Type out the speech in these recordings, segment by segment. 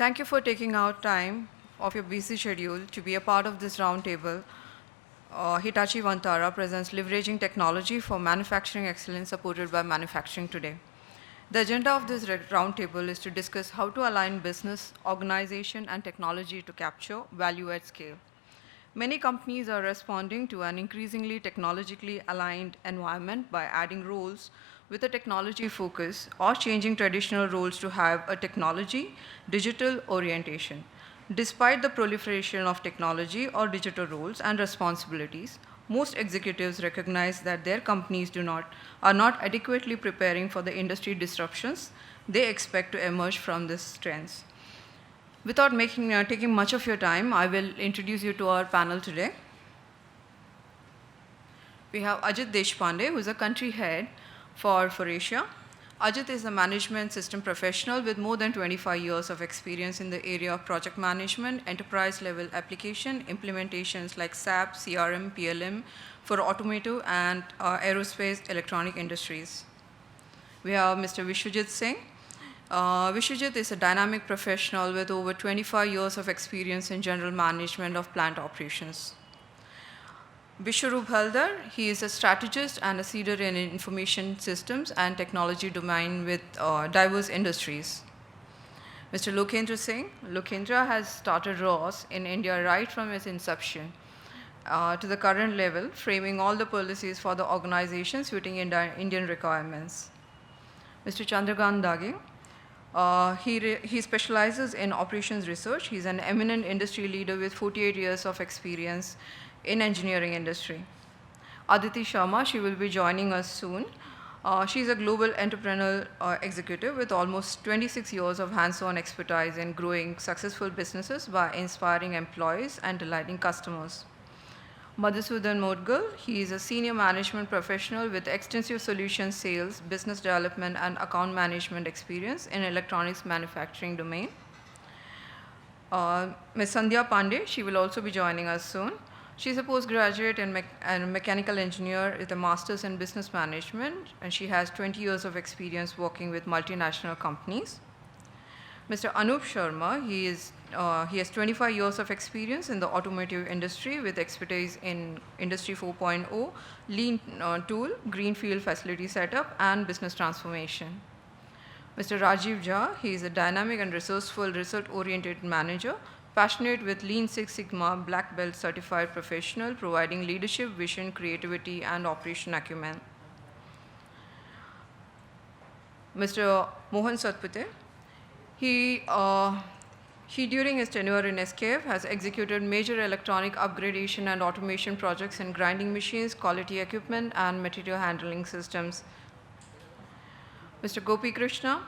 Thank you for taking out time of your busy schedule to be a part of this roundtable. Hitachi Vantara presents Leveraging Technology for Manufacturing Excellence supported by Manufacturing Today. The agenda of this roundtable is to discuss how to align business, organization, and technology to capture value at scale. Many companies are responding to an increasingly technologically aligned environment by adding roles with a technology focus or changing traditional roles to have a technology, digital orientation. Despite the proliferation of technology or digital roles and responsibilities, most executives recognize that their companies are not adequately preparing for the industry disruptions they expect to emerge from these trends. Without taking much of your time, I will introduce you to our panel today. We have Ajit Deshpande, who is a country head for Asia. Ajit is a management system professional with more than 25 years of experience in the area of project management, enterprise-level application, implementations like SAP, CRM, PLM for automotive and aerospace electronic industries. We have Mr. Vishwajit Singh. Vishwajit is a dynamic professional with over 25 years of experience in general management of plant operations. Vishwarup Haldar, he is a strategist and a leader in information systems and technology domain with diverse industries. Mr. Lokendra Singh, Lokendra has started ROS in India right from its inception to the current level, framing all the policies for the organization suiting Indian requirements. Mr. Chandrakant Dage, he specializes in operations research. He's an eminent industry leader with 48 years of experience in engineering industry. Aditi Sharma, she will be joining us soon. She's a global entrepreneurial executive with almost 26 years of hands-on expertise in growing successful businesses by inspiring employees and delighting customers. Madhusudan Modgal, he is a senior management professional with extensive solution sales, business development, and account management experience in electronics manufacturing domain. Ms. Sandhya Pandey, she will also be joining us soon. She's a postgraduate and mechanical engineer with a master's in business management, and she has 20 years of experience working with multinational companies. Mr. Anup Sharma, he has 25 years of experience in the automotive industry with expertise in Industry 4.0, lean tool, greenfield facility setup, and business transformation. Mr. Rajiv Jha, he is a dynamic and resourceful, result-oriented manager, passionate with Lean Six Sigma Black Belt certified professional, providing leadership, vision, creativity, and operation acumen. Mr. Mohan Satpute, he during his tenure in SKF has executed major electronic upgradation and automation projects in grinding machines, quality equipment, and material handling systems. Mr. Gopi Krishna,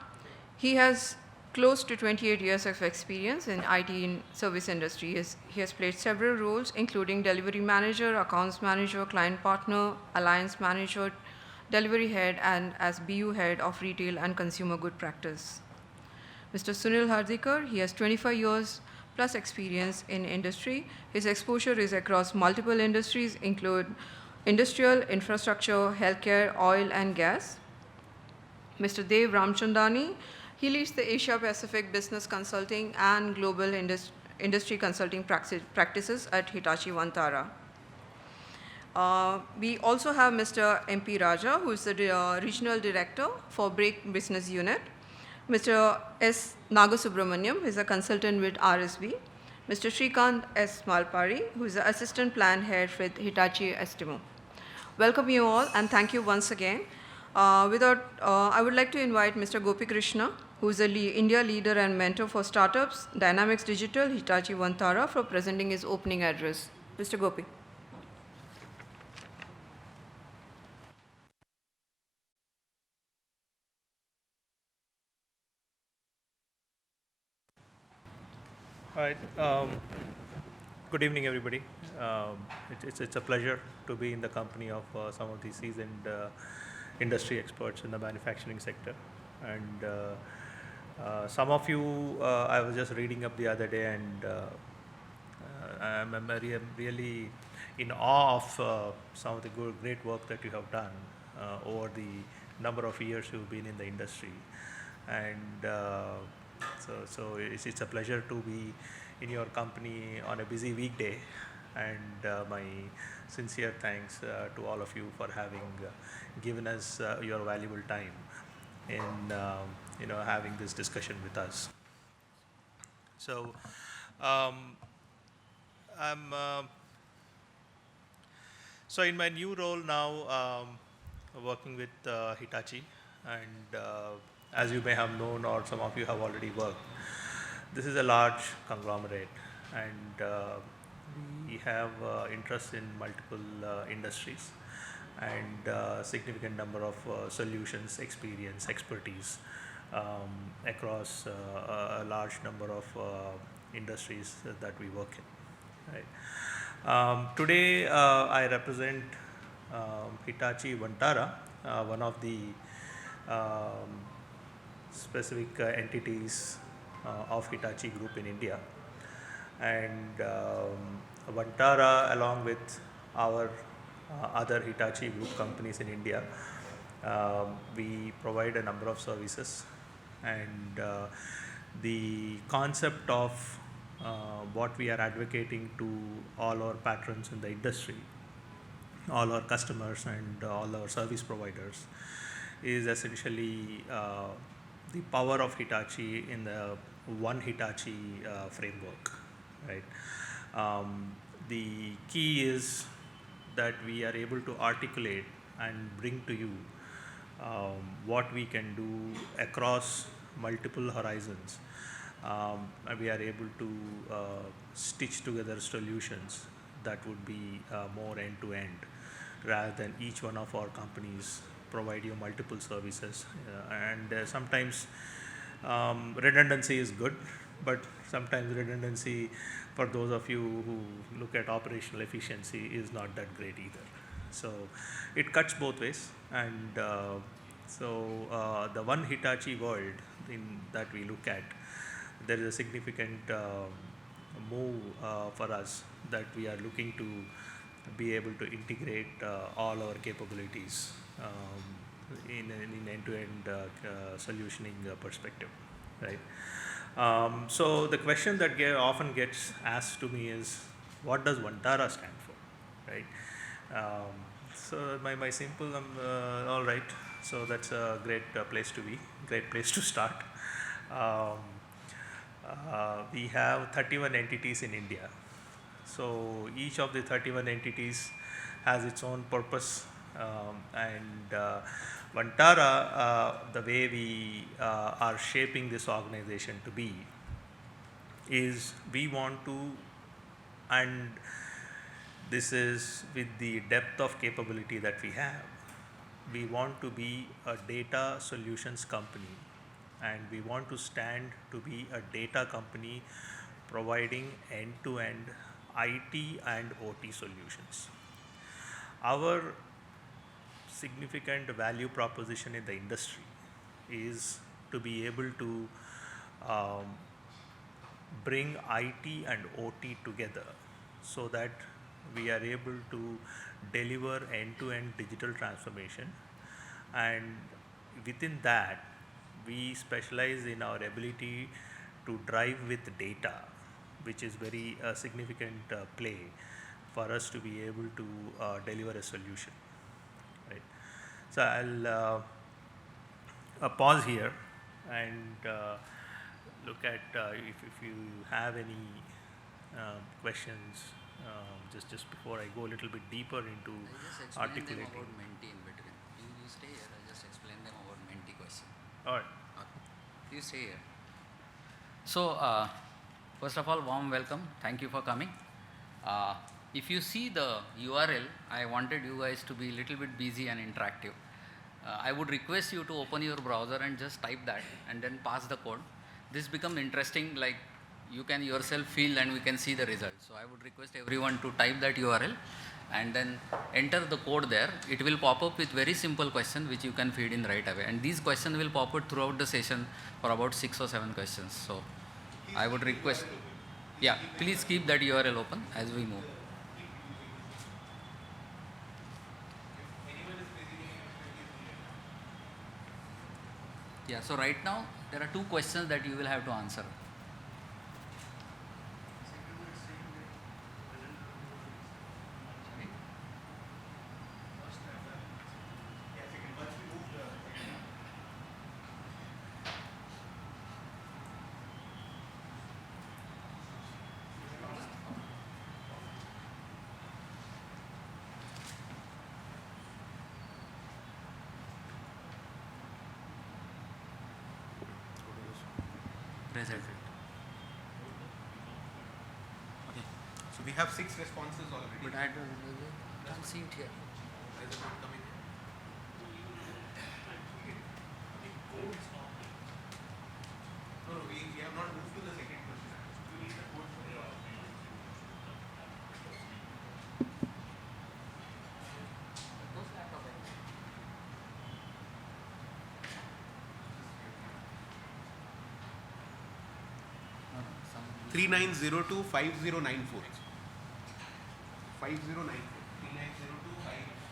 he has close to 28 years of experience in IT and service industry. He has played several roles, including delivery manager, accounts manager, client partner, alliance manager, delivery head, and as BU head of retail and consumer good practice. Mr. Sunil Hardikar, he has 25 years plus experience in industry. His exposure is across multiple industries, include industrial, infrastructure, healthcare, oil and gas. Mr. Dev Ramchandani, he leads the Asia Pacific Business Consulting and Global Industry Consulting practices at Hitachi Vantara. We also have Mr. MP Raja, who is the Regional Director for Brake Business Unit. Mr. S. Nagasubramaniam, who is a consultant with RSB. Mr. Shrikant S. Malpari, who is the Assistant Plan Head with Hitachi Estimo. Welcome you all and thank you once again. I would like to invite Mr. Gopi Krishna, who is an India leader and mentor for startups, Dynamics Digital, Hitachi Vantara, for presenting his opening address. Mr. Gopi. All right. Good evening, everybody. It's a pleasure to be in the company of some of the seasoned industry experts in the manufacturing sector. And some of you, I was just reading up the other day, and I'm really in awe of some of the great work that you have done over the number of years you've been in the industry. And So it's a pleasure to be in your company on a busy weekday, and my sincere thanks to all of you for having given us your valuable time in having this discussion with us. So um, I'm so in my new role now, working with Hitachi, and as you may have known, or some of you have already worked, this is a large conglomerate, and we have interests in multiple industries, and significant number of solutions, experience, expertise across a large number of industries that we work in. Right. Today, I represent Hitachi Vantara, one of the um, specific entities of Hitachi Group in India. And Vantara, along with our other Hitachi Group companies in India, we provide a number of services. And the concept of what we are advocating to all our patrons in the industry, all our customers, and all our service providers is essentially the power of Hitachi in the one Hitachi framework, right? The key is that we are able to articulate and bring to you what we can do across multiple horizons. And we are able to stitch together solutions that would be more end to end, rather than each one of our companies provide you multiple services. And sometimes redundancy is good, but sometimes redundancy, for those of you who look at operational efficiency, is not that great either. So it cuts both ways, and the one Hitachi world that we look at, there is a significant move for us, that we are looking to be able to integrate all our capabilities in end-to-end solutioning perspective, right? So the question that often gets asked to me is, what does Vantara stand for, right? So my simple, all right. So that's a great place to be, great place to start. We have 31 entities in India. So each of the 31 entities has its own purpose, and Vantara, the way we are shaping this organization to be, is we want to, and this is with the depth of capability that we have, we want to be a data solutions company, and we want to stand to be a data company providing end-to-end IT and OT solutions. Our significant value proposition in the industry is to be able to bring IT and OT together, so that we are able to deliver end-to-end digital transformation, and within that we specialize in our ability to drive with data, which is very significant play for us to be able to deliver a solution, right? So I'll pause here and look at if you have any questions, just before I go a little bit deeper into I'll just explain articulating. them about Menti in between. You stay here, I'll just explain them about Menti question. All right. Okay. You stay here. So, first of all, warm welcome. Thank you for coming. If you see the URL, I wanted you guys to be a little bit busy and interactive. I would request you to open your browser and just type that and then pass the code. This becomes interesting, like you can yourself feel and we can see the result. So I would request everyone to type that URL and then enter the code there. It will pop up with very simple question which you can feed in right away. And these questions will pop up throughout the session for about 6 or 7 questions. So I would request, yeah, please keep that URL open as we move. Yeah, so right now there are two questions that you will have to answer. Present. Okay. So we have 6 responses already. But I don't see it here. Why is it not coming? No, we have not moved to the second question. We need the code for the No, no, some 3902 5094. 5094. 3902 5094.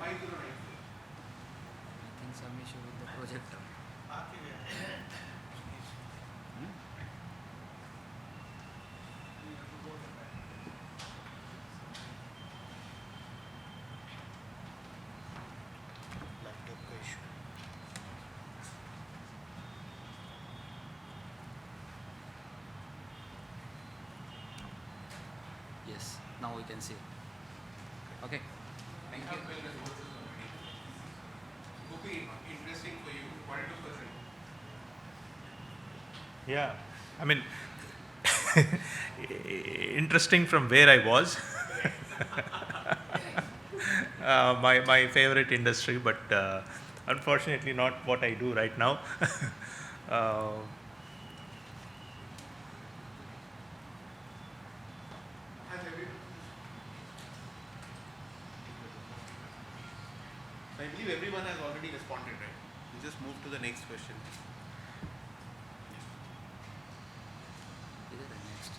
I think some issue with the projector. Laptop का issue. Yes, now we can see. Okay. Thank you. Would be interesting for you. 42%. Yeah, I mean, interesting from where I was. My favorite industry, but unfortunately not what I do right now. Has everyone? So I believe everyone has already responded, right? We just move to the next question. Either the next.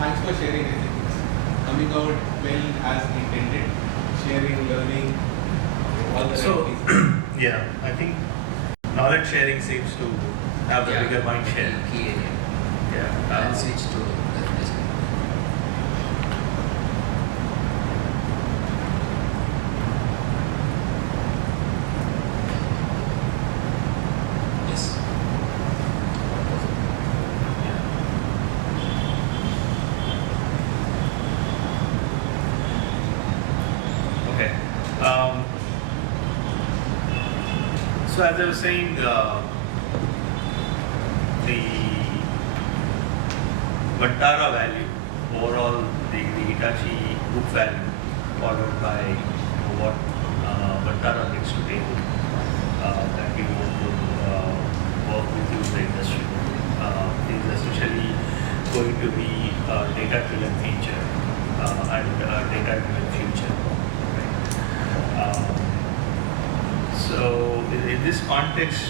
Thanks for sharing it. Coming out well as intended. Sharing, learning, all the So, right things. yeah, I think knowledge sharing seems to have a bigger mind share. Key area. Yeah. I'll switch to presentation. Yes. Okay. So as I was saying, the Vantara value, overall the Hitachi book value, followed by what Vantara brings to table, that we want to work with you in the industry, is essentially going to be a data-driven feature and a data-driven future. Right? So in this context,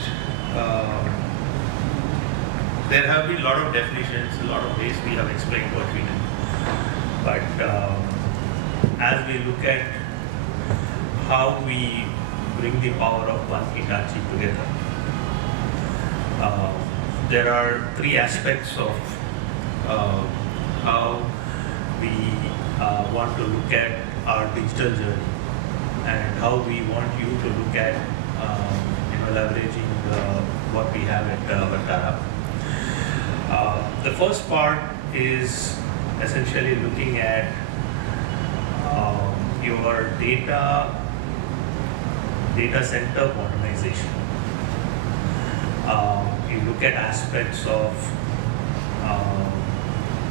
there have been a lot of definitions, a lot of ways we have explained what we do. But as we look at how we bring the power of one Hitachi together, there are three aspects of how we want to look at our digital journey and how we want you to look at leveraging what we have at Vantara. The first part is essentially looking at your data center modernization. You look at aspects of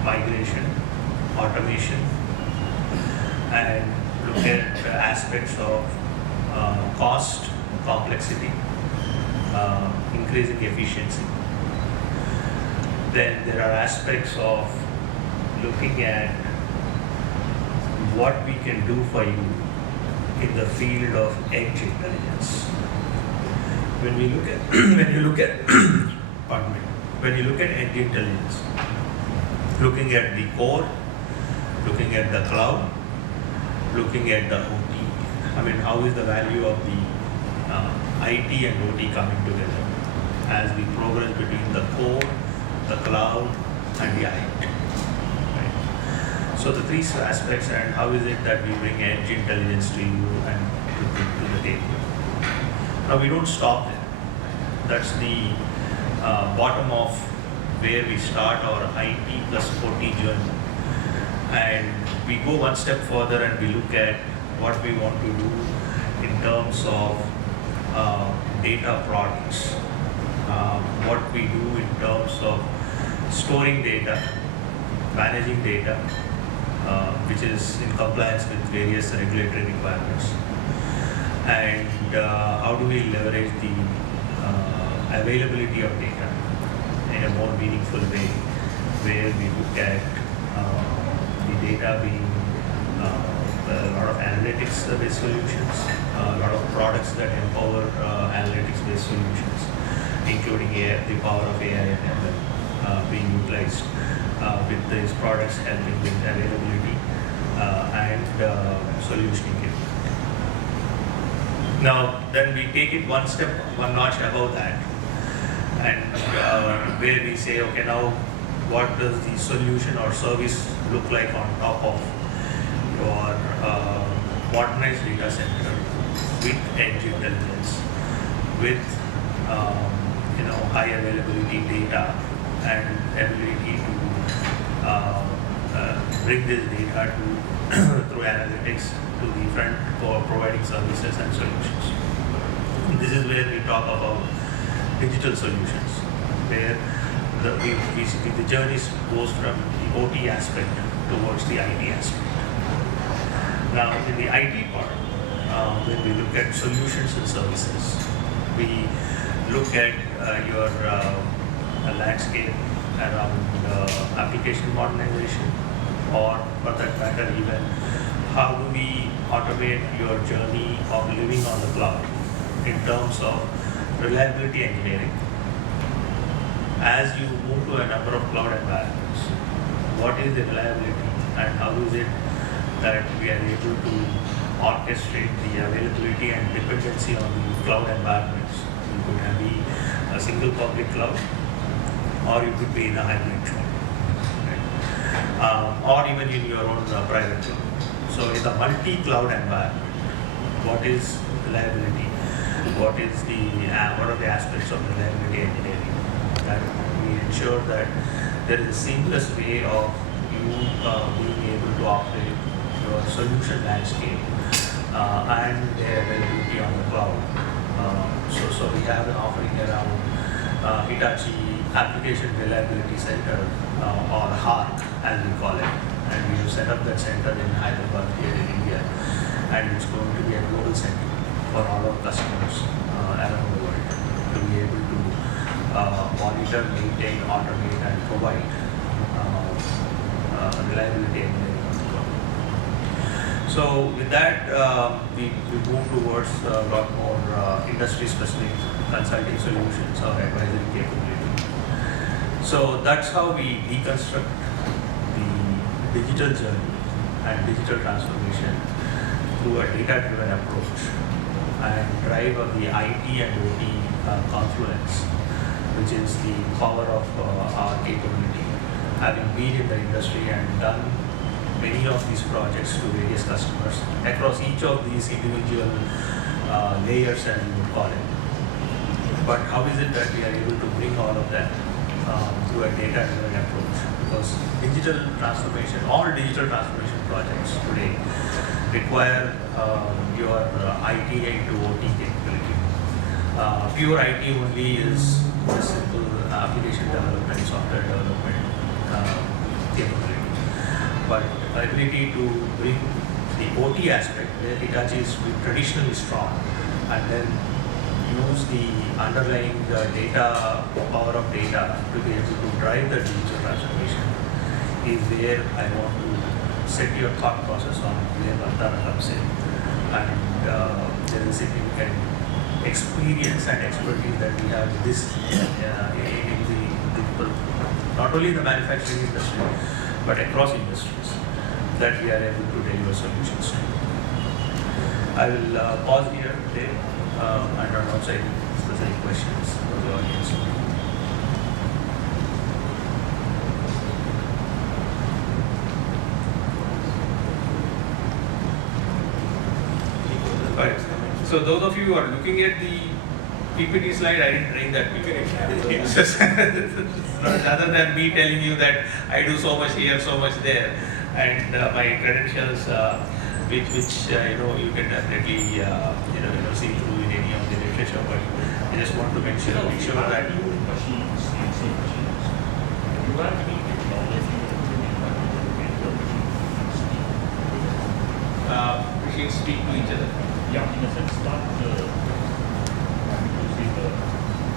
migration, automation, and look at aspects of cost, complexity, increasing efficiency. Then there are aspects of looking at what we can do for you in the field of edge intelligence. When you look at when you look at edge intelligence, looking at the core, looking at the cloud, looking at the OT. I mean, how is the value of the IT and OT coming together as we progress between the core, the cloud, and the IT. Right? So the three aspects, and how is it that we bring edge intelligence to you and to the table. Now we don't stop there. That's the bottom of where we start our IT plus OT journey. And we go one step further and we look at what we want to do in terms of data products, what we do in terms of storing data, managing data, which is in compliance with various regulatory requirements, and how do we leverage the availability of data in a more meaningful way, where we look at the data being a lot of analytics-based solutions, a lot of products that empower analytics-based solutions, including AI, the power of AI and ML being utilized with these products helping with availability and solutioning capability. Now, then we take it one notch above that, and where we say, okay, now what does the solution or service look like on top of your modernized data center with edge intelligence, with high availability data and ability to bring this data to through analytics to the front for providing services and solutions. This is where we talk about digital solutions, where the journey goes from the OT aspect towards the IT aspect. Now, in the IT part, when we look at solutions and services, we look at your landscape around application modernization, or for that matter, even how do we automate your journey of living on the cloud in terms of reliability engineering. As you move to a number of cloud environments, what is the reliability and how is it that we are able to orchestrate the availability and dependency on the cloud environments? You could be a single public cloud, or you could be in a hybrid cloud, right? Or even in your own private cloud. So in the multi-cloud environment, what is reliability? What are the aspects of reliability engineering that we ensure that there is a seamless way of you being able to operate your solution landscape and the availability on the cloud. So So we have an offering around Hitachi Application Reliability Center, or HARC as we call it. And we have set up that center in Hyderabad here in India. And it's going to be a global center for all our customers around the world to be able to monitor, maintain, automate, and provide reliability engineering on the cloud. So with that, we move towards a lot more industry-specific consulting solutions or advisory capability. So that's how we deconstruct the digital journey and digital transformation through a data-driven approach and drive of the IT and OT confluence, which is the power of our capability. Having been in the industry and done many of these projects to various customers across each of these individual layers, as we would call it. But how is it that we are able to bring all of that through a data-driven approach? Because digital transformation, all digital transformation projects today require your IT into OT capability. Pure IT only is a simple application development, software development capability. But ability to bring the OT aspect, where Hitachi is traditionally strong, and then use the underlying data, power of data to be able to drive the digital transformation, is where I want to set your thought process on where Vantara comes in. And there is significant experience and expertise that we have this in the not only in the manufacturing industry, but across industries, that we are able to deliver solutions to. I will pause here today and run outside if there's any questions for the audience. Right. So those of you who are looking at the PPT slide, I didn't bring that PPT. It's just rather than me telling you that I do so much here, so much there, and my credentials, which you can definitely see through in any of the literature. But I just want to make sure that. Machines speak to each other. Yeah, in a sense, not the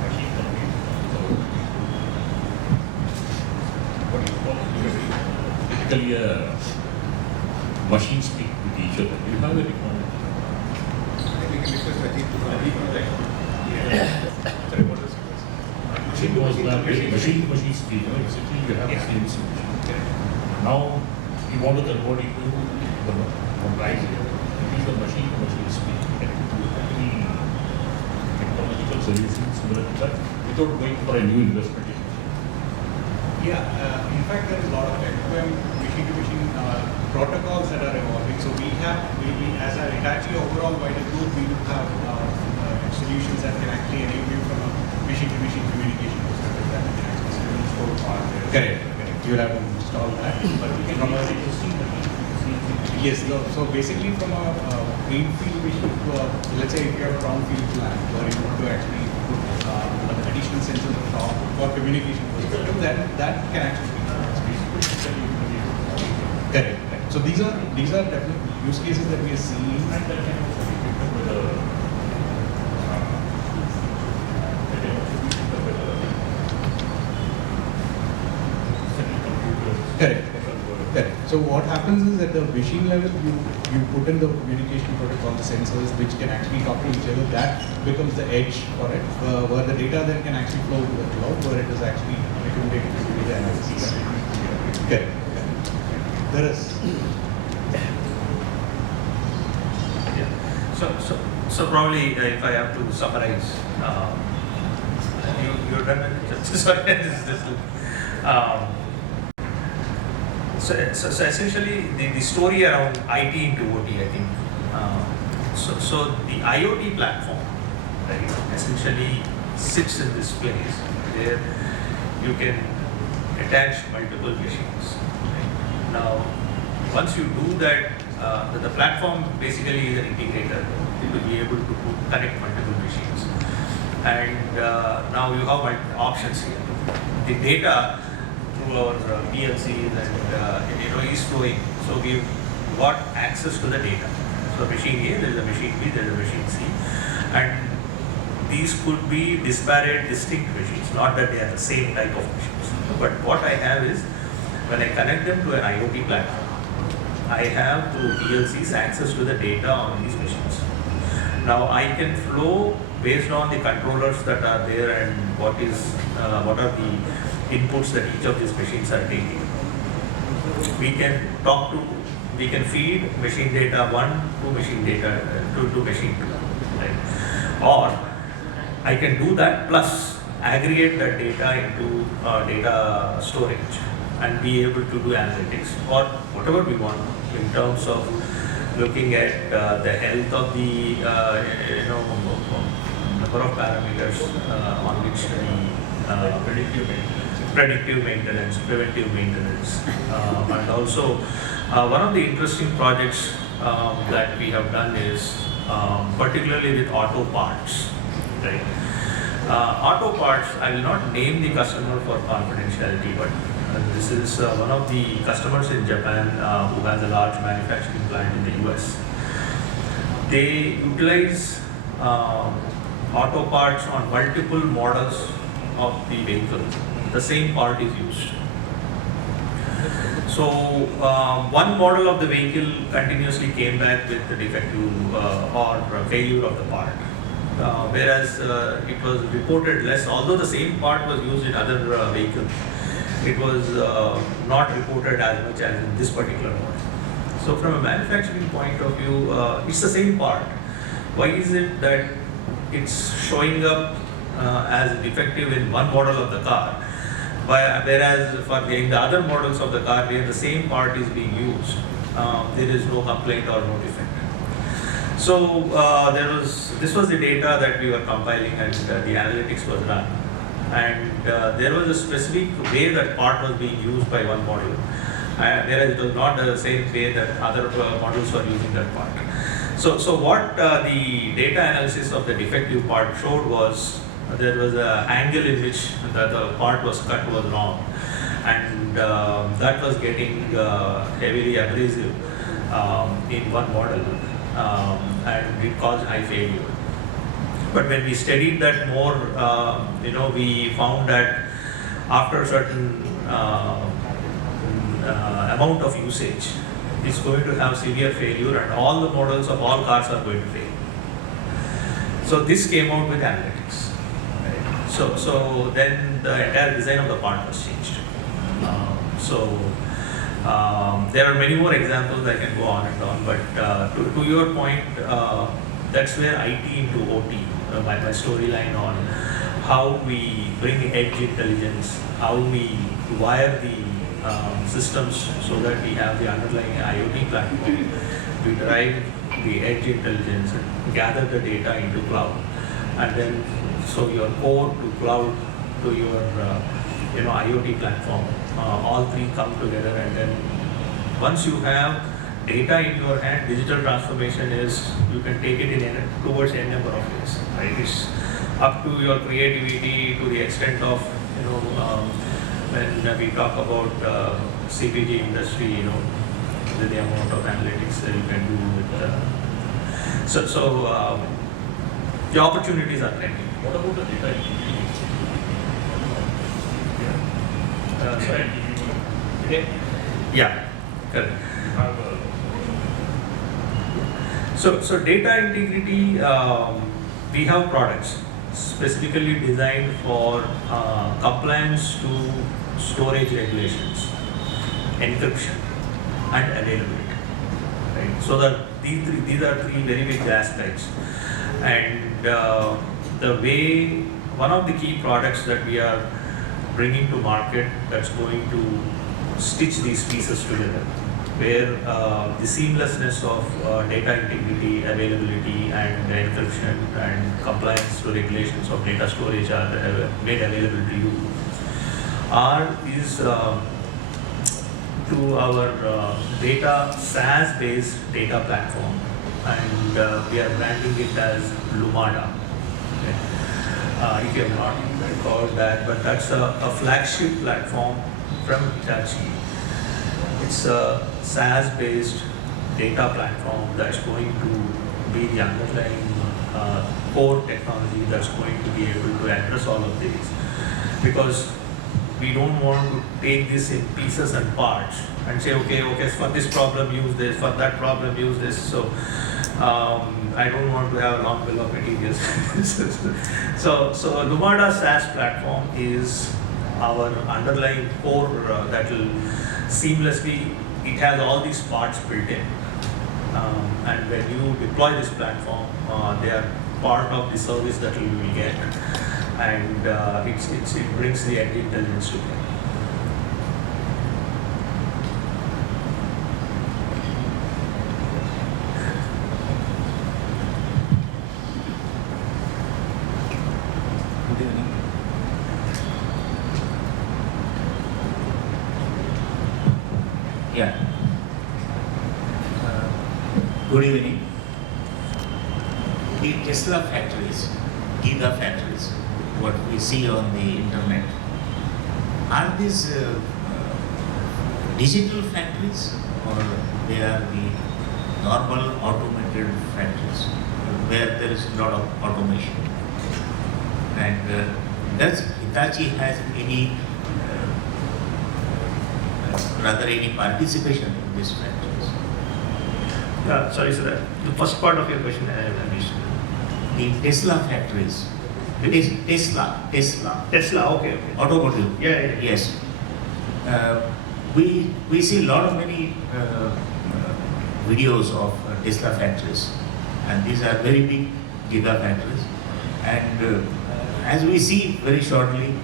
machine computer. So, what do you call it? Typically, machines speak with each other. Do you have the technology? I think Mr. Sajid to Sorry, what was the question? Machine speak. Basically, you have the same solution. Now, you want to convert it to the compliance. It is the machine speak. Any technological solution similar to that without going for a new investment. Yeah, in fact, there is a lot of end-to-end machine-to-machine protocols that are evolving. So we as a Hitachi overall wider group, we do have solutions that can actually enable you from a machine-to-machine communication perspective that can actually store part there. Correct. You will have to install that. But we can from yes. So basically, from a greenfield machine to let's say if you have a brownfield plant where you want to actually put additional sensors on top for communication perspective, that can actually be done. Correct. So these are definitely use cases that we are seeing. Correct. Correct. So what happens is at the machine level, you put in the communication protocol, the sensors, which can actually talk to each other. That becomes the edge for it, where the data then can actually flow to the cloud, where it is actually accommodated to data analysis. Correct. There is. Yeah. So probably if I have to summarize, you're done with it. Sorry, So essentially, the story around IT into OT, I think. So the IoT platform, right, essentially sits in this place where you can attach multiple machines. Right? Now, once you do that, the platform basically is an integrator to be able to connect multiple machines. and now you have options here. The data through our PLCs and is flowing, so we've got access to the data. So machine A, there is a machine B, there is a machine C, and these could be disparate, distinct machines, not that they are the same type of machines. But what I have is, when I connect them to an IoT platform, I have through PLCs access to the data on these machines. Now I can flow based on the controllers that are there and what are the inputs that each of these machines are taking. We can feed machine data 1 to machine data to machine 2, right? Or I can do that plus aggregate that data into data storage and be able to do analytics or whatever we want in terms of looking at the health of the number of parameters on which the predictive maintenance, preventive maintenance, and also one of the interesting projects that we have done is particularly with auto parts, right? Auto parts, I will not name the customer for confidentiality, but this is one of the customers in Japan who has a large manufacturing plant in the US. They utilize auto parts on multiple models of the vehicle. The same part is used. So one model of the vehicle continuously came back with the defective or failure of the part. Whereas it was reported less, although the same part was used in other vehicles, it was not reported as much as in this particular model. So from a manufacturing point of view, it's the same part. Why is it that it's showing up as defective in one model of the car, whereas in the other models of the car where the same part is being used, there is no complaint or no defect? So this was the data that we were compiling and the analytics was run. And there was a specific way that part was being used by one model, whereas it was not the same way that other models were using that part. So what the data analysis of the defective part showed was there was an angle in which the part was cut was wrong, and that was getting heavily abrasive in one model, and it caused high failure. But when we studied that more, we found that after a certain amount of usage, it's going to have severe failure, and all the models of all cars are going to fail. So this came out with analytics. Right? So then the entire design of the part was changed. There are many more examples I can go on and on, but to your point, that's where IT into OT, my storyline on how we bring edge intelligence, how we wire the systems so that we have the underlying IoT platform, we drive the edge intelligence and gather the data into cloud, and then so your core to cloud to your IoT platform, all three come together, and then once you have data in your hand, digital transformation is you can take it in towards any number of ways. Right? It's up to your creativity to the extent of when we talk about CPG industry, the amount of analytics that you can do with. The opportunities are plenty. What about the data integrity? Sorry. Yeah, correct. You have So data integrity, we have products specifically designed for compliance to storage regulations, encryption, and availability. Right? So that these are three very big aspects, and the way one of the key products that we are bringing to market that's going to stitch these pieces together, where the seamlessness of data integrity, availability, and encryption and compliance to regulations of data storage are made available to you, is to our data SaaS-based data platform, and we are branding it as Lumada. Okay. if you have not recalled that, but that's a flagship platform from Hitachi. It's a SaaS-based data platform that's going to be the underlying core technology that's going to be able to address all of these. Because we don't want to take this in pieces and parts and say, okay, for this problem use this, for that problem use this. So I don't want to have a long bill of materials. so Lumada SaaS platform is our underlying core that will seamlessly, it has all these parts built in. And when you deploy this platform, they are part of the service that you will get. And it brings the edge intelligence to bear. Good evening. Yeah. Good evening. The Tesla factories, gigafactories, what we see on the internet, are these digital factories or they are the normal automated factories where there is a lot of automation? And does Hitachi has any, rather any participation in these factories? Sorry, sir. The first part of your question I missed. The Tesla factories. It is Tesla. Okay. Automotive. Yeah. Yes. We see a lot of many videos of Tesla factories, and these are very big gigafactories. And as we see very shortly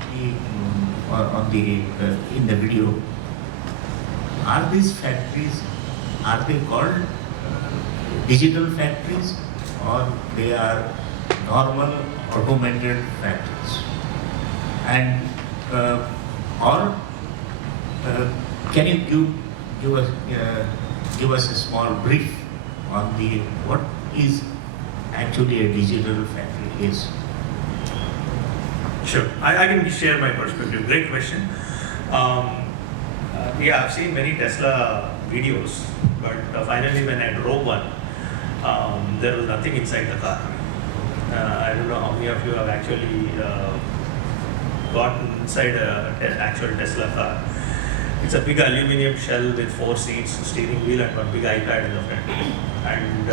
on the in the video, are these factories, are they called digital factories or they are normal automated factories? And can you give us a small brief on the what is actually a digital factory is? Sure. I can share my perspective. Great question. Yeah, I've seen many Tesla videos, but finally when I drove one, there was nothing inside the car. I don't know how many of you have actually gotten inside an actual Tesla car. It's a big aluminum shell with 4 seats, steering wheel, and one big iPad in the front. And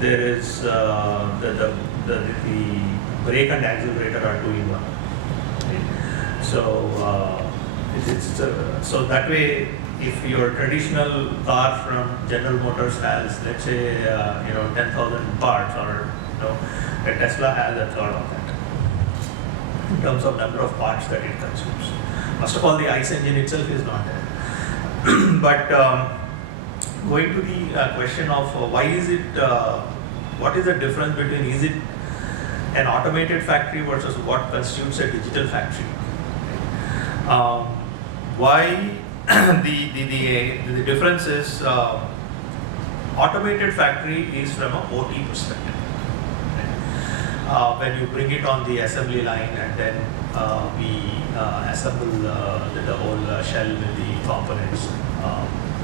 there is the brake and accelerator are 2-in-1. So so that way, if your traditional car from General Motors has, let's say, 10,000 parts, or a Tesla has a third of that in terms of number of parts that it consumes. First of all, the ICE engine itself is not there. But going to the question of why is it, what is the difference between, is it an automated factory versus what constitutes a digital factory? Why the difference is, automated factory is from a OT perspective. When you bring it on the assembly line and then we assemble the whole shell with the components,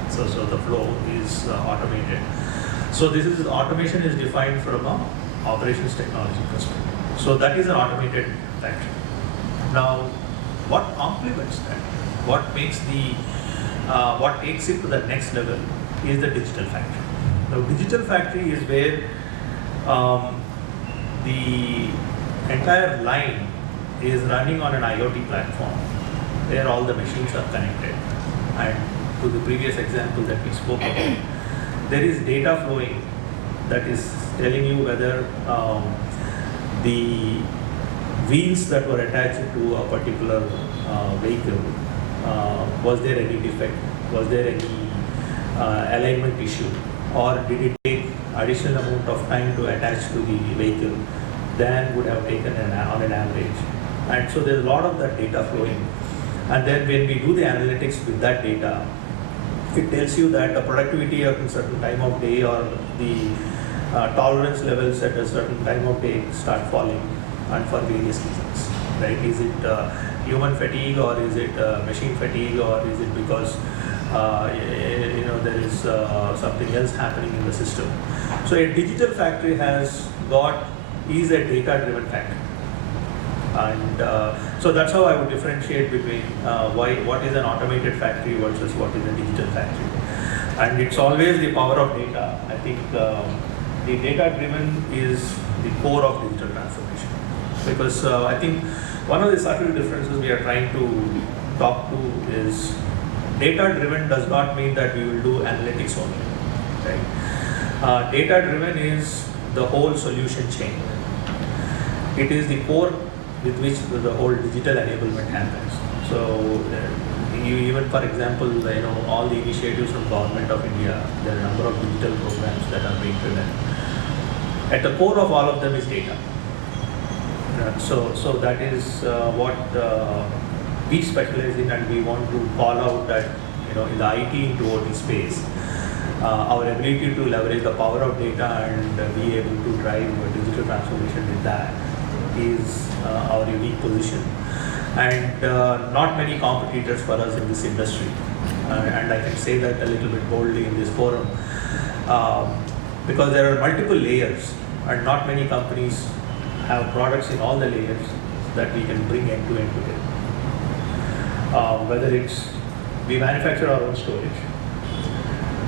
so the flow is automated. So this is, automation is defined from a operations technology perspective. So that is an automated factory. Now, what complements that? What makes what takes it to the next level is the digital factory. Now, digital factory is where the entire line is running on an IoT platform where all the machines are connected. And to the previous example that we spoke about, there is data flowing that is telling you whether the wheels that were attached to a particular vehicle, was there any defect, was there any alignment issue, or did it take additional amount of time to attach to the vehicle than would have taken on an average. And so there's a lot of that data flowing. And then when we do the analytics with that data, it tells you that the productivity at a certain time of day or the tolerance levels at a certain time of day start falling. and for various reasons, right? Is it human fatigue, or is it machine fatigue, or is it because there is something else happening in the system? So a digital factory is a data-driven factory, and so that's how I would differentiate between what is an automated factory versus what is a digital factory. And it's always the power of data. I think the data-driven is the core of digital transformation, because I think one of the subtle differences we are trying to talk to is data-driven does not mean that we will do analytics only, right? Data-driven is the whole solution chain. It is the core with which the whole digital enablement happens. So even for example, all the initiatives from Government of India, there are a number of digital programs that are being driven. At the core of all of them is data. So that is what we specialize in, and we want to call out that in the IT into OT space, our ability to leverage the power of data and be able to drive digital transformation with that is our unique position. And not many competitors for us in this industry, and I can say that a little bit boldly in this forum, because there are multiple layers, and not many companies have products in all the layers that we can bring end to end together. Whether it's we manufacture our own storage,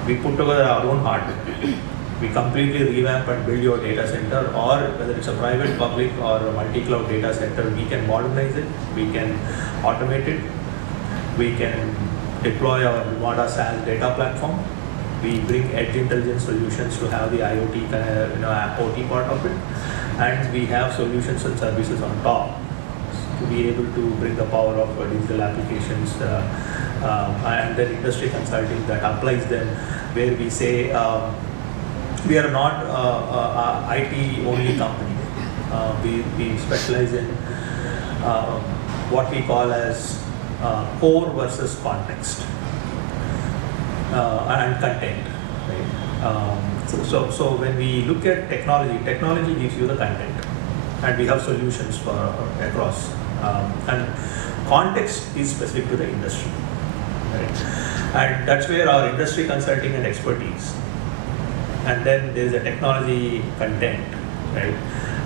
we put together our own hardware, we completely revamp and build your data center, or whether it's a private, public, or a multi-cloud data center, we can modernize it, we can automate it, we can deploy our Lumada SaaS data platform, we bring edge intelligence solutions to have the IoT, OT part of it, and we have solutions and services on top to be able to bring the power of digital applications and then industry consulting that applies them, where we say we are not a IT only company. We specialize in what we call as core versus context and content. Right? So when we look at technology gives you the content, and we have solutions for across. And context is specific to the industry, right? And that's where our industry consulting and expertise. And then there is a technology content, right?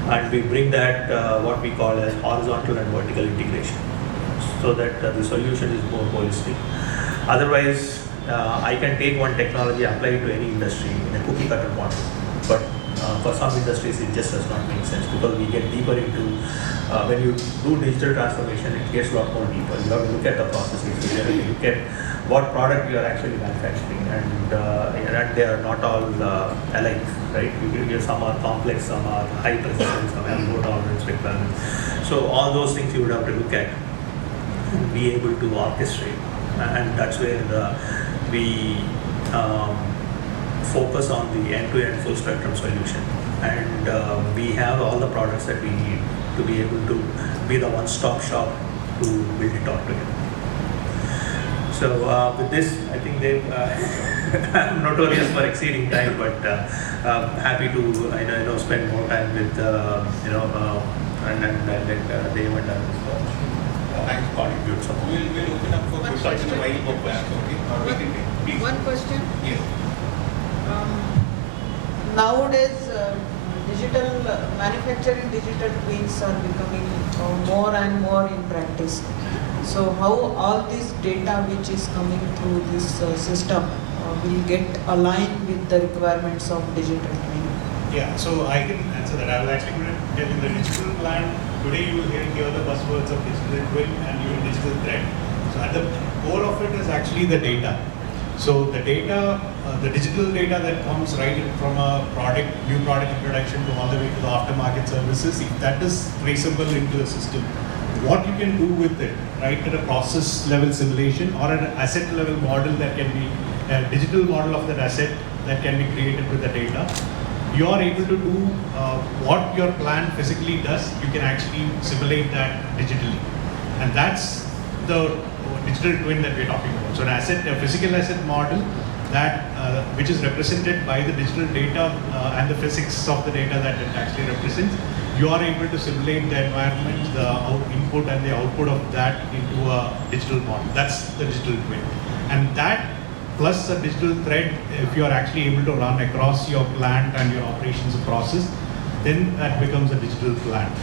And we bring that what we call as horizontal and vertical integration, so that the solution is more holistic. Otherwise, I can take one technology, apply it to any industry in a cookie cutter model, but for some industries it just does not make sense, because we get deeper into when you do digital transformation, it gets a lot more deeper. You have to look at the processes, you have to look at what product you are actually manufacturing, and they are not all alike, right? Some are complex, some are high precision, some have low tolerance requirements. So all those things you would have to look at and be able to orchestrate, and that's where we focus on the end-to-end full spectrum solution, and we have all the products that we need to be able to be the one-stop shop to build it all together. So with this, I think I'm notorious for exceeding time, but happy to spend more time with and let Dave and others contribute some more. We'll open up for questions while you go back, okay? Or we can take, please. One question. Yes. Nowadays, digital manufacturing digital twins are becoming more and more in practice. So how all this data which is coming through this system will get aligned with the requirements of digital twin? Yeah, so I can answer that. I was actually going to tell you the digital plan. Today you will hear the buzzwords of digital twin and even digital thread. So at the core of it is actually the data. So the data, the digital data that comes right in from a new product introduction to all the way to the aftermarket services, if that is traceable into the system, what you can do with it, right, at a process level simulation or at an asset level model that can be a digital model of that asset that can be created with the data, you are able to do what your plant physically does, you can actually simulate that digitally. And that's the digital twin that we're talking about. So a physical asset model that which is represented by the digital data and the physics of the data that it actually represents, you are able to simulate the environment, the input and the output of that into a digital model. That's the digital twin. And that plus a digital thread, if you are actually able to run across your plant and your operations process, then that becomes a digital plant.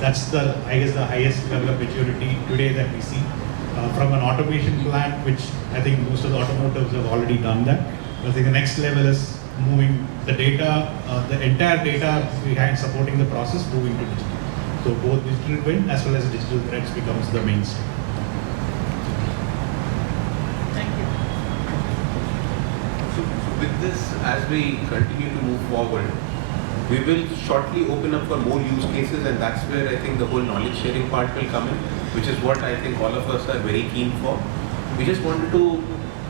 That's the, I guess, the highest level of maturity today that we see. From an automation plant, which I think most of the automotives have already done that. I think the next level is moving the data, the entire data behind supporting the process, moving to digital. So both digital twin as well as digital threads becomes the mainstay. Thank you. So with this, as we continue to move forward, we will shortly open up for more use cases, and that's where I think the whole knowledge sharing part will come in, which is what I think all of us are very keen for. We just wanted to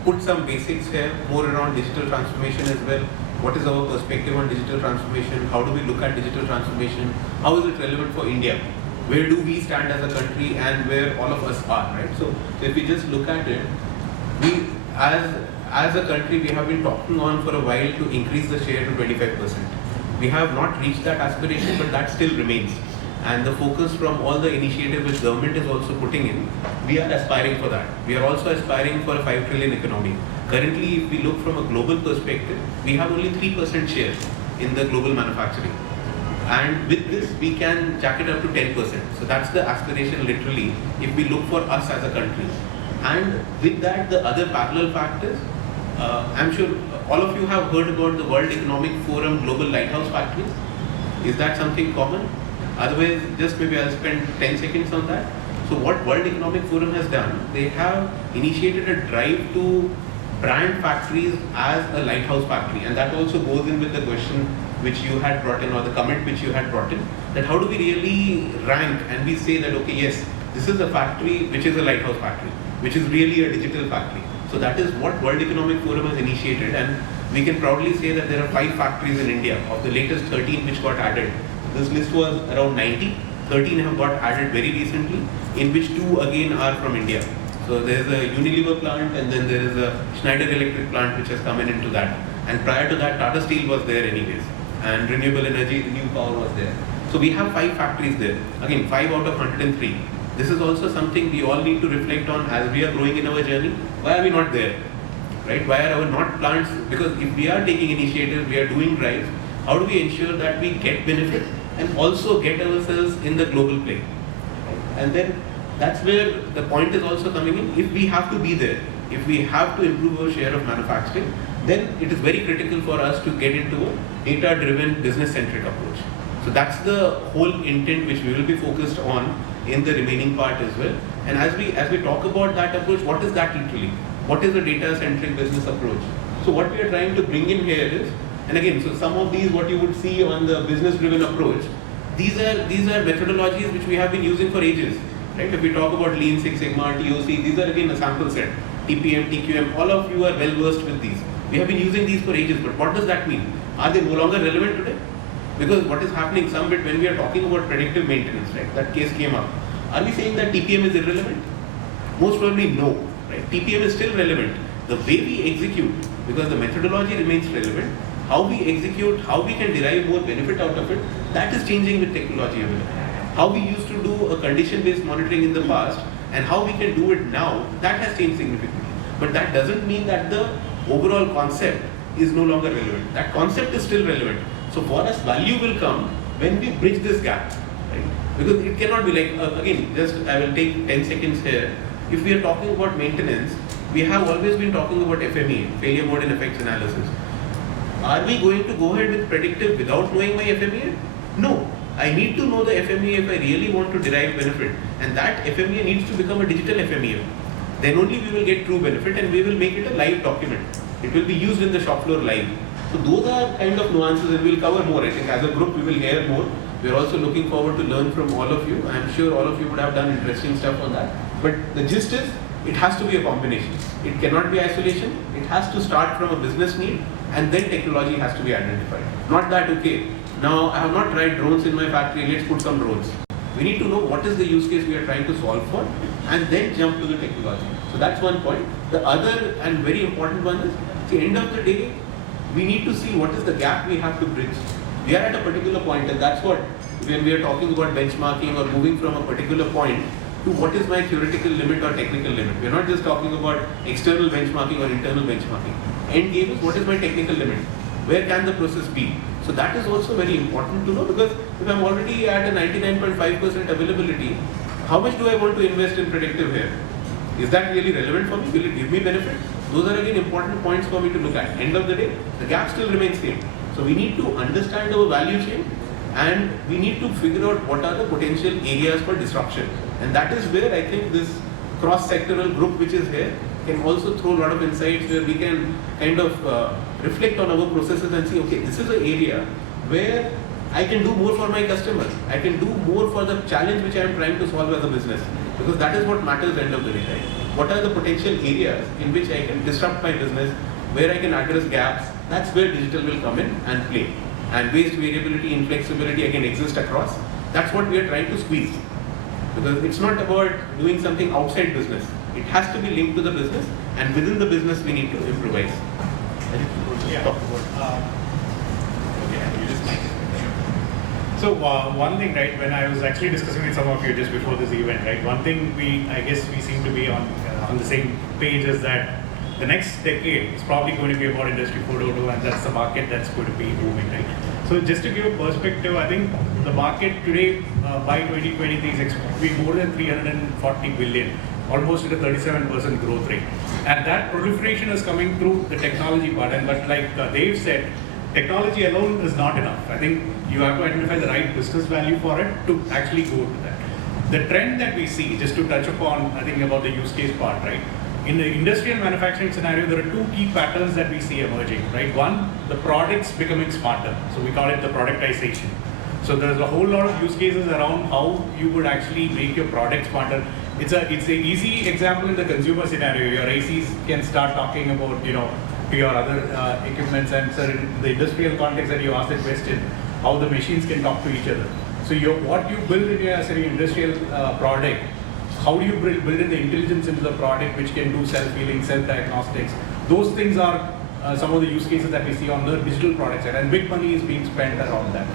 put some basics here, more around digital transformation as well. What is our perspective on digital transformation? How do we look at digital transformation? How is it relevant for India? Where do we stand as a country and where all of us are, right? So if we just look at it, we as a country, we have been talking on for a while to increase the share to 25%. We have not reached that aspiration, but that still remains. And the focus from all the initiatives which government is also putting in, we are aspiring for that. We are also aspiring for a 5 trillion economy. Currently, if we look from a global perspective, we have only 3% share in the global manufacturing. And with this, we can jack it up to 10%. So that's the aspiration literally, if we look for us as a country. And with that, the other parallel factors, I'm sure all of you have heard about the World Economic Forum Global Lighthouse Factories. Is that something common? Otherwise, just maybe I'll spend 10 seconds on that. So what World Economic Forum has done, they have initiated a drive to brand factories as a lighthouse factory. And that also goes in with the question which you had brought in, or the comment which you had brought in, that how do we really rank and we say that, okay, yes, this is a factory which is a lighthouse factory, which is really a digital factory. So that is what World Economic Forum has initiated, and we can proudly say that there are 5 factories in India. Of the latest 13 which got added, this list was around 90, 13 have got added very recently, in which 2 again are from India. So there is a Unilever plant, and then there is a Schneider Electric plant which has come into that. And prior to that, Tata Steel was there anyways, and renewable energy, new power was there. So we have 5 factories there. Again, 5 out of 103. This is also something we all need to reflect on as we are growing in our journey. Why are we not there? Right? Why are our not plants? Because if we are taking initiatives, we are doing drives, how do we ensure that we get benefit and also get ourselves in the global play? And then that's where the point is also coming in. If we have to be there, if we have to improve our share of manufacturing, then it is very critical for us to get into a data-driven, business-centric approach. So that's the whole intent which we will be focused on in the remaining part as well. And as we talk about that approach, what is that literally? What is the data-centric business approach? So what we are trying to bring in here is, and again, so some of these what you would see on the business-driven approach, these are methodologies which we have been using for ages. Right? If we talk about Lean Six Sigma, TOC, these are again a sample set. TPM, TQM, all of you are well versed with these. We have been using these for ages, but what does that mean? Are they no longer relevant today? Because what is happening some bit when we are talking about predictive maintenance, right? That case came up. Are we saying that TPM is irrelevant? Most probably no, right? TPM is still relevant. The way we execute, because the methodology remains relevant, how we execute, how we can derive more benefit out of it, that is changing with technology available. How we used to do a condition-based monitoring in the past and how we can do it now, that has changed significantly. But that doesn't mean that the overall concept is no longer relevant. That concept is still relevant. So for us, value will come when we bridge this gap, right? Because it cannot be like, again, just I will take 10 seconds here. If we are talking about maintenance, we have always been talking about FMEA, failure mode and effects analysis. Are we going to go ahead with predictive without knowing my FMEA? No. I need to know the FMEA if I really want to derive benefit. And that FMEA needs to become a digital FMEA. Then only we will get true benefit and we will make it a live document. It will be used in the shop floor live. So those are kind of nuances and we'll cover more. I think as a group we will hear more. We are also looking forward to learn from all of you. I am sure all of you would have done interesting stuff on that. But the gist is, it has to be a combination. It cannot be isolation. It has to start from a business need and then technology has to be identified. Not that, okay, now I have not tried drones in my factory, let's put some drones. We need to know what is the use case we are trying to solve for and then jump to the technology. So that's one point. The other and very important one is, at the end of the day, we need to see what is the gap we have to bridge. We are at a particular point, and that's what, when we are talking about benchmarking or moving from a particular point to what is my theoretical limit or technical limit. We are not just talking about external benchmarking or internal benchmarking. End game is what is my technical limit? Where can the process be? So that is also very important to know, because if I'm already at a 99.5% availability, how much do I want to invest in predictive here? Is that really relevant for me? Will it give me benefit? Those are again important points for me to look at. End of the day, the gap still remains same. So we need to understand our value chain, and we need to figure out what are the potential areas for disruption. And that is where I think this cross-sectoral group which is here can also throw a lot of insights, where we can kind of reflect on our processes and see, okay, this is an area where I can do more for my customer. I can do more for the challenge which I am trying to solve as a business. Because that is what matters at the end of the day, right? What are the potential areas in which I can disrupt my business, where I can address gaps? That's where digital will come in and play. And waste, variability, inflexibility again exist across. That's what we are trying to squeeze. Because it's not about doing something outside business. It has to be linked to the business, and within the business we need to improvise. Yeah. So one thing, right, when I was actually discussing with some of you just before this event, right, one thing I guess we seem to be on the same page is that the next decade is probably going to be about Industry 4.0, and that's the market that's going to be booming, right? So just to give a perspective, I think the market today by 2023 is expected to be more than 340 billion, almost at a 37% growth rate. And that proliferation is coming through the technology part. And but like Dave said, technology alone is not enough. I think you have to identify the right business value for it to actually go to that. The trend that we see, just to touch upon, I think about the use case part, right? In the industrial manufacturing scenario, there are two key patterns that we see emerging, right? One, the products becoming smarter. So we call it the productization. So there's a whole lot of use cases around how you would actually make your product smarter. It's a easy example in the consumer scenario. Your ACs can start talking about, to your other equipments, and so in the industrial context that you asked the question, how the machines can talk to each other. So what you build in your as an industrial product, how do you build in the intelligence into the product which can do self-healing, self-diagnostics? Those things are some of the use cases that we see on the digital product side, and big money is being spent around that.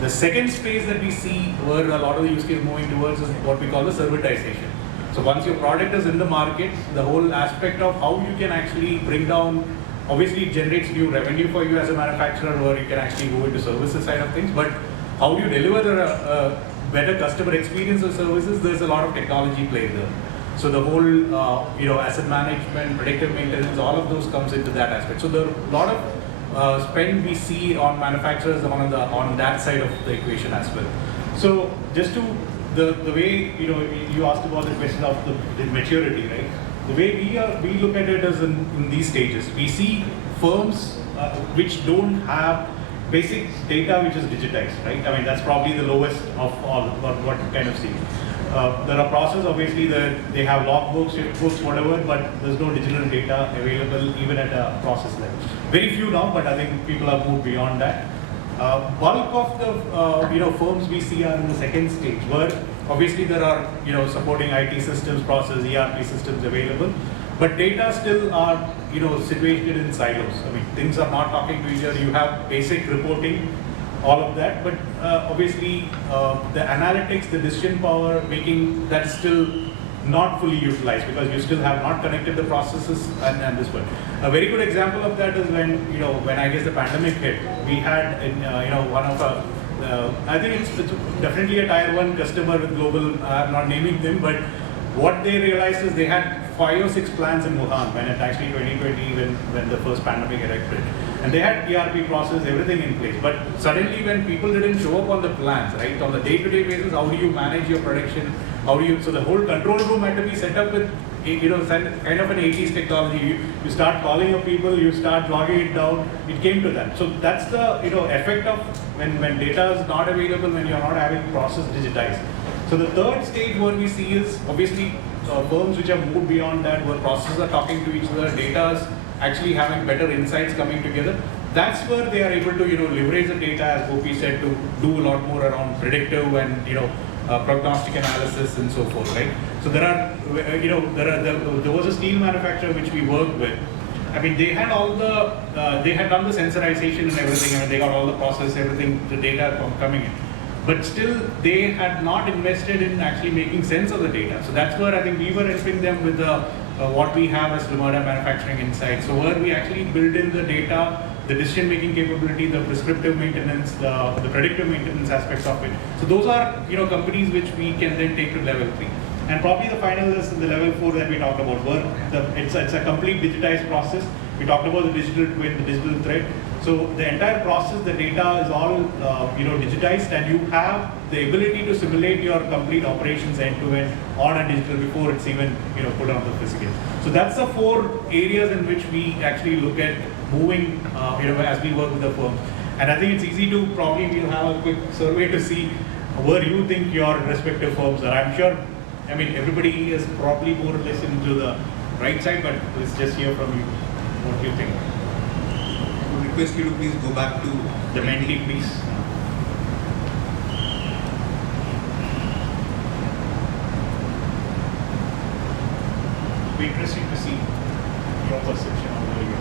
The second space that we see where a lot of the use case moving towards is what we call the servitization. So once your product is in the market, the whole aspect of how you can actually bring down, obviously it generates new revenue for you as a manufacturer, or you can actually go into services side of things, but how do you deliver the better customer experience of services? There's a lot of technology play there. So the whole, asset management, predictive maintenance, all of those comes into that aspect. So there are a lot of spend we see on manufacturers on that side of the equation as well. So just to the way you asked about the question of the maturity, right? The way we look at it is in these stages. We see firms which don't have basic data which is digitized, right? I mean, that's probably the lowest of all what you kind of see. There are processes, obviously, that they have logbooks, books, whatever, but there's no digital data available even at a process level. Very few now, but I think people have moved beyond that. Bulk of the firms we see are in the second stage, where obviously there are supporting IT systems, process, ERP systems available, but data still are situated in silos. I mean, things are not talking to each other. You have basic reporting, all of that, but obviously the analytics, the decision power making, that's still not fully utilized because you still have not connected the processes and this one. A very good example of that is when I guess the pandemic hit, we had one of I think it's definitely a tier 1 customer with global, I'm not naming them, but what they realized is they had 5 or 6 plants in Wuhan when it actually 2020 when the first pandemic erupted. And they had ERP process, everything in place. But suddenly when people didn't show up on the plants, right, on the day-to-day basis, how do you manage your production? So the whole control room had to be set up with, kind of an 80s technology. You start calling up people, you start logging it down. It came to that. So that's the, effect of when data is not available, when you're not having process digitized. So the third stage what we see is obviously firms which have moved beyond that, where processes are talking to each other, data is actually having better insights coming together. That's where they are able to leverage the data, as Gopi said, to do a lot more around predictive and prognostic analysis and so forth, right? So there was a steel manufacturer which we worked with. I mean, they had all the, they had done the sensorization and everything. I mean, they got all the process, everything, the data coming in. But still, they had not invested in actually making sense of the data. So that's where I think we were helping them with the what we have as Lumada Manufacturing Insights. So where we actually build in the data, the decision-making capability, the prescriptive maintenance, the predictive maintenance aspects of it. So those are, companies which we can then take to level 3. And probably the final is the level 4 that we talked about, where it's a complete digitized process. We talked about the digital twin, the digital thread. So the entire process, the data is all digitized, and you have the ability to simulate your complete operations end to end on a digital before it's even put on the physical. So that's the 4 areas in which we actually look at moving as we work with the firms. And I think it's easy to we'll have a quick survey to see where you think your respective firms are. I'm sure, everybody is probably more or less into the right side, but let's just hear from you what you think. I would request you to please go back to The mentee, please. It'll be interesting to see your perception of where you are.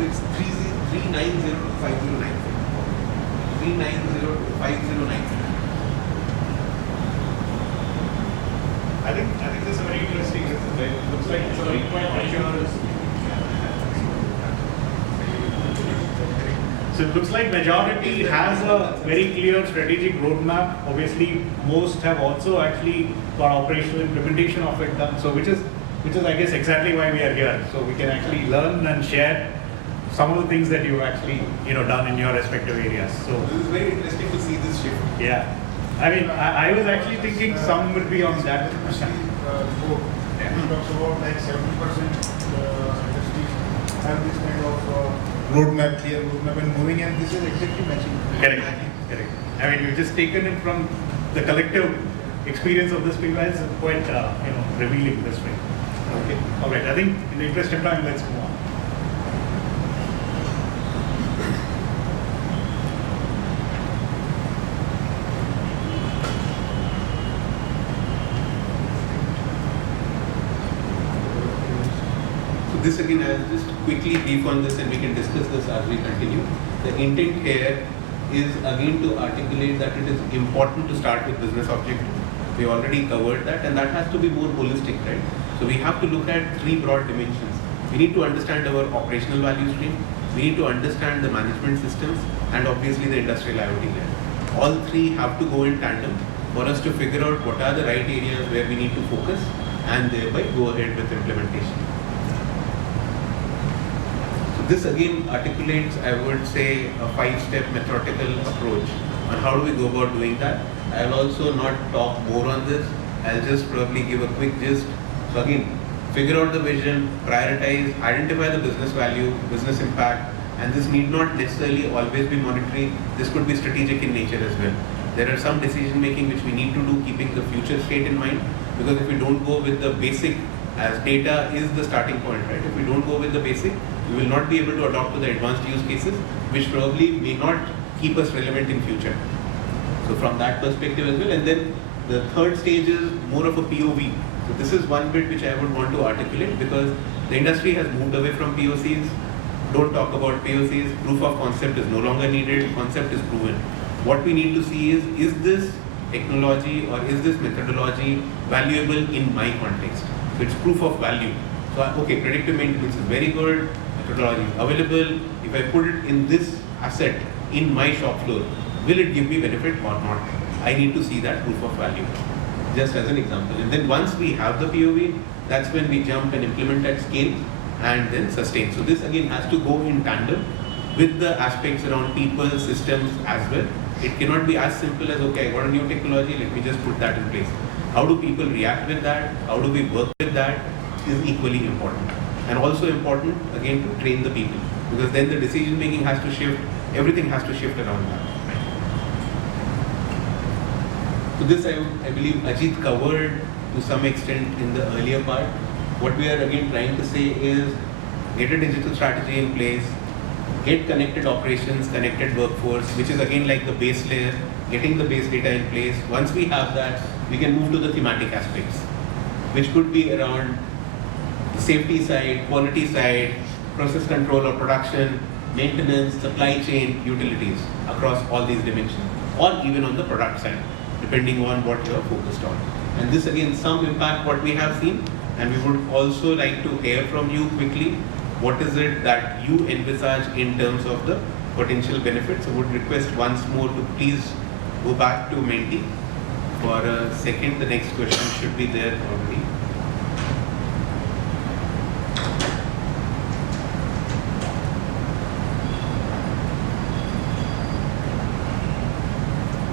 It's 390 to 5090. 390 to 5090. I think this is a very interesting. It looks like it's a very quite mature. So it looks like majority has a very clear strategic roadmap. Obviously, most have also actually got operational implementation of it done. So which is I guess exactly why we are here. So we can actually learn and share some of the things that you've actually done in your respective areas. So This is very interesting to see this shift. yeah, I was actually thinking some would be on that. Talks about like 70% industries have this kind of roadmap, clear roadmap and moving, and this is exactly matching. Correct. You've just taken it from the collective experience of this people. It's quite revealing this way. Okay. All right. I think in the interest of time, let's move on. So this again, I'll just quickly brief on this and we can discuss this as we continue. The intent here is again to articulate that it is important to start with business objective. We already covered that, and that has to be more holistic, right? So we have to look at 3 broad dimensions. We need to understand our operational value stream, we need to understand the management systems, and obviously the industrial IoT layer. All 3 have to go in tandem for us to figure out what are the right areas where we need to focus and thereby go ahead with implementation. So this again articulates, I would say, a 5-step methodical approach on how do we go about doing that. I'll also not talk more on this. I'll just probably give a quick gist. So again, figure out the vision, prioritize, identify the business value, business impact, and this need not necessarily always be monetary. This could be strategic in nature as well. There are some decision making which we need to do keeping the future state in mind, because if we don't go with the basic, as data is the starting point, right? If we don't go with the basic, we will not be able to adopt to the advanced use cases, which probably may not keep us relevant in future. So from that perspective as well, and then the third stage is more of a POV. So this is one bit which I would want to articulate, because the industry has moved away from POCs. Don't talk about POCs. Proof of concept is no longer needed. Concept is proven. What we need to see is this technology or is this methodology valuable in my context? So it's proof of value. So okay, predictive maintenance is very good. Methodology is available. If I put it in this asset in my shop floor, will it give me benefit or not? I need to see that proof of value, just as an example. And then once we have the POV, that's when we jump and implement at scale and then sustain. So this again has to go in tandem with the aspects around people, systems as well. It cannot be as simple as, okay, I got a new technology, let me just put that in place. How do people react with that? How do we work with that is equally important. and also important again to train the people, because then the decision making has to shift, everything has to shift around that. So this I believe Ajit covered to some extent in the earlier part. What we are again trying to say is get a digital strategy in place, get connected operations, connected workforce, which is again like the base layer, getting the base data in place. Once we have that, we can move to the thematic aspects, which could be around the safety side, quality side, process control or production, maintenance, supply chain, utilities across all these dimensions, or even on the product side, depending on what you are focused on. And this again, some impact what we have seen, and we would also like to hear from you quickly, what is it that you envisage in terms of the potential benefits. I would request once more to please go back to Menti for a second. The next question should be there already.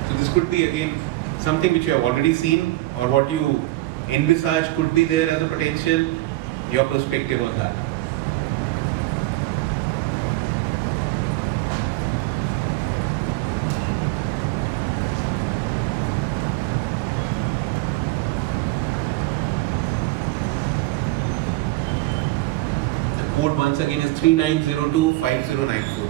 So this could be again something which you have already seen, or what you envisage could be there as a potential, your perspective on that. The code once again is 39025094.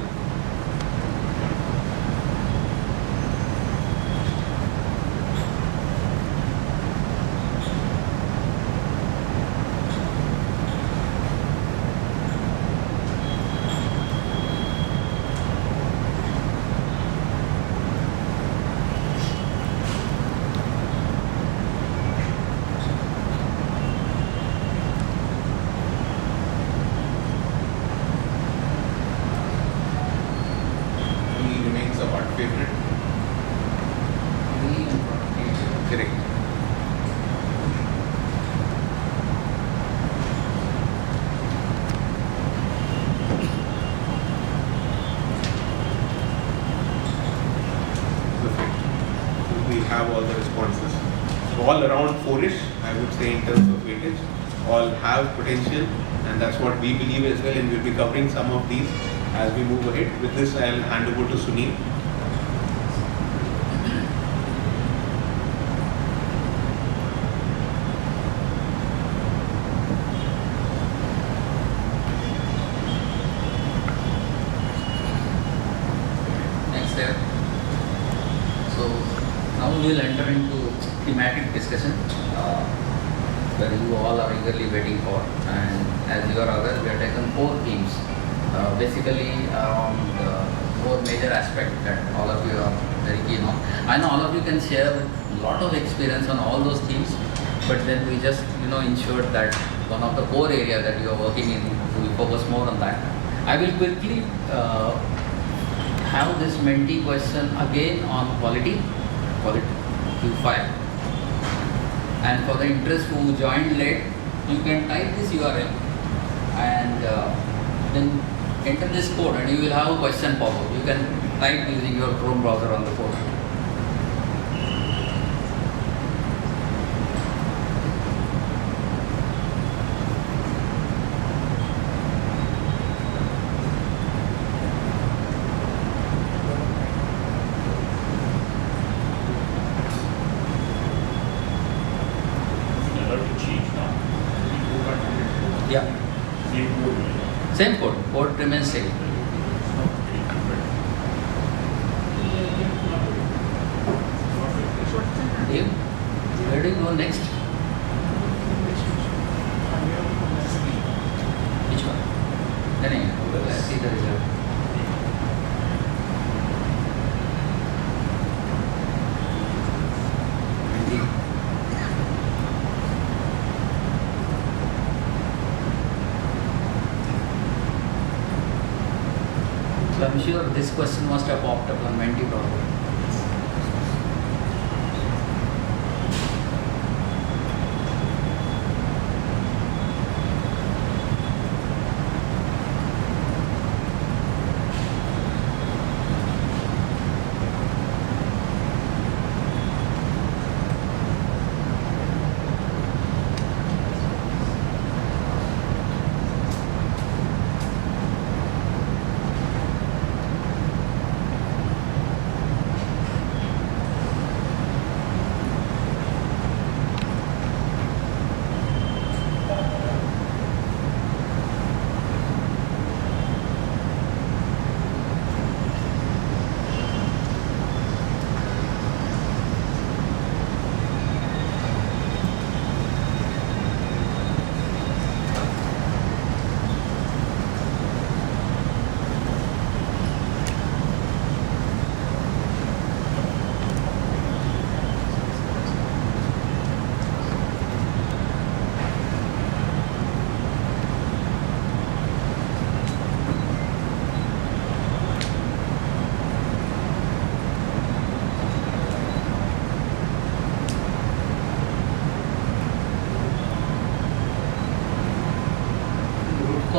Favorite? Correct. Perfect. We have all the responses. So all around 4-ish, I would say, in terms of weightage. All have potential, and that's what we believe as well, and we'll be covering some of these as we move ahead. With this, I'll hand over to Sunil. We will enter into thematic discussion where you all are eagerly waiting for, and as you are aware, we have taken 4 themes, basically around 4 major aspects that all of you are very keen on. I know all of you can share a lot of experience on all those themes, but then we just ensured that one of the core areas that you are working in, we focus more on that. I will quickly have this Menti question again on quality Q5, and for the interest who joined late, you can type this URL and then enter this code and you will have a question pop up. You can type using your Chrome browser on the code. Yeah. Same code. Code remains same. Dave, where do you go next? Which one? Let's see the result. So I'm sure this question must have popped up on Menti probably.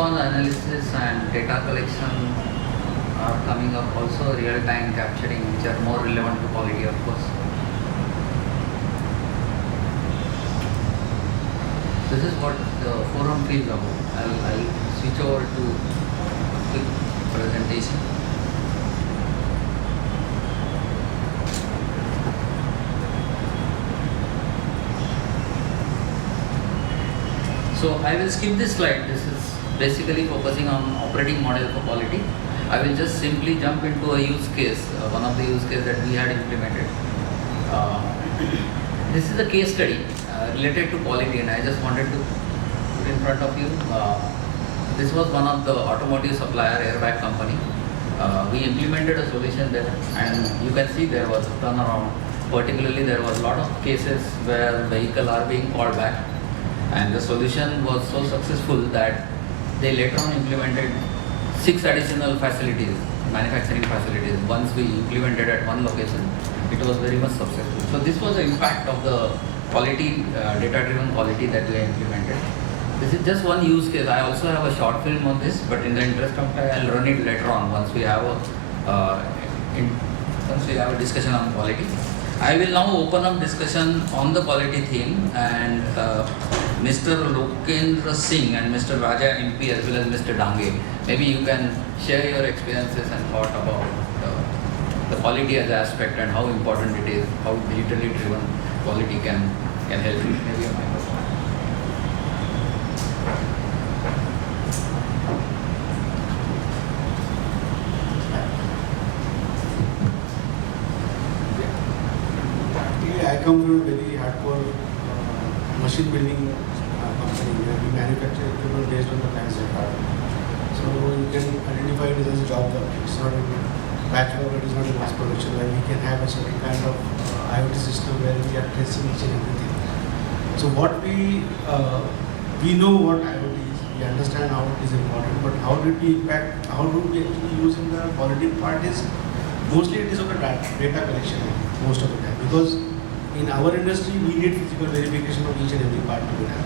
response analysis and data collection are coming up, also real-time capturing, which are more relevant to quality, of course. This is what the forum feels about. I'll switch over to a quick presentation. So I will skip this slide. This is basically focusing on operating model for quality. I will just simply jump into a use case, one of the use cases that we had implemented. This is a case study related to quality, and I just wanted to put in front of you. This was one of the automotive supplier airbag company. We implemented a solution there, and you can see there was a turnaround. Particularly, there was a lot of cases where vehicle are being called back, and the solution was so successful that they later on implemented 6 additional facilities, manufacturing facilities. Once we implemented at one location, it was very much successful. So this was the impact of the quality, data-driven quality that we implemented. This is just one use case. I also have a short film on this, but in the interest of time, I'll run it later on once we have a discussion on quality. I will now open up discussion on the quality theme, and Mr. Lokendra Singh and Mr. Raja MP as well as Mr. Dange, maybe you can share your experiences and thought about the quality as an aspect and how important it is, how digitally driven quality can help you. Maybe a microphone. I come from a very hardcore machine building company where we manufacture equipment based on the client's requirement. So you can identify it as a job work. It's not a batch work, it is not a mass production, where we can have a certain kind of IoT system where we are tracing each and everything. So what we know what IoT is, we understand how it is important, but how do we actually use in the quality part is mostly it is on the data collection most of the time, because in our industry we need physical verification of each and every part to be done,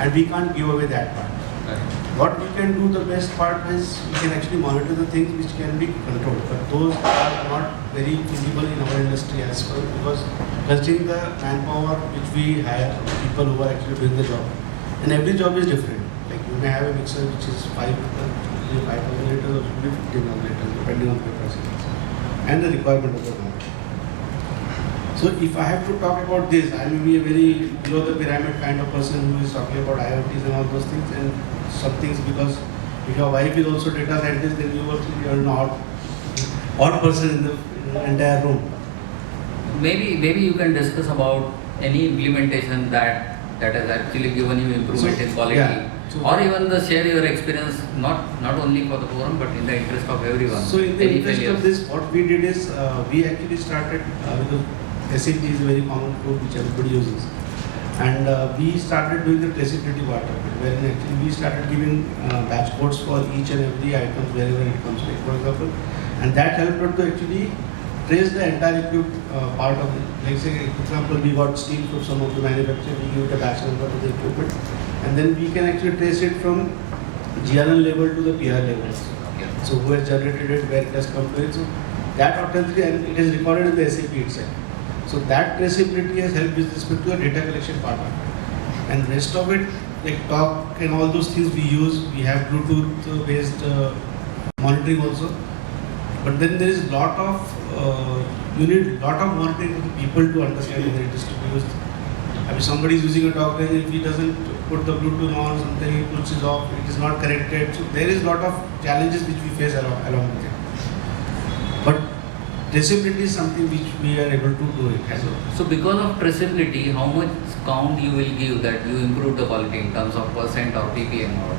and we can't give away that part. Right. What we can do, the best part is we can actually monitor the things which can be controlled, but those are not very feasible in our industry as well, because considering the manpower which we hire, people who are actually doing the job, and every job is different. Like you may have a mixer which is 5,000 liters or 15,000 liters, depending on the capacity and the requirement of the market. So if I have to talk about this, I may be a very below the pyramid kind of person who is talking about IoTs and all those things, and some things, because if your wife is also data scientist, then you are an odd person in the entire room. Maybe you can discuss about any implementation that has actually given you improvement in quality, yeah. or even share your experience, not only for the forum but in the interest of everyone. So in the Any interest failures? of this, what we did is we actually started because SAP is a very common tool which everybody uses, and we started doing the traceability part of it, wherein actually we started giving batch codes for each and every item wherever it comes, like for example, and that helped us to actually trace the entire equipped part of it. Like say, for example, we got steel from some of the manufacturer, we give it a batch number to the equipment, and then we can actually trace it from GRN level to the PR level. Yeah. So who has generated it, where it has come to it. So that authenticity, and it is recorded in the SAP itself. So that traceability has helped with respect to the data collection part of it. And rest of it, like talk and all those things we use, we have Bluetooth based monitoring also. But then there is lot of, you need lot of monitoring of the people to understand whether it is to be used. I mean, somebody is using a talk, and if he doesn't put the Bluetooth on, something he puts it off, it is not connected. So there is lot of challenges which we face along with it. But traceability is something which we are able to do it. So because of traceability, how much count you will give that you improve the quality in terms of percent or ppm, or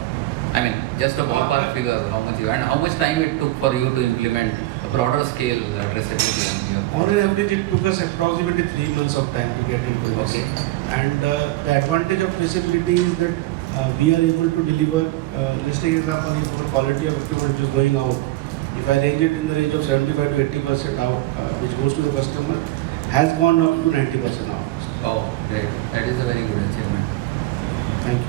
I mean just a ballpark figure, how much you, and how much time it took for you to implement a broader scale traceability? On an average, it took us approximately 3 months of time to get into this. Okay. And the advantage of traceability is that we are able to deliver, let's take example, for the quality of equipment which is going out. If I range it in the range of 75 to 80% out, which goes to the customer, has gone up to 90% out. Oh, great. That is a very good achievement. Thank you.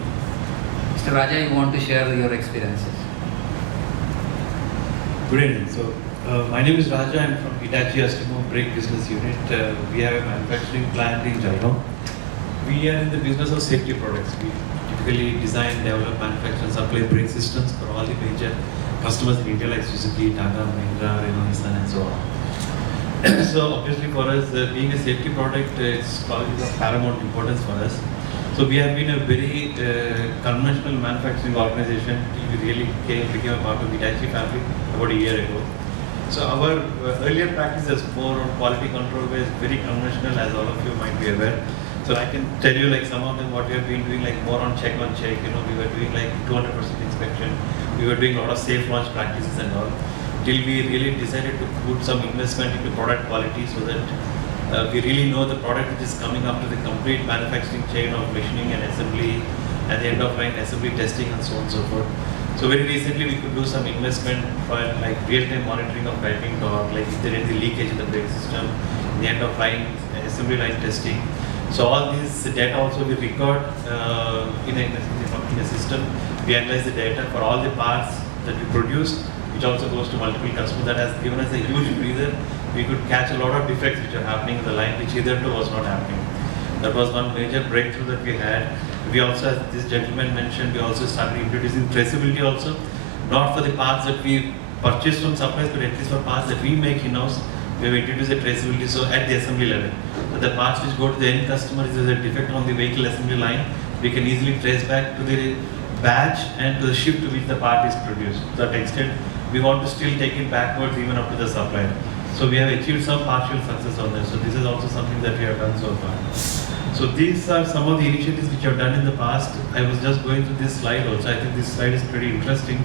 Mr. Raja, you want to share your experiences? Good evening. So, my name is Raja. I'm from Hitachi Astemo Brake Business Unit. We have a manufacturing plant in Jalgaon. We are in the business of safety products. We typically design, develop, manufacture, and supply brake systems for all the major customers in India like Suzuki, Tata, Mahindra, Renault, Nissan, and so on. So, obviously, for us, being a safety product, it's of paramount importance for us. So we have been a very conventional manufacturing organization till we really became a part of Hitachi family about a year ago. So our earlier practices more on quality control was very conventional, as all of you might be aware. So I can tell you like some of them what we have been doing, like more on check. You know, we were doing like 200% inspection. We were doing a lot of safe launch practices and all. Till we really decided to put some investment into product quality so that we really know the product which is coming after the complete manufacturing chain of machining and assembly, and the end of line assembly testing and so on and so forth. So very recently we could do some investment for like real-time monitoring of piping torque, like if there is any leakage in the brake system, the end of line assembly line testing. So all this data also we record in a system. We analyze the data for all the parts that we produce, which also goes to multiple customers. That has given us a huge breather. We could catch a lot of defects which are happening in the line, which hitherto was not happening. That was one major breakthrough that we had. We also, as this gentleman mentioned, we also started introducing traceability also, not for the parts that we purchase from suppliers, but at least for parts that we make in-house, we have introduced a traceability. So at the assembly level, so the parts which go to the end customer, if there is a defect on the vehicle assembly line, we can easily trace back to the batch and to the shift to which the part is produced. To that extent, we want to still take it backwards even up to the supplier. So we have achieved some partial success on that. So this is also something that we have done so far. So these are some of the initiatives which I've done in the past. I was just going through this slide also. I think this slide is pretty interesting.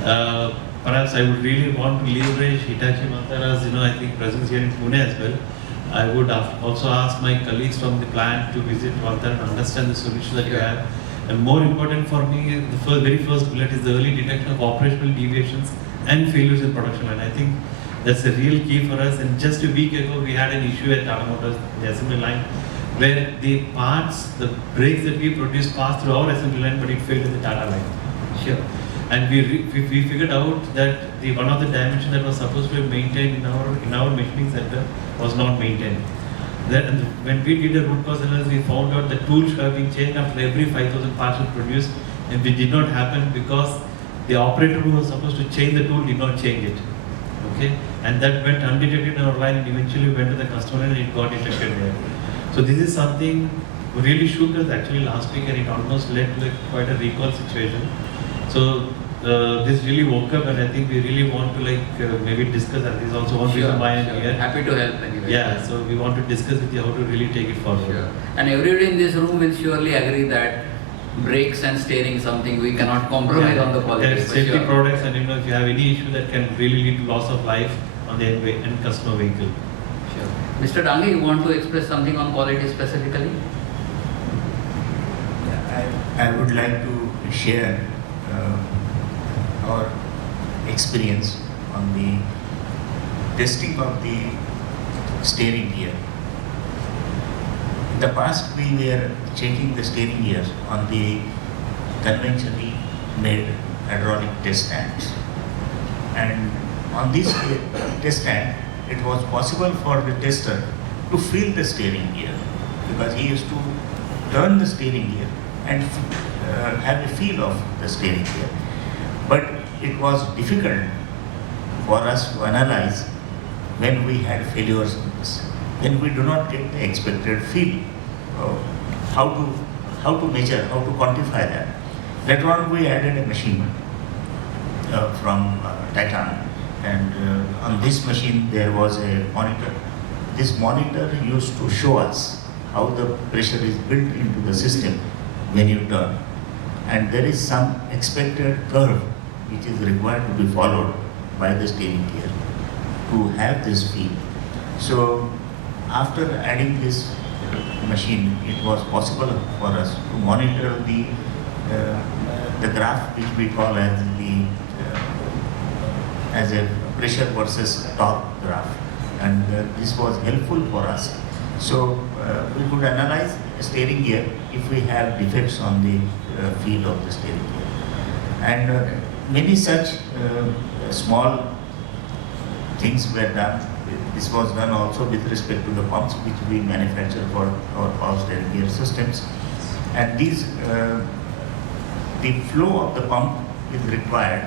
Perhaps I would really want to leverage Hitachi Vantara's, I think presence here in Pune as well. I would also ask my colleagues from the plant to visit Vantara and understand the solution that you have. And more important for me, the very first bullet is the early detection of operational deviations and failures in production line. I think that's a real key for us. And just a week ago, we had an issue at Tata Motors, the assembly line, where the parts, the brakes that we produce passed through our assembly line, but it failed in the Tata line. Sure. And we figured out that one of the dimensions that was supposed to be maintained in our machining center was not maintained. Then when we did a root cause analysis, we found out the tool should have been changed after every 5,000 parts were produced, and it did not happen because the operator who was supposed to change the tool did not change it. Okay, and that went undetected in our line and eventually went to the customer and it got detected there. So this is something really shook us actually last week, and it almost led to quite a recall situation. So this really woke up, and I think we really want to maybe discuss that. This is also one reason why I'm here. Happy to help anyway. Yeah, so we want to discuss with you how to really take it forward. Sure. And everybody in this room will surely agree that brakes and steering is something we cannot compromise on the quality. There's safety products, and if you have any issue that can really lead to loss of life on the end customer vehicle. Sure. Mr. Dangi, you want to express something on quality specifically? I would like to share our experience on the testing of the steering gear. In the past, we were checking the steering gears on the conventionally made hydraulic test stands. And on this test stand, it was possible for the tester to feel the steering gear, because he used to turn the steering gear and have a feel of the steering gear. But it was difficult for us to analyze when we had failures in this, when we do not get the expected feel. How to measure, how to quantify that. Later on, we added a machine from Titan, and on this machine there was a monitor. This monitor used to show us how the pressure is built into the system when you turn, and there is some expected curve which is required to be followed by the steering gear to have this feel. So after adding this machine, it was possible for us to monitor the graph which we call as a pressure versus torque graph, and this was helpful for us. So we could analyze a steering gear if we have defects on the field of the steering gear. And many such small things were done. This was done also with respect to the pumps which we manufacture for our power steering gear systems. And these, the flow of the pump is required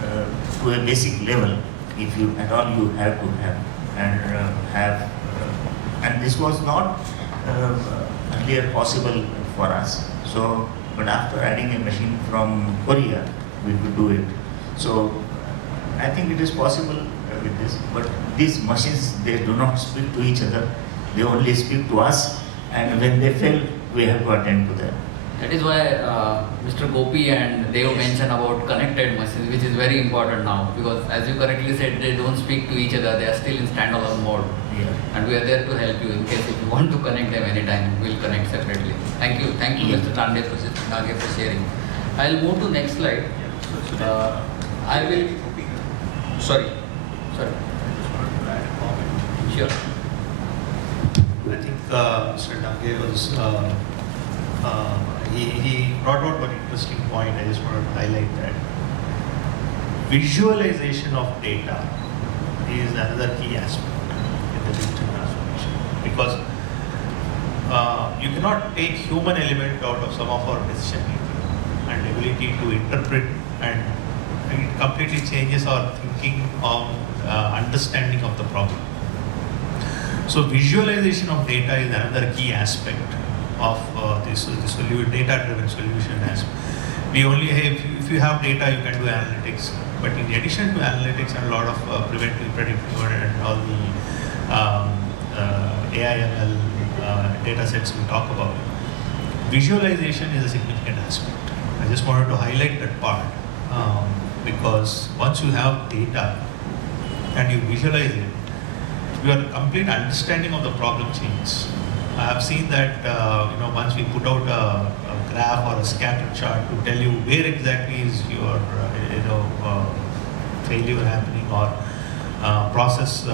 to a basic level if you at all you have to have and this was not earlier possible for us. So, but after adding a machine from Korea, we could do it. So, I think it is possible with this. But these machines, they do not speak to each other. They only speak to us, and when they fail, we have to attend to them. That is why Mr. Gopi and Deo mentioned about connected machines, which is very important now, because as you correctly said, they don't speak to each other, they are still in standalone mode. Yeah. And we are there to help you in case if you want to connect them anytime, we'll connect separately. Thank you, Yeah. Mr. Tande for sharing. I'll move to next slide. I will, sorry. Sure. I think Mr. Dange was, he brought out one interesting point. I just wanted to highlight that. Visualization of data is another key aspect in the digital transformation, because you cannot take human element out of some of our decision making and ability to interpret, and it completely changes our thinking on understanding of the problem. So visualization of data is another key aspect of this data-driven solution. As we only have, if you have data, you can do analytics. But in addition to analytics and a lot of preventive, predictive, and all the AI/ML data sets we talk about, visualization is a significant aspect. I just wanted to highlight that part because once you have data and you visualize it, your complete understanding of the problem changes. I have seen that once we put out a graph or a scatter chart to tell you where exactly is your failure happening or process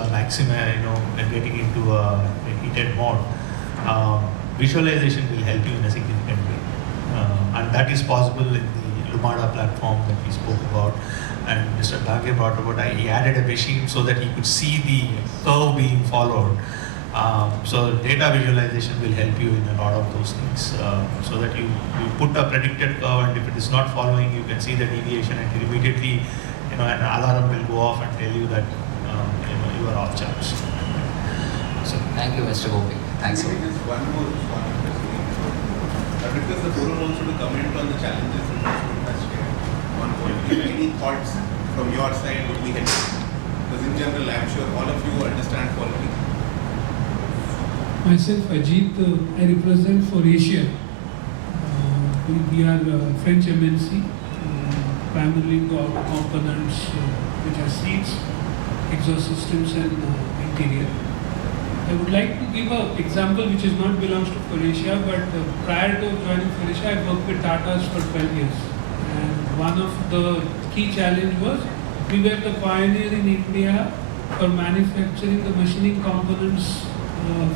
getting into a heated mode, visualization will help you in a significant way, and that is possible in the Lumada platform that we spoke about. And Mr. Dange brought about, he added a machine so that he could see the curve being followed. So data visualization will help you in a lot of those things, so that you put a predicted curve, and if it is not following, you can see the deviation, and immediately an alarm will go off and tell you that you are off charts. So Thank you, Mr. Gopi. Thanks. Maybe just one more I request the forum also to comment on the challenges in the industry. One point, any thoughts from your side would be helpful. Because in general, I'm sure all of you understand quality. Myself, Ajit, I represent for Asia. We are French MNC, primarily into auto components, which are seats, exhaust systems, and interior. I would like to give an example which is not belongs to Faurecia, but prior to joining Faurecia, I worked with Tatas for 12 years. And one of the key challenge was we were the pioneer in India for manufacturing the machining components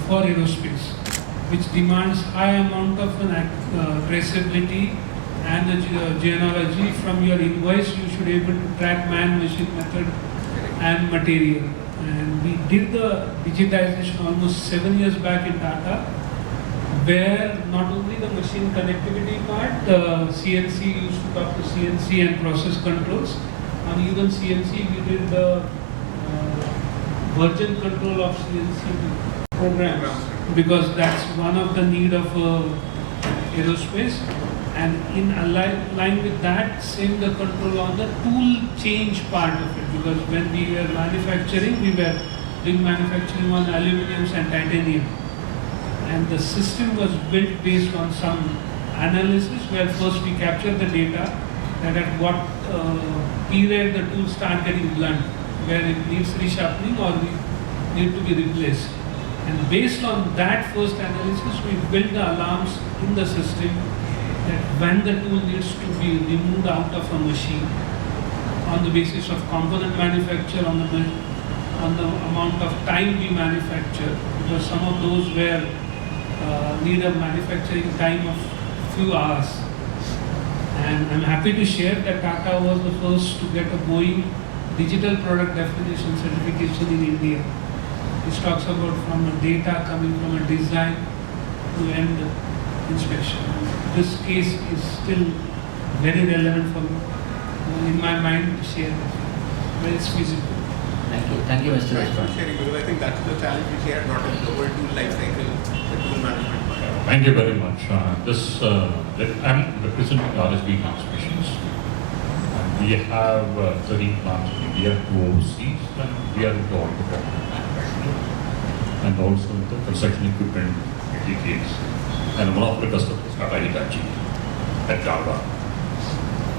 for aerospace, which demands high amount of traceability and the genealogy. From your invoice, you should be able to track man, machine, method, and material. And we did the digitization almost 7 years back in Tata, where not only the machine connectivity part, CNC used to talk to CNC and process controls. On even CNC, we did the version control of CNC programs, because that's one of the need of aerospace. And in line with that, same the control on the tool change part of it, because when we were manufacturing, we were doing manufacturing on aluminum and titanium. And the system was built based on some analysis where first we capture the data that at what period the tools start getting blunt, where it needs resharpening or we need to be replaced. And based on that first analysis, we built the alarms in the system that when the tool needs to be removed out of a machine on the basis of component manufacture, on the on the amount of time we manufacture, because some of those were need a manufacturing time of few hours. And I'm happy to share that Tata was the first to get a Boeing digital product definition certification in India, which talks about from a data coming from a design to end inspection. This case is still very relevant for me, in my mind, to share it, but it's feasible. Thank you, Mr. Thanks for Deshpande. sharing, because I think that's the challenge we share, not in the whole tool life cycle, the tool management. Thank you very much. I'm representing RSB Transmissions. And we have 13 plants in India, 2 overseas, and we are into all the property manufacturing and also the construction equipment indicates. And one of the customers is Tata Hitachi at Java.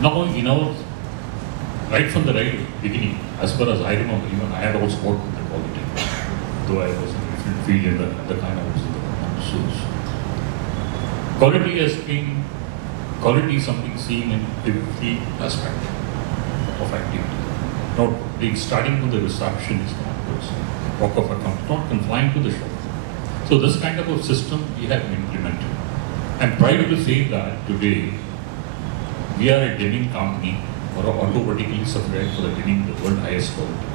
Now, right from the beginning, as far as I remember, even I had also worked with the quality, though I was in a different field at the time I was in the source. Quality is something seen in every aspect of activity. Not starting from the receptionist onwards, work of account, not confined to the shop. So this kind of a system we have implemented. I'm proud to say that today we are a Deming company, or auto vertically certified for the Deming, the world highest quality.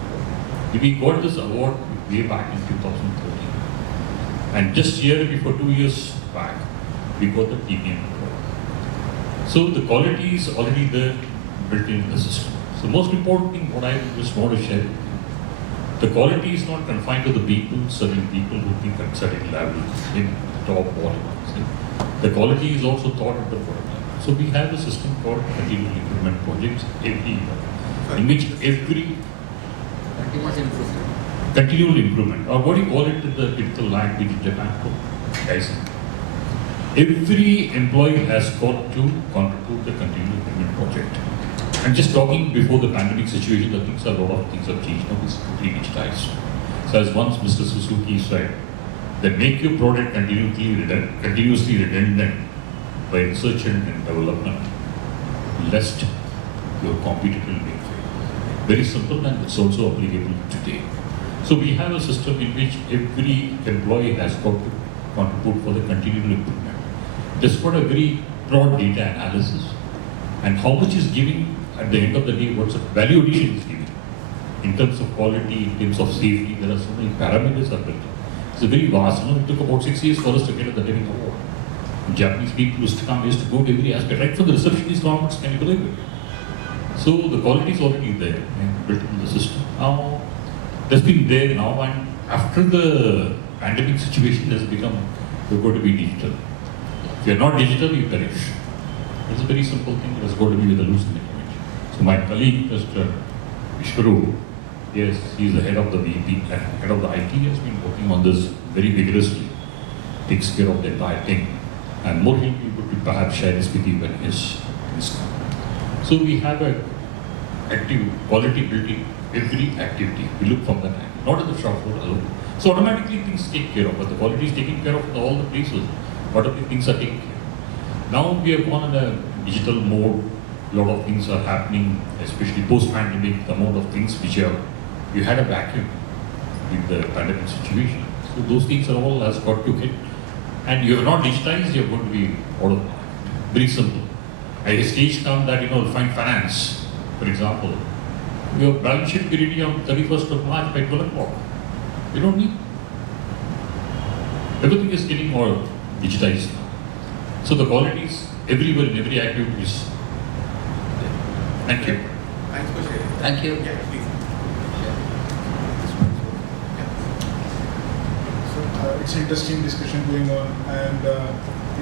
We got this award way back in 2013. And just before 2 years back, we got the TPM award. So the quality is already there, built in the system. So most important thing what I just want to share, the quality is not confined to the people, certain people who think at certain level, in top bottom. The quality is also taught at the product level. So we have a system called continual improvement projects every year, in which every continual improvement, or what do you call it in the typical language in Japan, Kaizen. Every employee has got to contribute the continual improvement project. I'm just talking before the pandemic situation, a lot of things have changed now, it's completely digitized. So as once Mr. Suzuki said, that make your product continuously redundant by research and development, lest your competitor will make fail. Very simple, and it's also applicable today. So we have a system in which every employee has got to contribute for the continual improvement. This got a very broad data analysis, and how much is giving at the end of the day, what's the value addition is giving. In terms of quality, in terms of safety, there are so many parameters are built. It's a very vast. It took about 6 years for us to get the Deming Award. Japanese people used to go to every aspect, right from the receptionist onwards, can you believe it? So the quality is already there and built in the system. Now, that's been there now, and after the pandemic situation has become, we're going to be digital. If you're not digital, you perish. It's a very simple thing, it's going to be with the losing image. So my colleague, Mr. Vishwaru, yes, he's the head of the VP, head of the IT, has been working on this very vigorously, takes care of the entire thing. And more he'll be able to perhaps share this with you when he's come. So we have a active quality building every activity. We look from that angle, not at the shop floor alone. So automatically things take care of, but the quality is taken care of in all the places. What are the things are taken care of? Now we have gone in a digital mode. A lot of things are happening, especially post-pandemic, the amount of things which you had a vacuum in the pandemic situation. So those things are all has got to hit. And you are not digitized, you are going to be out of mind. Very simple. At a stage come that, find finance, for example. Your balance sheet be ready on 31st of March by 12 o'clock. You don't need. Everything is getting more digitized now. So the quality is everywhere in every activity is there. Thank you. Thanks for sharing. Thank you. Yeah, please. It's an interesting discussion going on, and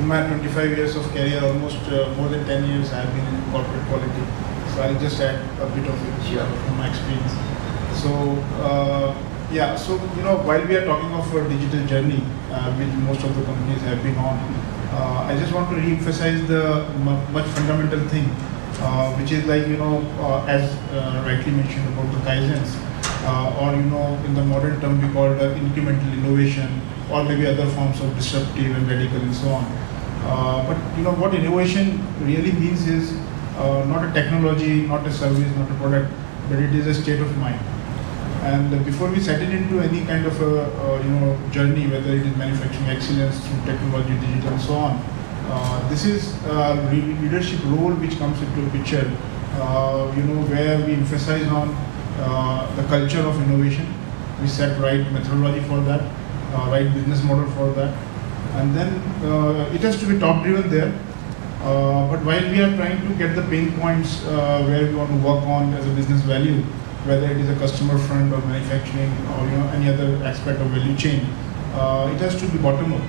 in my 25 years of career, almost more than 10 years I have been in corporate quality. So I'll just add a bit of it from my experience. So while we are talking of a digital journey, which most of the companies have been on, I just want to re-emphasize the much fundamental thing, which is like, as rightly mentioned about the Kaizens, or in the modern term we call it incremental innovation, or maybe other forms of disruptive and radical and so on. But what innovation really means is not a technology, not a service, not a product, but it is a state of mind. And before we set it into any kind of a journey, whether it is manufacturing excellence through technology, digital, and so on, this is leadership role which comes into a picture. Where we emphasize on the culture of innovation. We set right methodology for that, right business model for that, and then it has to be top driven there. But while we are trying to get the pain points where we want to work on as a business value, whether it is a customer front or manufacturing or any other aspect of value chain, it has to be bottom up.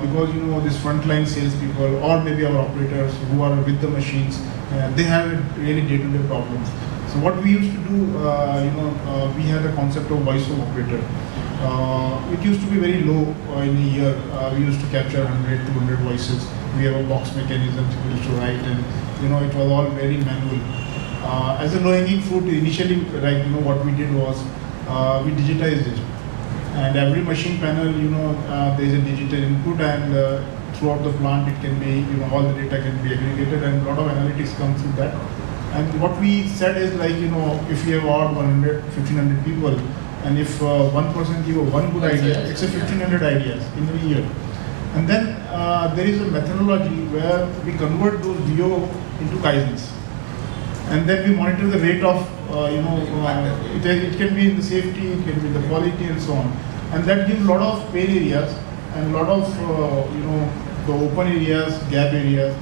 Because these frontline salespeople or maybe our operators who are with the machines, they have really day-to-day problems. So what we used to do, we had a concept of voice of operator. It used to be very low in a year. We used to capture 100, 200 voices. We have a box mechanism we used to write, and it was all very manual. As a low-hanging fruit, initially, what we did was we digitized it. And every machine panel, there is a digital input, and throughout the plant, it can be, all the data can be aggregated, and a lot of analytics come through that. And what we said is if we have about 1,500 people, and if one person gives one good idea, it's a 1,500 ideas in a year. And then there is a methodology where we convert those VO into Kaizens. And then we monitor the rate of, it can be in the safety, it can be in the quality, and so on. And that gives a lot of pain areas and a lot of, the open areas, gap areas,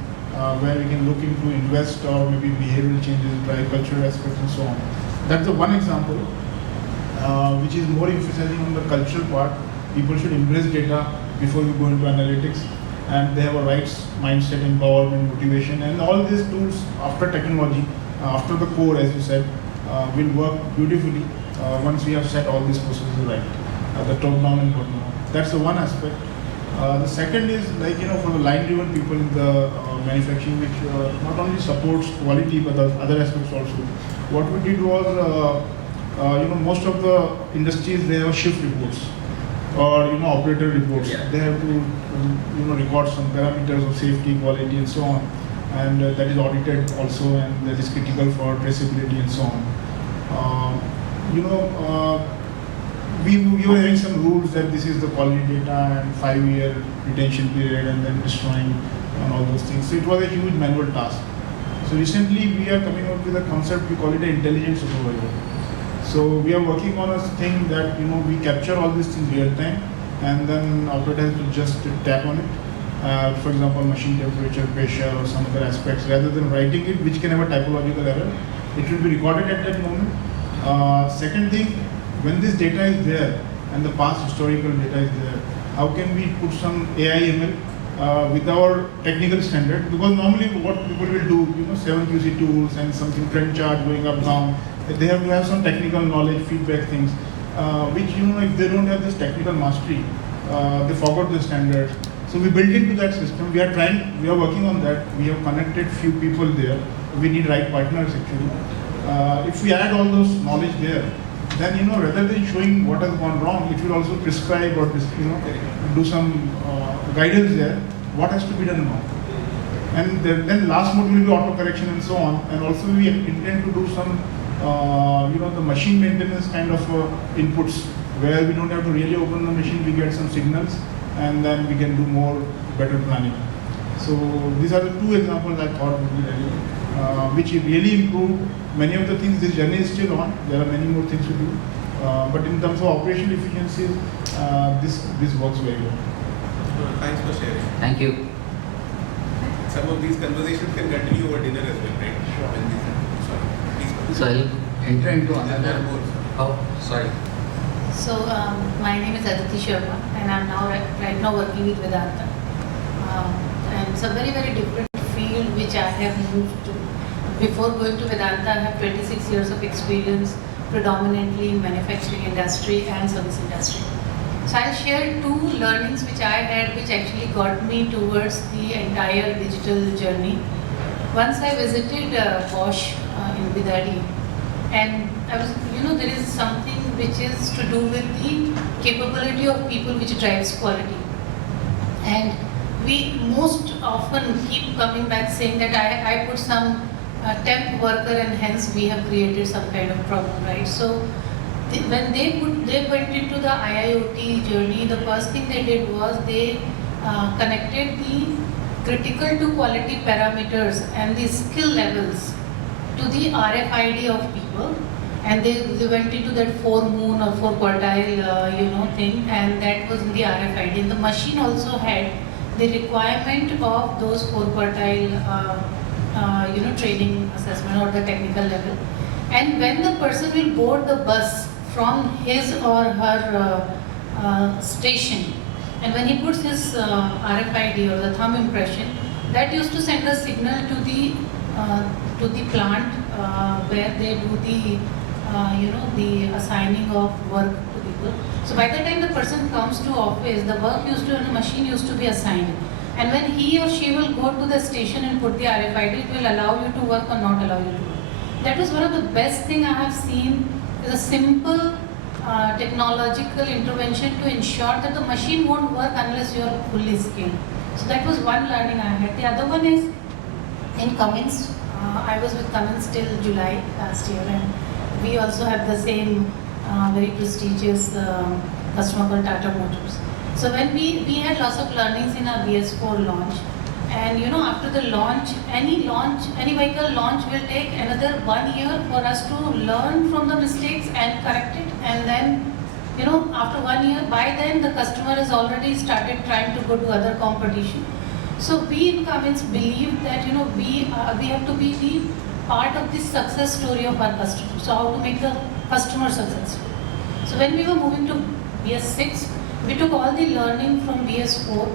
where we can look into invest or maybe behavioral changes, drive cultural aspects, and so on. That's the one example, which is more emphasizing on the cultural part. People should embrace data before we go into analytics, and they have a right mindset, empowerment, motivation, and all these tools after technology, after the core, as you said, will work beautifully once we have set all these processes right, the top down and bottom up. That's the one aspect. The second is for the line-driven people in the manufacturing, which not only supports quality but the other aspects also. What we did was, most of the industries, they have shift reports or operator reports. Yeah. They have to record some parameters of safety, quality, and so on. And that is audited also, and that is critical for traceability and so on. We were having some rules that this is the quality data and 5-year retention period and then destroying and all those things. So it was a huge manual task. So recently we are coming up with a concept, we call it an intelligent supervisor. So we are working on a thing that we capture all these things real time, and then operator has to just tap on it. For example, machine temperature, pressure, or some other aspects, rather than writing it, which can have a typological error. It will be recorded at that moment. Second thing, when this data is there and the past historical data is there, how can we put some AI ML with our technical standard? Because normally what people will do, 7 QC tools and something trend chart going up down, they have to have some technical knowledge, feedback things, which if they don't have this technical mastery, they forgot the standards. So we built into that system. We are working on that. We have connected few people there. We need right partners actually. If we add all those knowledge there, then rather than showing what has gone wrong, it will also prescribe or do some guidance there. What has to be done now? And then last mode will be auto correction and so on. And also we intend to do some the machine maintenance kind of inputs where we don't have to really open the machine. We get some signals, and then we can do more better planning. So these are the two examples I thought would be relevant, which really improve many of the things. This journey is still on. There are many more things to do, but in terms of operational efficiencies, this works very well. Thanks for sharing. Thank you. Some of these conversations can continue over dinner as well, right? Sure. Sorry, please. So I'll enter into another. Oh, sorry. So my name is Aditi Sharma, and I'm now right now working with Vedanta. And it's a very, very different field which I have moved to. Before going to Vedanta, I have 26 years of experience, predominantly in manufacturing industry and service industry. So I'll share two learnings which I had, which actually got me towards the entire digital journey. Once I visited Bosch in Bidadi, and I was, there is something which is to do with the capability of people which drives quality. And we most often keep coming back saying that I put some temp worker and hence we have created some kind of problem, right? So when they went into the IIoT journey, the first thing they did was they connected the critical to quality parameters and the skill levels to the RFID of people, and they went into that 4 moon or 4 quartile thing, and that was in the RFID. And the machine also had the requirement of those 4 quartile training assessment or the technical level. And when the person will board the bus from his or her station, and when he puts his RFID or the thumb impression, that used to send a signal to the plant where they do the assigning of work to people. So by the time the person comes to office, the work used to, and the machine used to be assigned. And when he or she will go to the station and put the RFID, it will allow you to work or not allow you to work. That was one of the best thing I have seen, is a simple technological intervention to ensure that the machine won't work unless you are fully skilled. So that was one learning I had. The other one is in Cummins. I was with Cummins till July last year, and we also have the same very prestigious customer called Tata Motors. So when we had lots of learnings in our BS4 launch, and after the launch, any vehicle launch will take another 1 year for us to learn from the mistakes and correct it, and then after 1 year, by then the customer has already started trying to go to other competition. So we in Cummins believe that we have to be the part of the success story of our customer. So how to make the customer successful. So when we were moving to BS6, we took all the learning from BS4,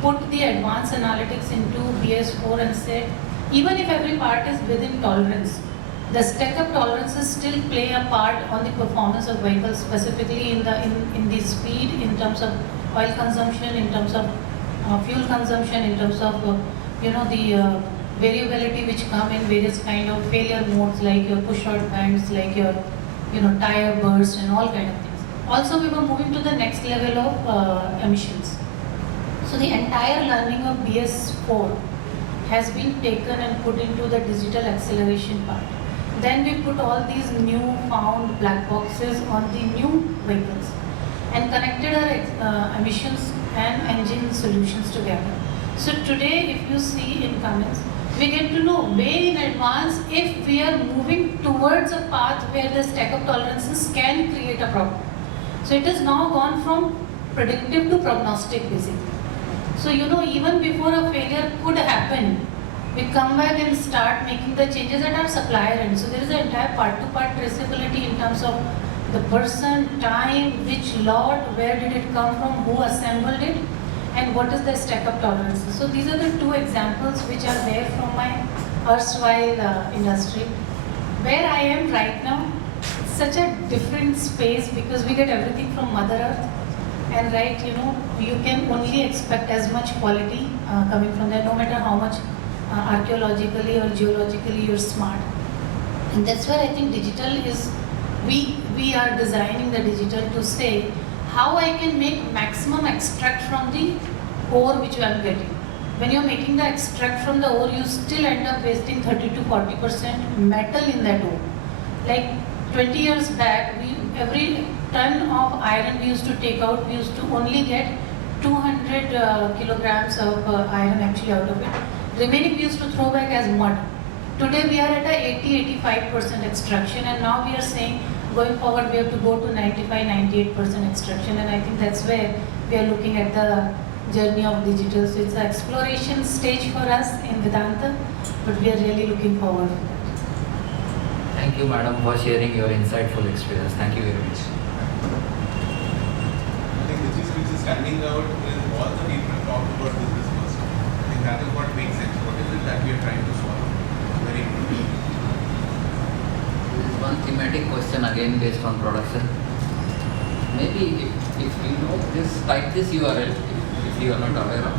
put the advanced analytics into BS4 and said, even if every part is within tolerance, the stack-up tolerances still play a part on the performance of vehicles, specifically in the speed, in terms of oil consumption, in terms of fuel consumption, in terms of the variability which come in various kind of failure modes, like your push-out bands, like your tire burst and all kind of things. Also, we were moving to the next level of emissions. So the entire learning of BS4 has been taken and put into the digital acceleration part. Then we put all these new found black boxes on the new vehicles and connected our emissions and engine solutions together. So today, if you see in Cummins, we get to know way in advance if we are moving towards a path where the stack-up tolerances can create a problem. So it has now gone from predictive to prognostic basically. So even before a failure could happen, we come back and start making the changes at our supplier end. So there is an entire part-to-part traceability in terms of the person, time, which lot, where did it come from, who assembled it, and what is the stack-up tolerance. So these are the two examples which are there from my erstwhile industry. Where I am right now, it's such a different space because we get everything from Mother Earth. And you can only expect as much quality coming from there, no matter how much archaeologically or geologically you're smart. And that's where I think digital is, we are designing the digital to say how I can make maximum extract from the ore which I am getting. When you're making the extract from the ore, you still end up wasting 30 to 40% metal in that ore. Like 20 years back, every ton of iron we used to take out, we used to only get 200 kilograms of iron actually out of it. Remaining we used to throw back as mud. Today we are at a 80-85% extraction, and now we are saying going forward we have to go to 95-98% extraction, and I think that's where we are looking at the journey of digital. So it's an exploration stage for us in Vedanta, but we are really looking forward to that. Thank you, madam, for sharing your insightful experience. Thank you very much. I think which is standing out is all the people talk about business first. I think that is what makes sense. What is it that we are trying to solve? Very important. There is one thematic question again based on production. Maybe if you know this, type this URL if you are not aware of.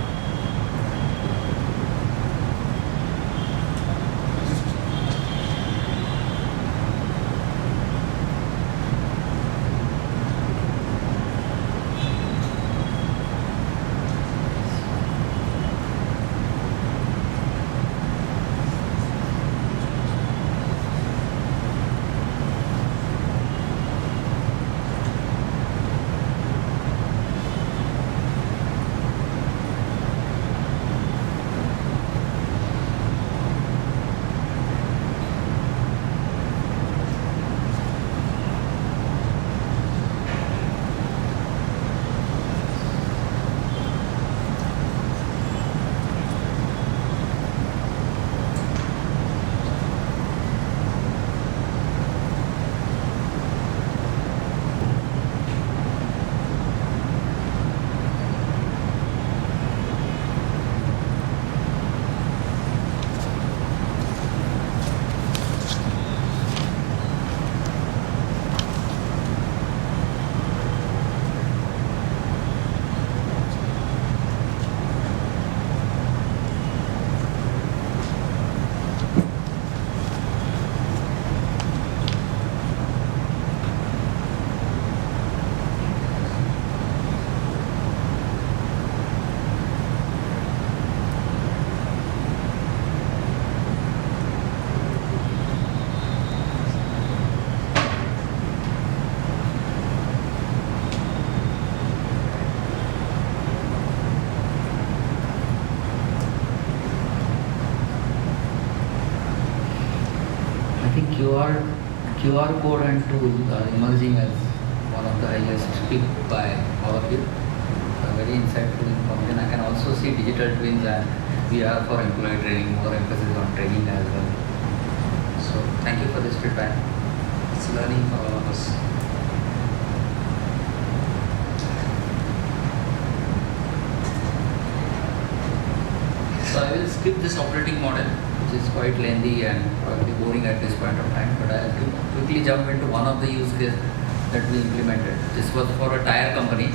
QR code and tool are emerging as one of the highest picked by our youth. Very insightful information. I can also see digital twins and VR for employee training, more emphasis on training as well. So thank you for this feedback. It's learning for all of us. So I will skip this operating model, which is quite lengthy and probably boring at this point of time, but I will quickly jump into one of the use cases that we implemented. This was for a tire company.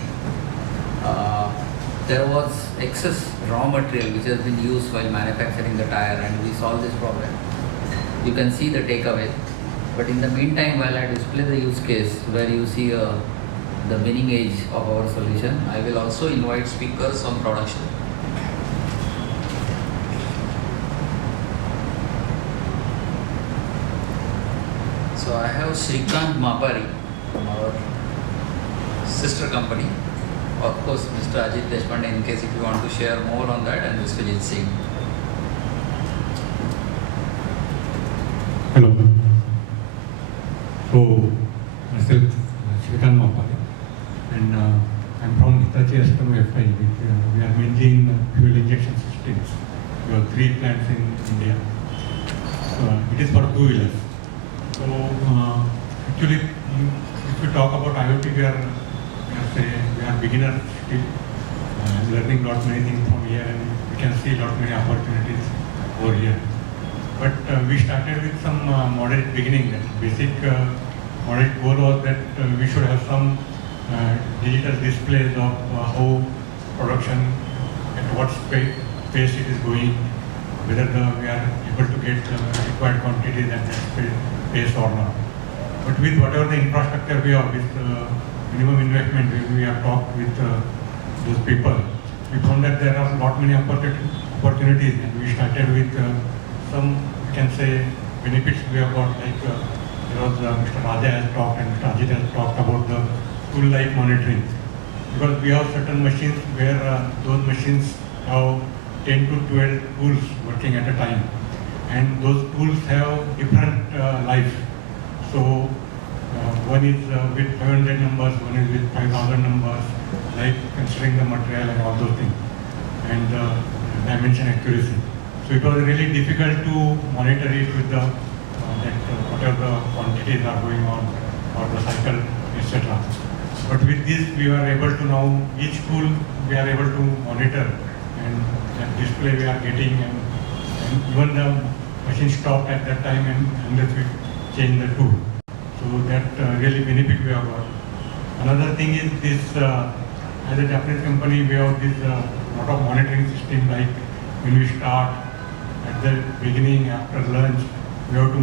There was excess raw material which has been used while manufacturing the tire, and we solved this problem. You can see the takeaway, but in the meantime, while I display the use case where you see the winning edge of our solution, I will also invite speakers on production. So I have Shrikant Mapari from our sister company. Of course, Mr. Ajit Deshpande, in case if you want to share more on that, and Mr. Vijit Singh. Hello. So, myself, Shrikant Mapari, and I'm from Hitachi Astemo FI. We are mainly in fuel injection systems. We have 3 plants in India. So, it is for 2-wheelers. So, actually, if you talk about IoT, we are beginners still, learning lot many things from here, and we can see lot many opportunities over here. But we started with some moderate beginning. That basic moderate goal was that we should have some digital displays of how production, at what pace it is going, whether we are able to get required quantities at that pace or not. But with whatever the infrastructure we have, with minimum investment, we have talked with those people, we found that there are not many opportunities, and we started with some, we can say, benefits we have got, like there was Mr. Raja has talked and Mr. Ajit has talked about the tool life monitoring. Because we have certain machines where those machines have 10 to 12 tools working at a time, and those tools have different life. So one is with 500 numbers, one is with 5,000 numbers, like considering the material and all those things, and dimension accuracy. So it was really difficult to monitor it with the whatever the quantities are going on, or the cycle, etc. But with this, we are able to now, each tool we are able to monitor, and that display we are getting, and even the machine stopped at that time, and unless we change the tool. So that really benefit we have got. Another thing is this, as a Japanese company, we have this lot of monitoring system, like when we start, at the beginning, after lunch, we have to, I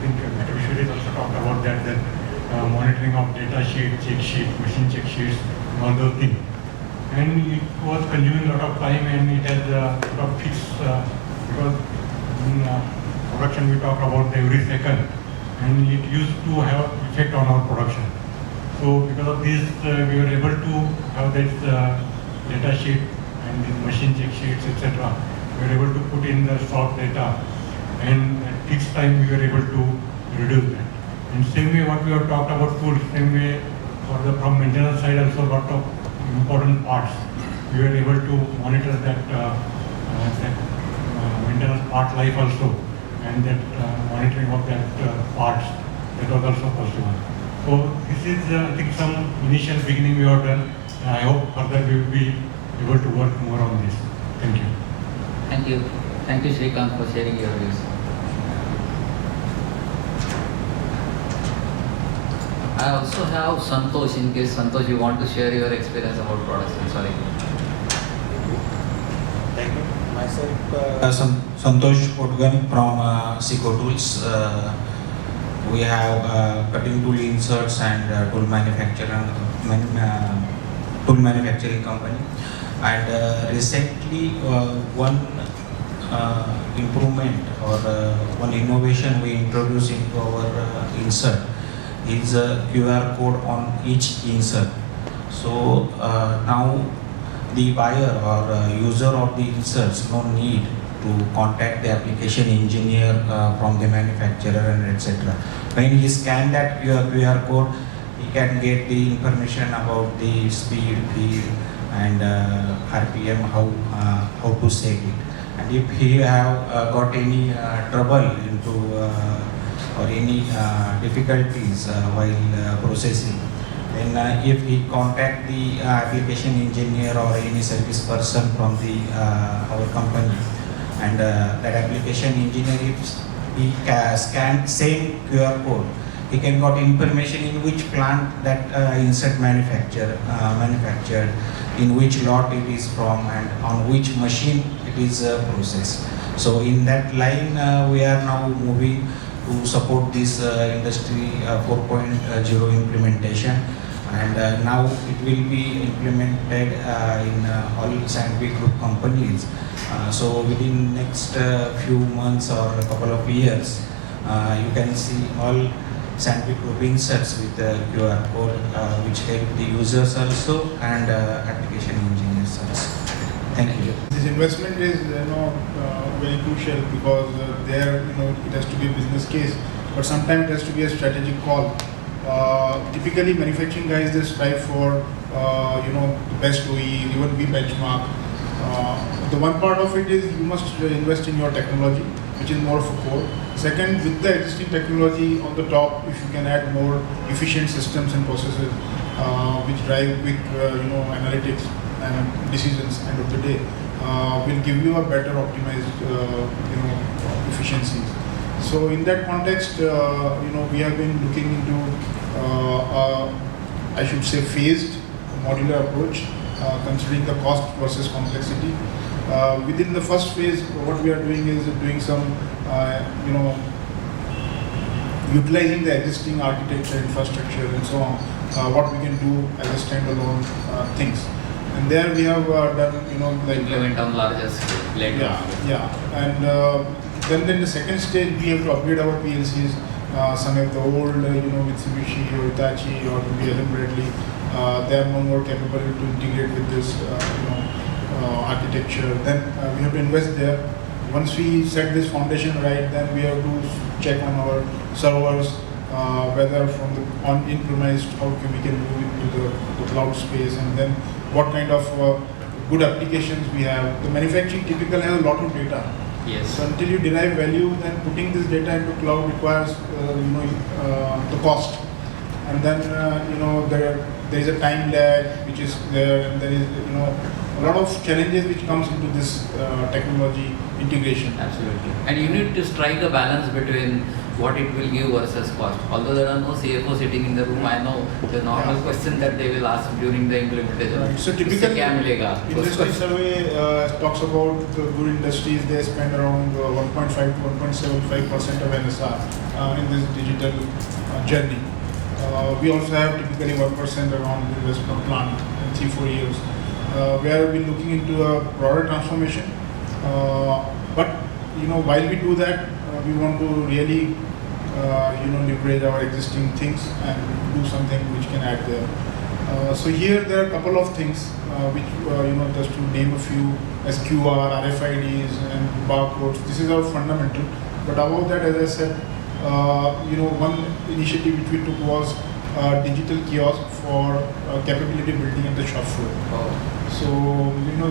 think Vishwajit also talked about that monitoring of data sheet, check sheet, machine check sheets, and all those things. And it was consuming a lot of time, and it has a lot of fixed, because in production we talk about every second, and it used to have effect on our production. So because of this, we were able to have this data sheet and these machine check sheets, etc. We were able to put in the stock data, and at each time we were able to reduce that. And same way what we have talked about tools, same way for the from maintenance side also, lot of important parts. We were able to monitor that, maintenance part life also, and that monitoring of that parts, that was also possible. So this is I think some initial beginning we have done, and I hope further we will be able to work more on this. Thank you. Thank you. Thank you, Shrikant, for sharing your views. I also have Santosh, in case Santosh you want to share your experience about products. I'm sorry. Thank you. Myself, Santosh Potgan from Seco Tools. We have cutting tool inserts and tool manufacturing company. And recently, one improvement or one innovation we introduced into our insert is a QR code on each insert. So now the buyer or user of the inserts no need to contact the application engineer from the manufacturer and etc. When he scan that QR code, he can get the information about the speed, and RPM, how to save it. And if he have got any trouble into or any difficulties while processing, then if he contact the application engineer or any service person from the our company, and that application engineer, if he scan same QR code, he can got information in which plant that insert manufactured, in which lot it is from, and on which machine it is processed. So in that line, we are now moving to support this industry 4.0 implementation, and now it will be implemented in all Scientific Group companies. So within next few months or a couple of years, you can see all Scientific Group inserts with the QR code, which help the users also and application engineers also. Thank you. This investment is very crucial because there it has to be a business case, but sometimes it has to be a strategic call. Typically, manufacturing guys, they strive for the best OE, even we benchmark. The one part of it is you must invest in your technology, which is more of a core. Second, with the existing technology on the top, if you can add more efficient systems and processes which drive quick analytics and decisions end of the day, will give you a better optimized efficiencies. So in that context, we have been looking into I should say phased modular approach, considering the cost versus complexity. Within the first phase, what we are doing is doing some utilizing the existing architecture, infrastructure, and so on. What we can do as a standalone things. And there we have done, like implement on larger scale. And then in the second stage, we have to upgrade our PLCs. Some of the old, Mitsubishi or Hitachi or BLM Bradley, they are no more capable to integrate with this, architecture. Then we have to invest there. Once we set this foundation right, then we have to check on our servers, whether from the on-premise, how we can move into the cloud space, and then what kind of good applications we have. The manufacturing typically has a lot of data. Yes. So until you derive value, then putting this data into cloud requires the cost, and then there is a time lag which is there, and there is a lot of challenges which comes into this technology integration. Absolutely. And you need to strike a balance between what it will give versus cost. Although there are no CFO sitting in the room, I know the normal question that they will ask during the implementation. Right. So typically, industry survey talks about the good industries. They spend around 1.5 to 1.75% of NSR in this digital journey. We also have typically 1% around the investment plan in 3-4 years. Where we're looking into a broader transformation. But while we do that, we want to really leverage our existing things and do something which can add there. So here there are a couple of things which just to name a few, as QR, RFIDs and barcodes. This is our fundamental. But above that, as I said, one initiative which we took was digital kiosk for capability building at the shop floor. So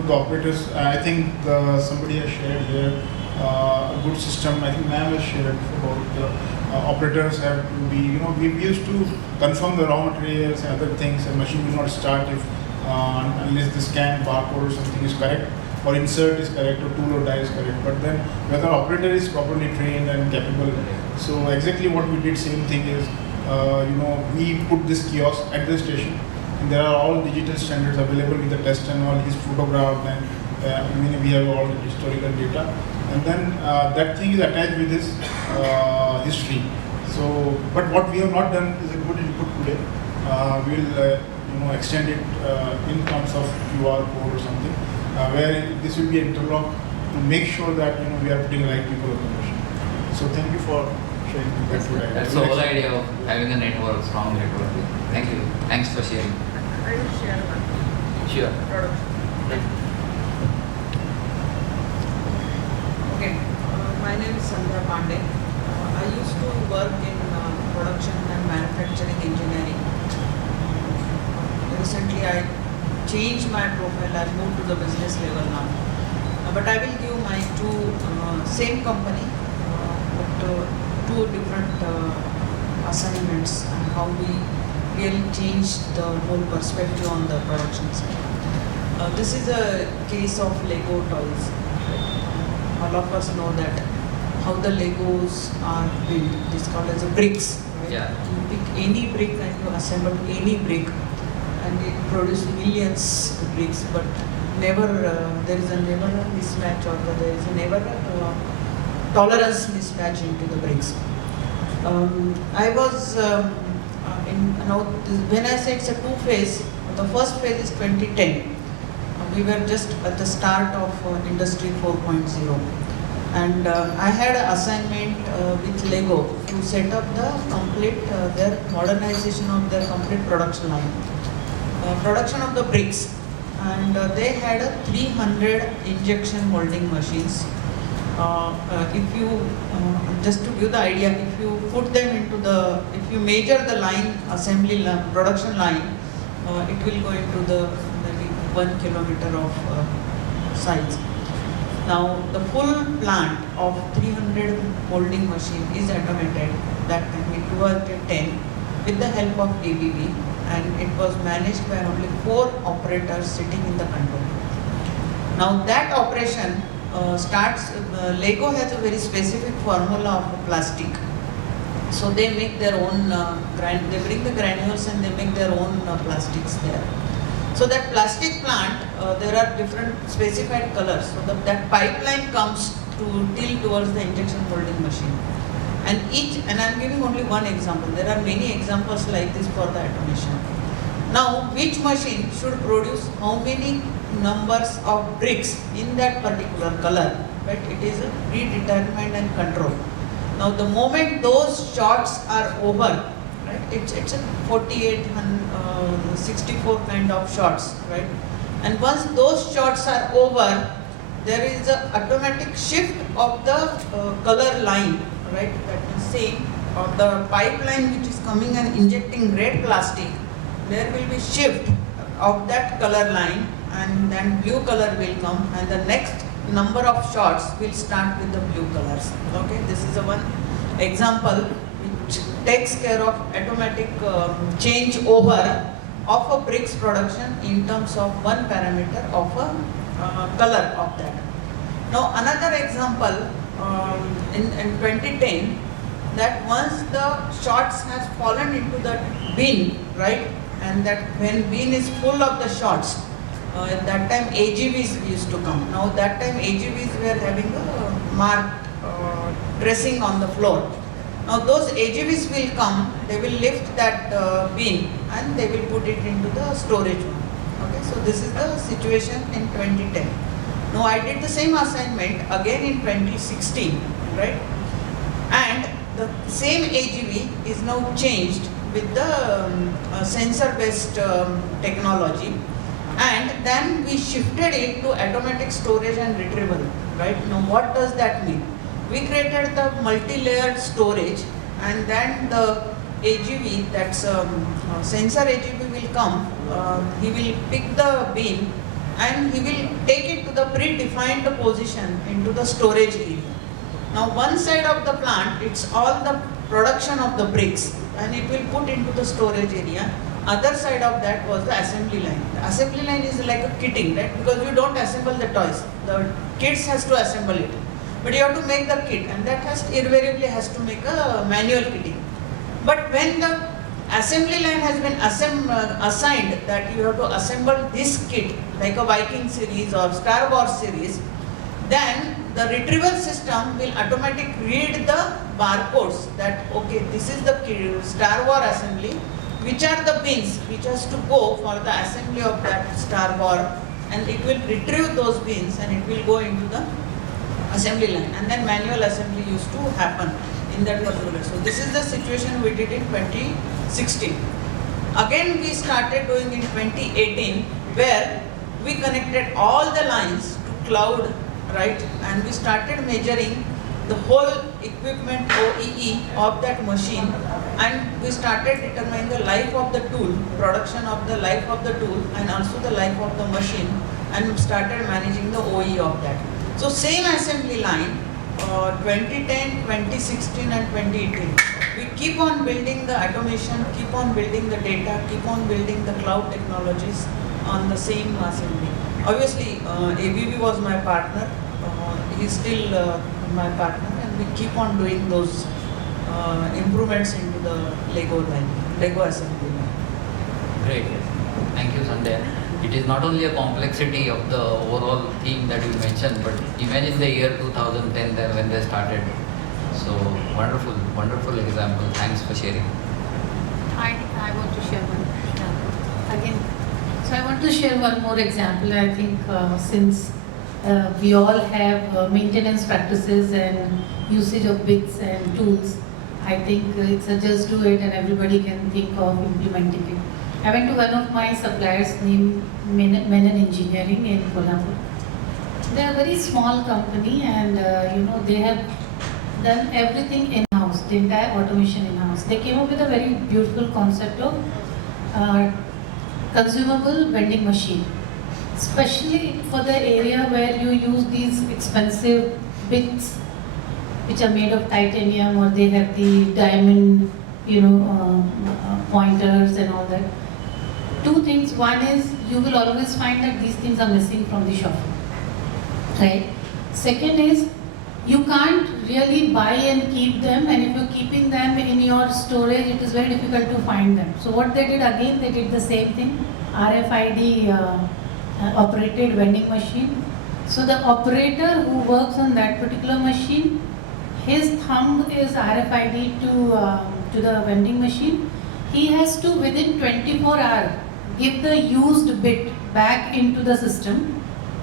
the operators, I think somebody has shared here a good system. I think ma'am has shared about the operators have to be, we used to confirm the raw materials and other things, and machine will not start if unless the scan barcode or something is correct, or insert is correct, or tool or die is correct. But then whether operator is properly trained and capable. So exactly what we did, same thing is, we put this kiosk at the station, and there are all digital standards available with the test and all. He's photographed, and we have all the historical data, and then that thing is attached with his history. So, but what we have not done is a good input today. We'll extend it in terms of QR code or something, where this will be interlocked to make sure that we are putting right people on the machine. So thank you for sharing that today. That's the whole idea of having a network, strong network. Thank you. Thanks for sharing. I will share one. Sure. Product. I changed my profile, I moved to the business level now. But I will give my same company, but two different assignments and how we really changed the whole perspective on the production side. This is a case of Lego toys. All of us know that how the Legos are built. This is called as a bricks. Right? Yeah. You pick any brick and you assemble any brick, and it produces millions of bricks. But never there is never a mismatch, or there is never a tolerance mismatch into the bricks. I was when I say it's a two-phase, the first phase is 2010. We were just at the start of Industry 4.0, and I had an assignment with Lego to set up the complete their modernization of their complete production line, production of the bricks, and they had 300 injection molding machines. If you just to give the idea, if you put them into if you measure the line assembly line, production line, it will go into the maybe 1 kilometer of size. Now the full plant of 300 molding machine is automated. That time it was 10 with the help of ABB, and it was managed by only 4 operators sitting in the control. Now that operation starts. Lego has a very specific formula of plastic, so they make their own. They bring the granules and they make their own plastics there. So that plastic plant, there are different specified colors. So that pipeline comes till towards the injection molding machine, and I'm giving only one example. There are many examples like this for the automation. Now, which machine should produce how many numbers of bricks in that particular color, right? It is predetermined and controlled. Now the moment those shots are over, right? It's a 48 and 64 kind of shots, right? And once those shots are over, there is an automatic shift of the color line, right? That is same of the pipeline which is coming and injecting red plastic. There will be shift of that color line, and then blue color will come, and the next number of shots will start with the blue colors. Okay, this is one example which takes care of automatic change over of a bricks production in terms of one parameter of a color of that. Now another example in 2010, that once the shots has fallen into the bin, right, and that when bin is full of the shots, at that time AGVs used to come. Now that time AGVs were having a marked dressing on the floor. Now those AGVs will come, they will lift that bin and they will put it into the storage room. Okay, so this is the situation in 2010. Now I did the same assignment again in 2016, right? And the same AGV is now changed with the sensor-based technology, and then we shifted it to automatic storage and retrieval, right? Now what does that mean? We created the multi-layered storage, and then the AGV, that's sensor AGV will come, he will pick the bin and he will take it to the predefined position into the storage area. Now one side of the plant, it's all the production of the bricks, and it will put into the storage area. Other side of that was the assembly line. The assembly line is like a kitting, right? Because you don't assemble the toys. The kids has to assemble it. But you have to make the kit, and that invariably has to make a manual kitting. But when the assembly line has been assigned that you have to assemble this kit, like a Viking series or Star Wars series, then the retrieval system will automatically read the barcodes that, okay, this is the Star Wars assembly, which are the bins which has to go for the assembly of that Star Wars, and it will retrieve those bins and it will go into the assembly line, and then manual assembly used to happen in that particular. So this is the situation we did in 2016. Again we started doing in 2018, where we connected all the lines to cloud, right, and we started measuring the whole equipment OEE of that machine And we started determining the life of the tool, production of the life of the tool, and also the life of the machine, and started managing the OE of that. So same assembly line, 2010, 2016 and 2018. We keep on building the automation, keep on building the data, keep on building the cloud technologies on the same assembly. Obviously, ABB was my partner. He's still my partner, and we keep on doing those improvements into the Lego line, Lego assembly line. Great. Thank you, Sandhya. It is not only a complexity of the overall theme that you mentioned, but imagine the year 2010 there when they started. So wonderful, wonderful example. Thanks for sharing. I want to share one again. So I want to share one more example. I think since we all have maintenance practices and usage of bits and tools, I think it's a just do it and everybody can think of implementing it. I went to one of my suppliers named Menon Engineering in Kolhapur. They are a very small company, and they have done everything in-house, the entire automation in-house. They came up with a very beautiful concept of consumable vending machine, especially for the area where you use these expensive bits which are made of titanium, or they have the diamond, pointers and all that. Two things. One is you will always find that these things are missing from the shop, right? Second is you can't really buy and keep them, and if you're keeping them in your storage, it is very difficult to find them. So what they did again, they did the same thing, RFID operated vending machine. So the operator who works on that particular machine, his thumb is RFID to the vending machine. He has to, within 24 hours, give the used bit back into the system.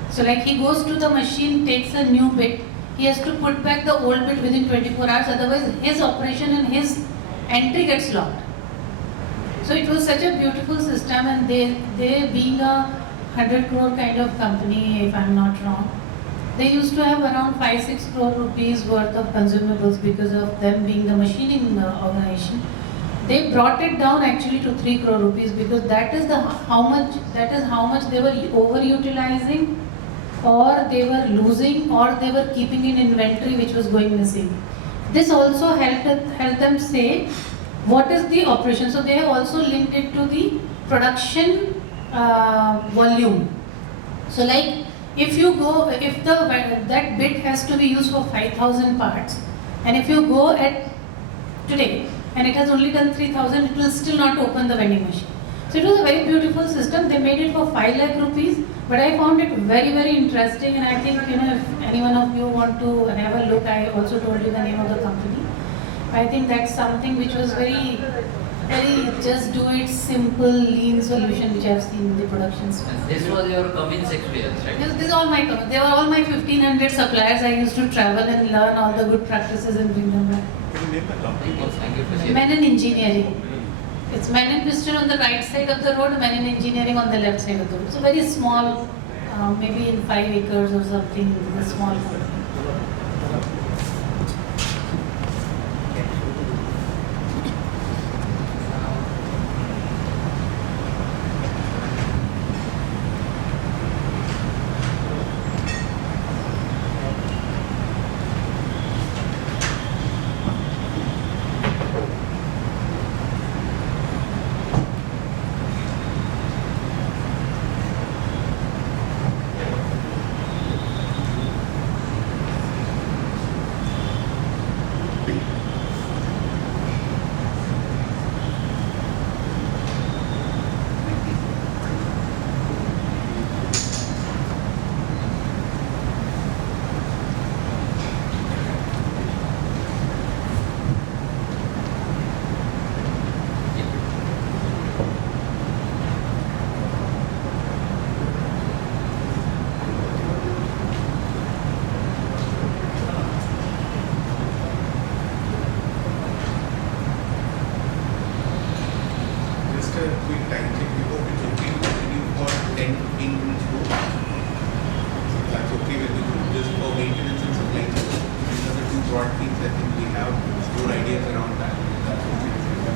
So like he goes to the machine, takes a new bit, he has to put back the old bit within 24 hours, otherwise his operation and his entry gets locked. So it was such a beautiful system, and they being a 100 crore kind of company, if I'm not wrong, they used to have around 5-6 crore rupees worth of consumables because of them being the machining organization. They brought it down actually to 3 crore rupees because that is how much they were overutilizing, or they were losing, or they were keeping in inventory which was going missing. This also helped them say what is the operation. So they have also linked it to the production volume. So like if that bit has to be used for 5,000 parts, and if you go at today and it has only done 3,000, it will still not open the vending machine. So it was a very beautiful system. They made it for 5 lakh rupees, but I found it very, very interesting, and I think if any one of you want to have a look, I also told you the name of the company. I think that's something which was very, very just do it, simple, lean solution which I have seen in the production space. This was your Cummins experience, right? This is all my company. They were all my 1,500 suppliers. I used to travel and learn all the good practices and bring them back. Thank you for sharing. Menon Engineering. It's Menon Piston on the right side of the road, Menon Engineering on the left side of the road. It's a very small, maybe in 5 acres or something, a small company. Just a quick time check. We hope it's okay to continue for 10-15 minutes more. If that's okay with you, just for maintenance and supply chain. These are the two broad themes I think we have more ideas around that. If that's okay with you.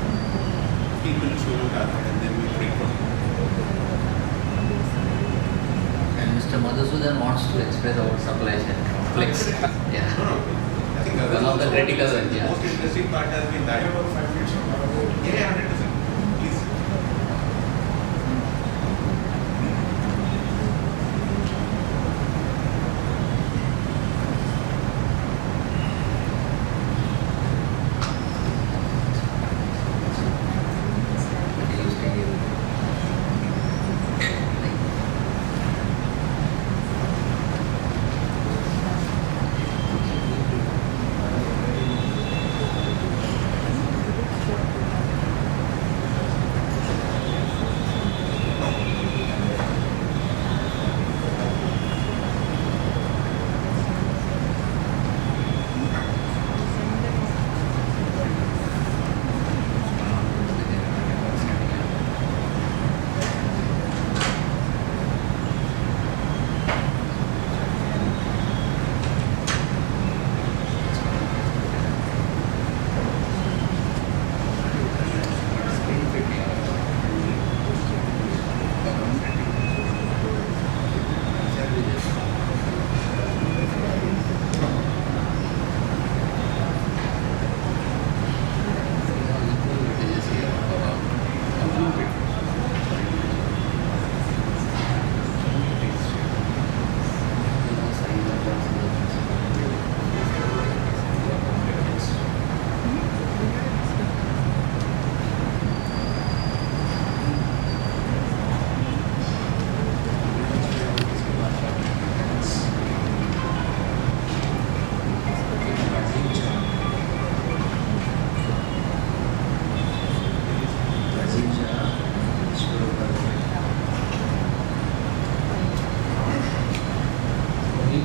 user wants to express about supply chain complex. Yeah. I think that One of the was critical also ones, yeah. most interesting part has been that. Yeah, 100%. Please.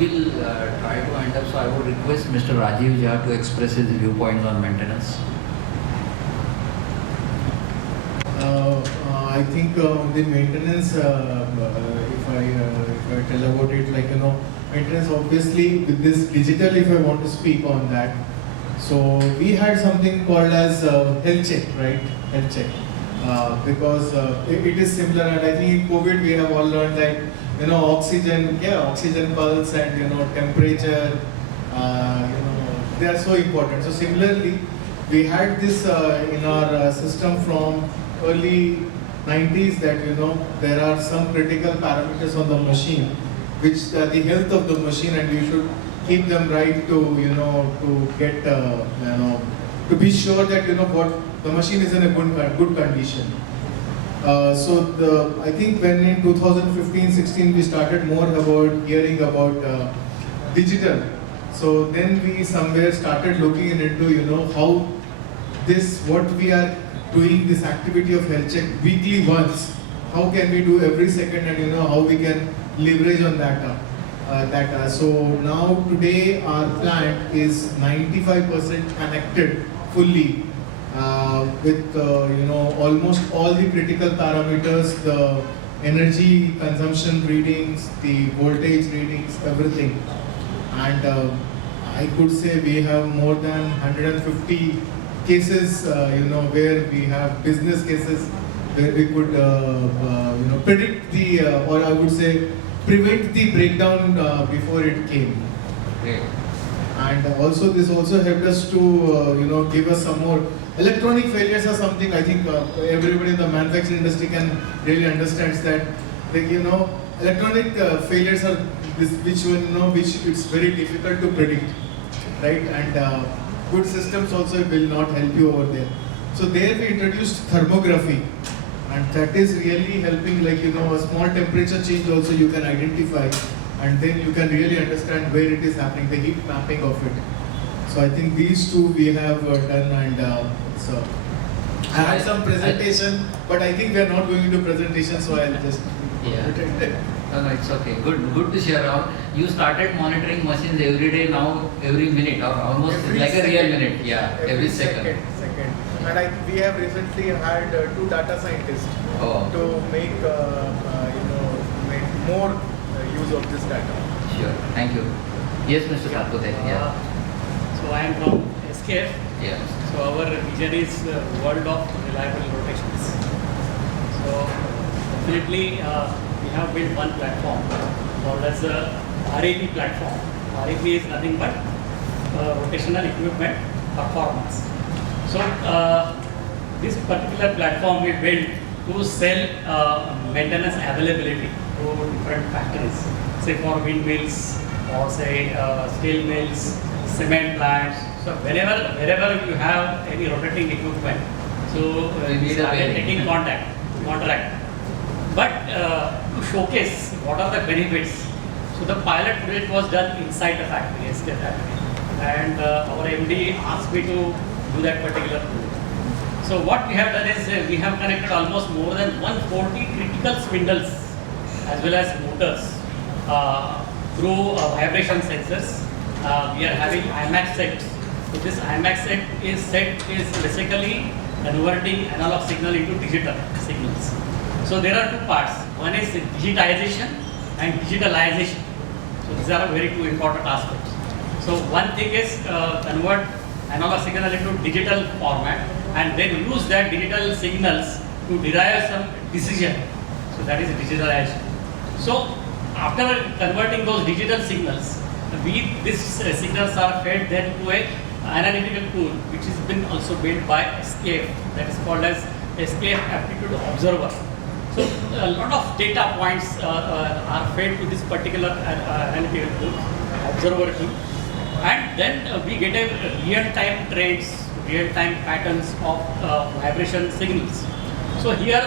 We will try to end up, so I would request Mr. Rajiv Jha to express his viewpoints on maintenance. I think the maintenance, if I tell about it, like, maintenance obviously with this digital, if I want to speak on that. So we had something called as health check, right? Health check. Because it is similar, and I think in COVID we have all learned that, oxygen pulse and, temperature, they are so important. So similarly, we had this in our system from early 90s that, there are some critical parameters on the machine, which the health of the machine, and you should keep them right to, to get, to be sure that, what the machine is in a good condition. So I think when in 2015-16 we started more about hearing about digital. So then we somewhere started looking into, how what we are doing, this activity of health check weekly once, how can we do every second, and how we can leverage on that. So now today our plant is 95% connected fully with almost all the critical parameters, the energy consumption readings, the voltage readings, everything. And I could say we have more than 150 cases, where we have business cases where we could, predict the, or I would say, prevent the breakdown before it came. Great. And also this also helped us to, give us some more. Electronic failures are something I think everybody in the manufacturing industry can really understands that, like, electronic failures are this, which it's very difficult to predict, right? And good systems also will not help you over there. So there we introduced thermography, and that is really helping, like, a small temperature change also you can identify, and then you can really understand where it is happening, the heat mapping of it. So I think these two we have done, and so I had some presentation, but I think we are not going into presentation, so I'll just No, it's okay. Good to share out. You started monitoring machines every day now, every minute, or almost every like second, a real minute. Yeah, every second. And we have recently had 2 data scientists to make make more use of this data. Sure. Thank you. Yes, Mr. Satpute. Yeah. So I am from SKF. Yes. So our vision is world of reliable rotations. So definitely we have built one platform called as a RAP platform. RAP is nothing but rotational equipment performance. So this particular platform we built to sell maintenance availability to different factories, say for windmills or say steel mills, cement plants. So wherever you have any rotating equipment, so we started taking contract. But to showcase what are the benefits, so the pilot project was done inside the factory, SK factory, and our MD asked me to do that particular project. So what we have done is we have connected almost more than 140 critical spindles as well as motors through vibration sensors. We are having IMAX sets. So this IMAX set is basically converting analog signal into digital signals. So there are two parts. One is digitization and digitalization. So these are very two important aspects. So one thing is convert analog signal into digital format and then use that digital signals to derive some decision. So that is digitalization. So after converting those digital signals, these signals are fed then to a analytical tool which has been also built by SKF, that is called as SKF Aptitude Observer. So a lot of data points are fed to this particular analytical tool, observer tool, and then we get a real-time trends, real-time patterns of vibration signals. So here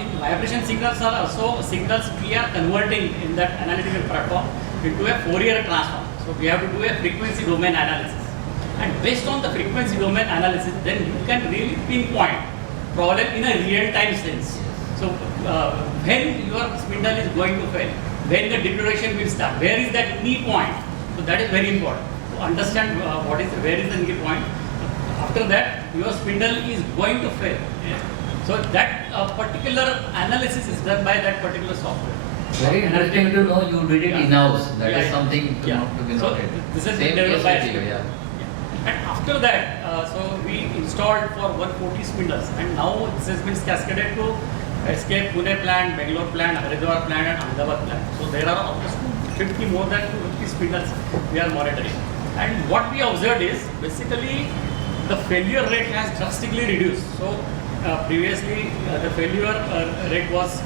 in vibration signals are also signals we are converting in that analytical platform into a Fourier transform. So we have to do a frequency domain analysis. And based on the frequency domain analysis, then you can really pinpoint problem in a real-time sense. So when your spindle is going to fail, when the deterioration will start, where is that knee point? So that is very important. To understand where is the knee point. After that, your spindle is going to fail. So that particular analysis is done by that particular software. Very interesting to know you did it in-house. That is something to be noted. So this is Same developed by case with you, SKF. And after that, so we installed for 140 spindles, and now this has been cascaded to SKF Pune plant, Bangalore plant, Haridwar plant, and Ahmedabad plant. So there are almost 50 more than 250 spindles we are monitoring. And what we observed is basically the failure rate has drastically reduced. So previously the failure rate was,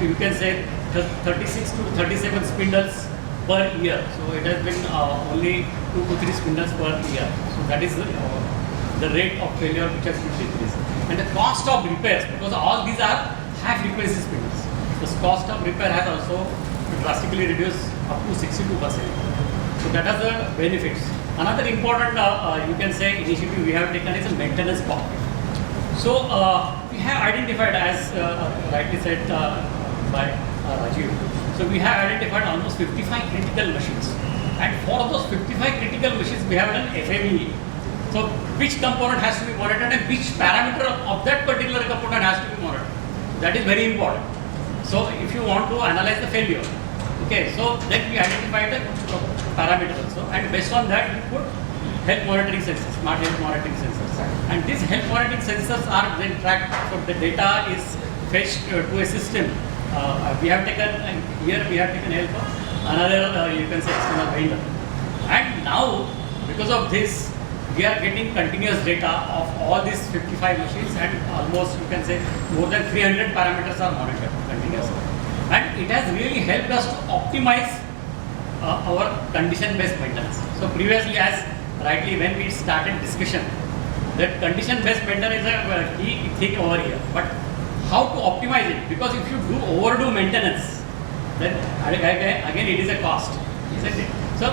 you can say, 36 to 37 spindles per year. So it has been only 2 to 3 spindles per year. So that is the rate of failure which has decreased. And the cost of repairs, because all these are high frequency spindles, the cost of repair has also drastically reduced up to 62%. So that are the benefits. Another important, you can say, initiative we have taken is a maintenance cockpit. So we have identified, as rightly said by Rajiv, so we have identified almost 55 critical machines. And for those 55 critical machines, we have done FMEA. So which component has to be monitored and which parameter of that particular component has to be monitored. That is very important. So if you want to analyze the failure, okay, so then we identify the parameter also, and based on that we put health monitoring sensors, smart health monitoring sensors. And these health monitoring sensors are then tracked, so the data is fetched to a system. We have taken help of another, you can say, external vendor. And now, because of this, we are getting continuous data of all these 55 machines, and almost, you can say, more than 300 parameters are monitored continuously. And it has really helped us to optimize our condition-based maintenance. So previously, as rightly when we started discussion, that condition-based maintenance is a key thing over here. But how to optimize it? Because if you do overdo maintenance, then again it is a cost, isn't it? So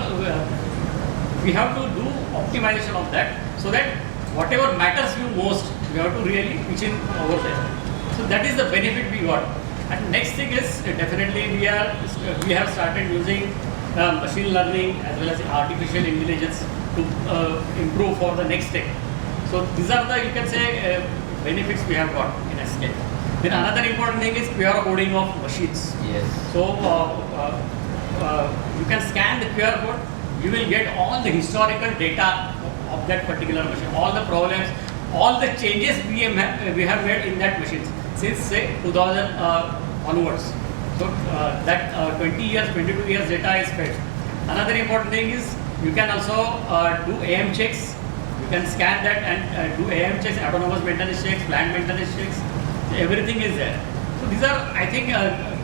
we have to do optimization of that, so that whatever matters you most, we have to really pitch in over there. So that is the benefit we got. And next thing is definitely we have started using machine learning as well as artificial intelligence to improve for the next step. So these are the, you can say, benefits we have got in SKF. Then another important thing is QR coding of machines. Yes. So you can scan the QR code, you will get all the historical data of that particular machine, all the problems, all the changes we have made in that machine since say 2000 onwards. So that 20 years, 22 years data is fed. Another important thing is you can also do AM checks. You can scan that and do AM checks, autonomous maintenance checks, plant maintenance checks. Everything is there. So these are, I think,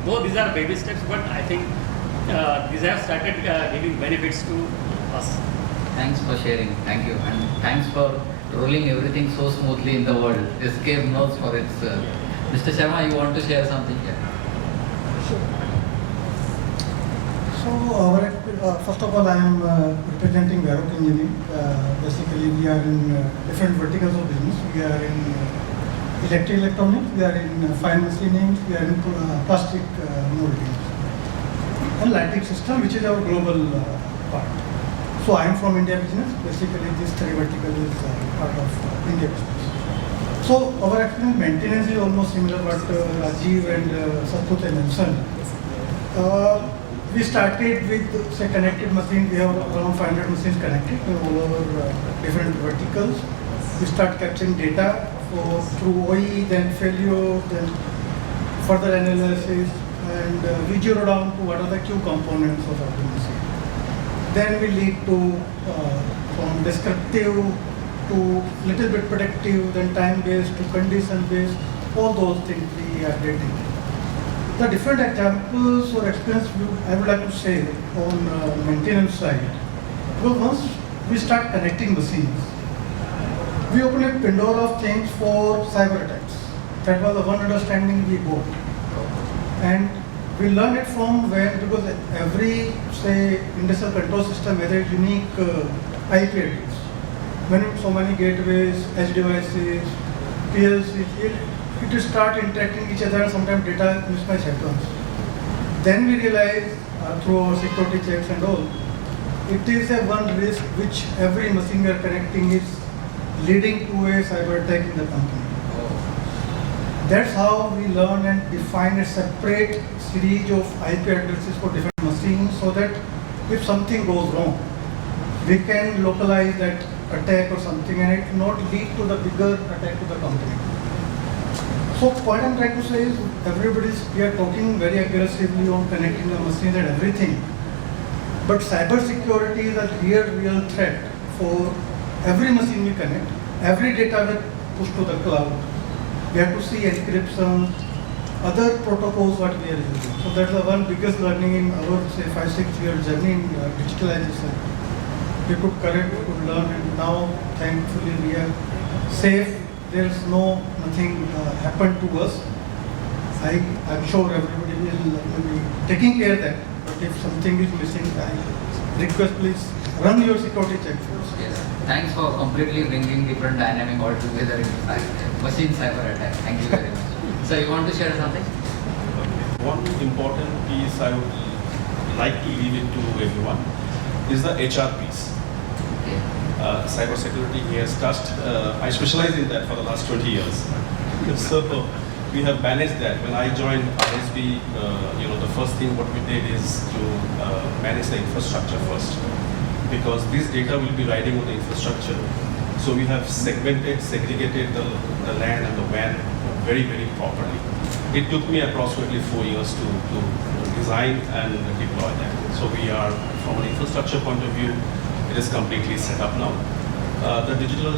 though these are baby steps, but I think these have started giving benefits to us. Thanks for sharing. Thank you. And thanks for rolling everything so smoothly in the world. Escape knows for its. Mr. Sharma, you want to share something here? So, first of all, I am representing Varroc Engineering. Basically, we are in different verticals of business. We are in electronics, we are in fine machining, we are in plastic molding, and lighting system, which is our global part. So, I am from India business. Basically, this three vertical is part of India business. So, our experience maintenance is almost similar what Rajiv and Satput mentioned. We started with, say, connected machines. We have around 500 machines connected all over different verticals. We start capturing data through OE, then failure, then further analysis, and we zero down to what are the key components of our machine. Then we lead to from descriptive to little bit predictive, then time-based to condition-based, all those things we are getting. The different examples or experience I would like to say on maintenance side. Because once we start connecting machines, we open a Pandora of things for cyber attacks. That was the one understanding we got. And we learn it from when, because every, say, industrial control system has a unique IP address. When so many gateways, edge devices, PLCs, it will start interacting each other, sometimes data mismatch happens. Then we realize through our security checks and all, it is a one risk which every machine we are connecting is leading to a cyber attack in the company. That's how we learn and define a separate series of IP addresses for different machines so that if something goes wrong, we can localize that attack or something and it not lead to the bigger attack to the company. So what I'm trying to say is we are talking very aggressively on connecting the machines and everything. But cyber security is a real threat for every machine we connect, every data we push to the cloud. We have to see encryption, other protocols what we are using. So that's the one biggest learning in our, say, 5-6 year journey in digitalization. We could correct, we could learn, and now thankfully we are safe. There's nothing happened to us. I'm sure everybody will be taking care of that. But if something is missing, I request please run your security check first. Yes. Thanks for completely bringing different dynamic all together in machine cyber attack. Thank you very much. So you want to share something? One important piece I would like to leave it to everyone is the HR piece. Cyber security he has touched. I specialize in that for the last 20 years. So we have managed that. When I joined RSB, the first thing what we did is to manage the infrastructure first, because this data will be riding on the infrastructure. So we have segregated the LAN and the WAN very, very properly. It took me approximately 4 years to design and deploy that. So we are, from an infrastructure point of view, it is completely set up now. The digital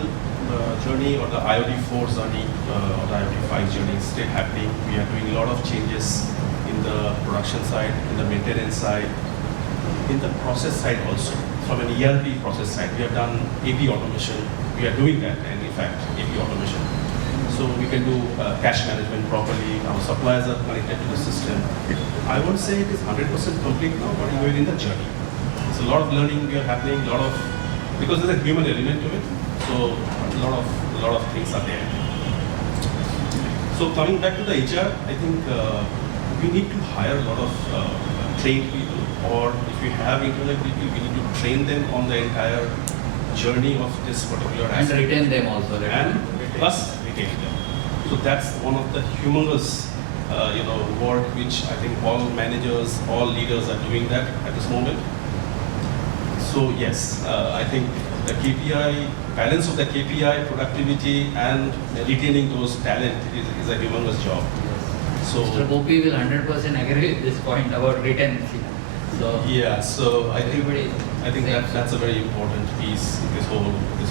journey or the IoT4 journey or the IoT5 journey is still happening. We are doing a lot of changes in the production side, in the maintenance side, in the process side also. From an ERP process side, we have done AP automation. We are doing that, and in fact, AP automation. So we can do cash management properly. Our suppliers are connected to the system. I won't say it is 100% complete now, but we are in the journey. It's a lot of learning we are happening, because there's a human element to it. So a lot of things are there. So coming back to the HR, I think we need to hire a lot of trained people, or if we have internal people, we need to train them on the entire journey of this particular And aspect. retain them also. And plus retain them. So that's one of the humongous work which I think all managers, all leaders are doing that at this moment. So yes, I think the KPI, balance of the KPI, productivity and retaining those talent is a humongous job. So Mr. Gopi will 100% agree with this point about retenancy. So yeah, so I think same. that's a very important piece in this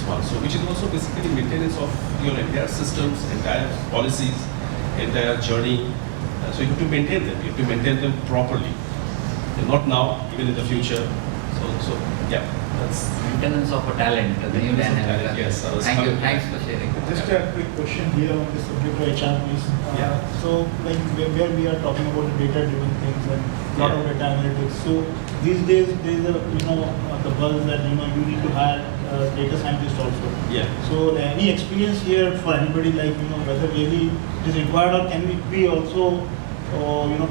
one. So which is also basically maintenance of your entire systems, entire policies, entire journey. So you have to maintain them. You have to maintain them properly. And not now, even in the future. So yeah, that's maintenance of a talent, the new Maintenance of dynamic. talent, yes, I was Thank you. coming to Thanks that. for sharing. Just a quick question here on the subject of HR, please. So, like where we are talking about the data-driven things and lot of data analytics. So these days there is a the buzz that you need to hire data scientists also. Yeah. So any experience here for anybody, like whether really it is required, or can we be also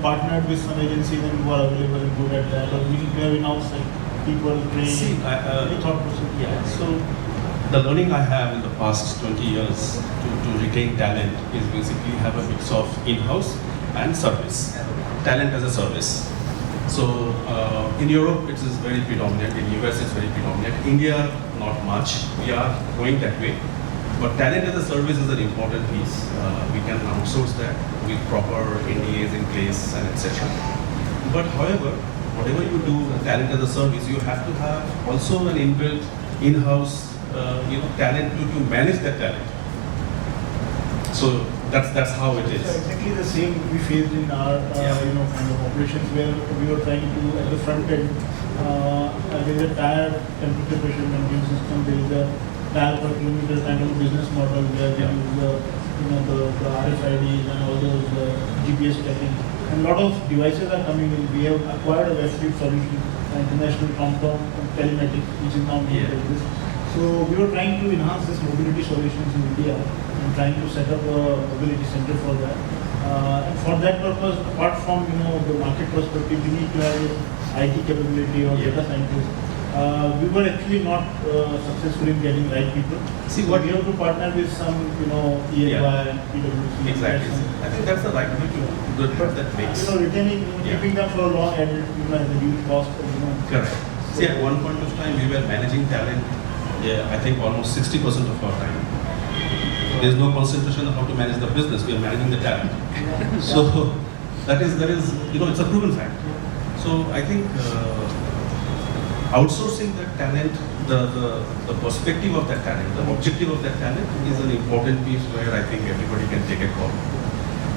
partnered with some agencies and who are available and good at that, or we have in-house like people trained? See, any thought process? yeah. So the learning I have in the past 20 years to retain talent is basically have a mix of in-house and service. Talent as a service. So in Europe it is very predominant, in US it's very predominant, India not much, we are going that way. But talent as a service is an important piece. We can outsource that with proper NDAs in place and etc. But however, whatever you do, talent as a service, you have to have also an inbuilt in-house talent to manage that talent. So that's how it So is. exactly the same we faced in our kind of operations, where we were trying to at the front end there is a tire temperature pressure management system, there is a tire per kilometer kind of business model where we use the RFIDs and all those GPS tracking, and a lot of devices are coming in. We have acquired a Westfield solution, international TomTom telematics, which is now being like this. So we were trying to enhance this mobility solutions in India and trying to set up a mobility center for that. And for that purpose, apart from the market perspective, we need to have IT capability or data scientists. We were actually not successful in getting right people. See, what we have to partner with some EY and PwC. Exactly. I think that's the right way to do it. That makes Retaining, keeping them for a long and as a huge cost. Correct. See, at one point of time, we were managing talent, I think almost 60% of our time. There's no concentration on how to manage the business, we are managing the talent. So, that is it's a proven fact. So, I think outsourcing that talent, the perspective of that talent, the objective of that talent is an important piece where I think everybody can take a call.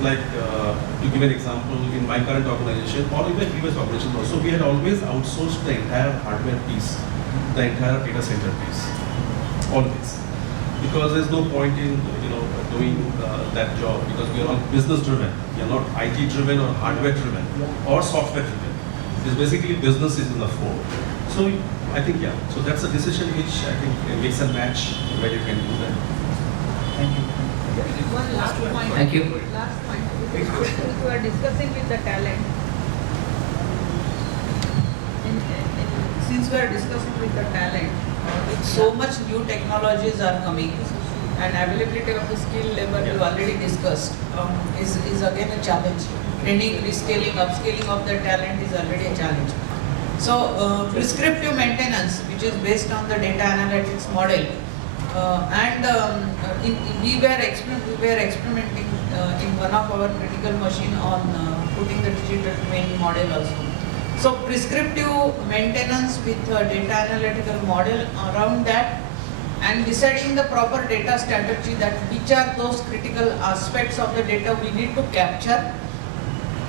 Like, to give an example, in my current organization, or even previous organizations also, we had always outsourced the entire hardware piece, the entire data center piece, always. Because there's no point in doing that job, because we are all business driven. We are not IT driven or hardware driven or software driven. It's basically business is in the fore. So I think so that's a decision which I think makes a match where you can do that. Thank you. One last point. Thank you. Last point. Since we are discussing with the talent, since we are discussing with the talent, with so much new technologies are coming, and availability of the skill labor you already discussed is again a challenge. Training, rescaling, upscaling of the talent is already a challenge. So prescriptive maintenance, which is based on the data analytics model, we were experimenting in one of our critical machine on putting the digital twin model also. So prescriptive maintenance with data analytical model around that, and deciding the proper data strategy, that which are those critical aspects of the data we need to capture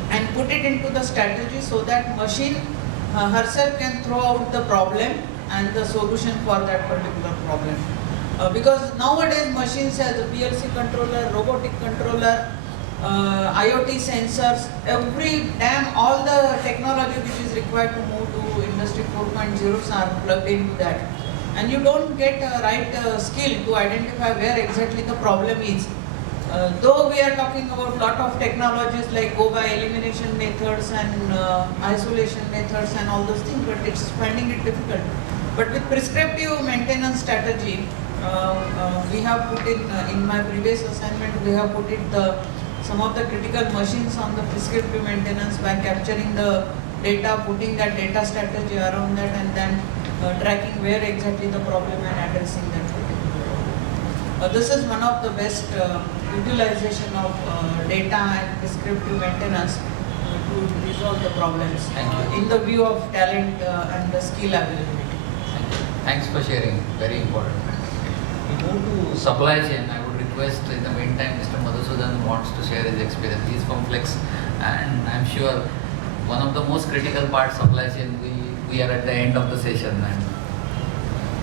and put it into the strategy, so that machine herself can throw out the problem and the solution for that particular problem. Because nowadays machines has a PLC controller, robotic controller, IoT sensors, all the technology which is required to move to Industry 4.0 are plugged into that. And you don't get a right skill to identify where exactly the problem is. Though we are talking about lot of technologies like go by elimination methods and isolation methods and all those things, but it's finding it difficult. But with prescriptive maintenance strategy, we have put in my previous assignment, we have put some of the critical machines on the prescriptive maintenance by capturing the data, putting that data strategy around that, and then tracking where exactly the problem and addressing that. This is one of the best utilization of data and descriptive maintenance to resolve the problems in the view of talent and the skill availability. Thanks for sharing. Very important. We move to supply chain. I would request in the meantime Mr. Madhusudan wants to share his experience. He is from Flex, and I'm sure one of the most critical parts supply chain. We are at the end of the session, and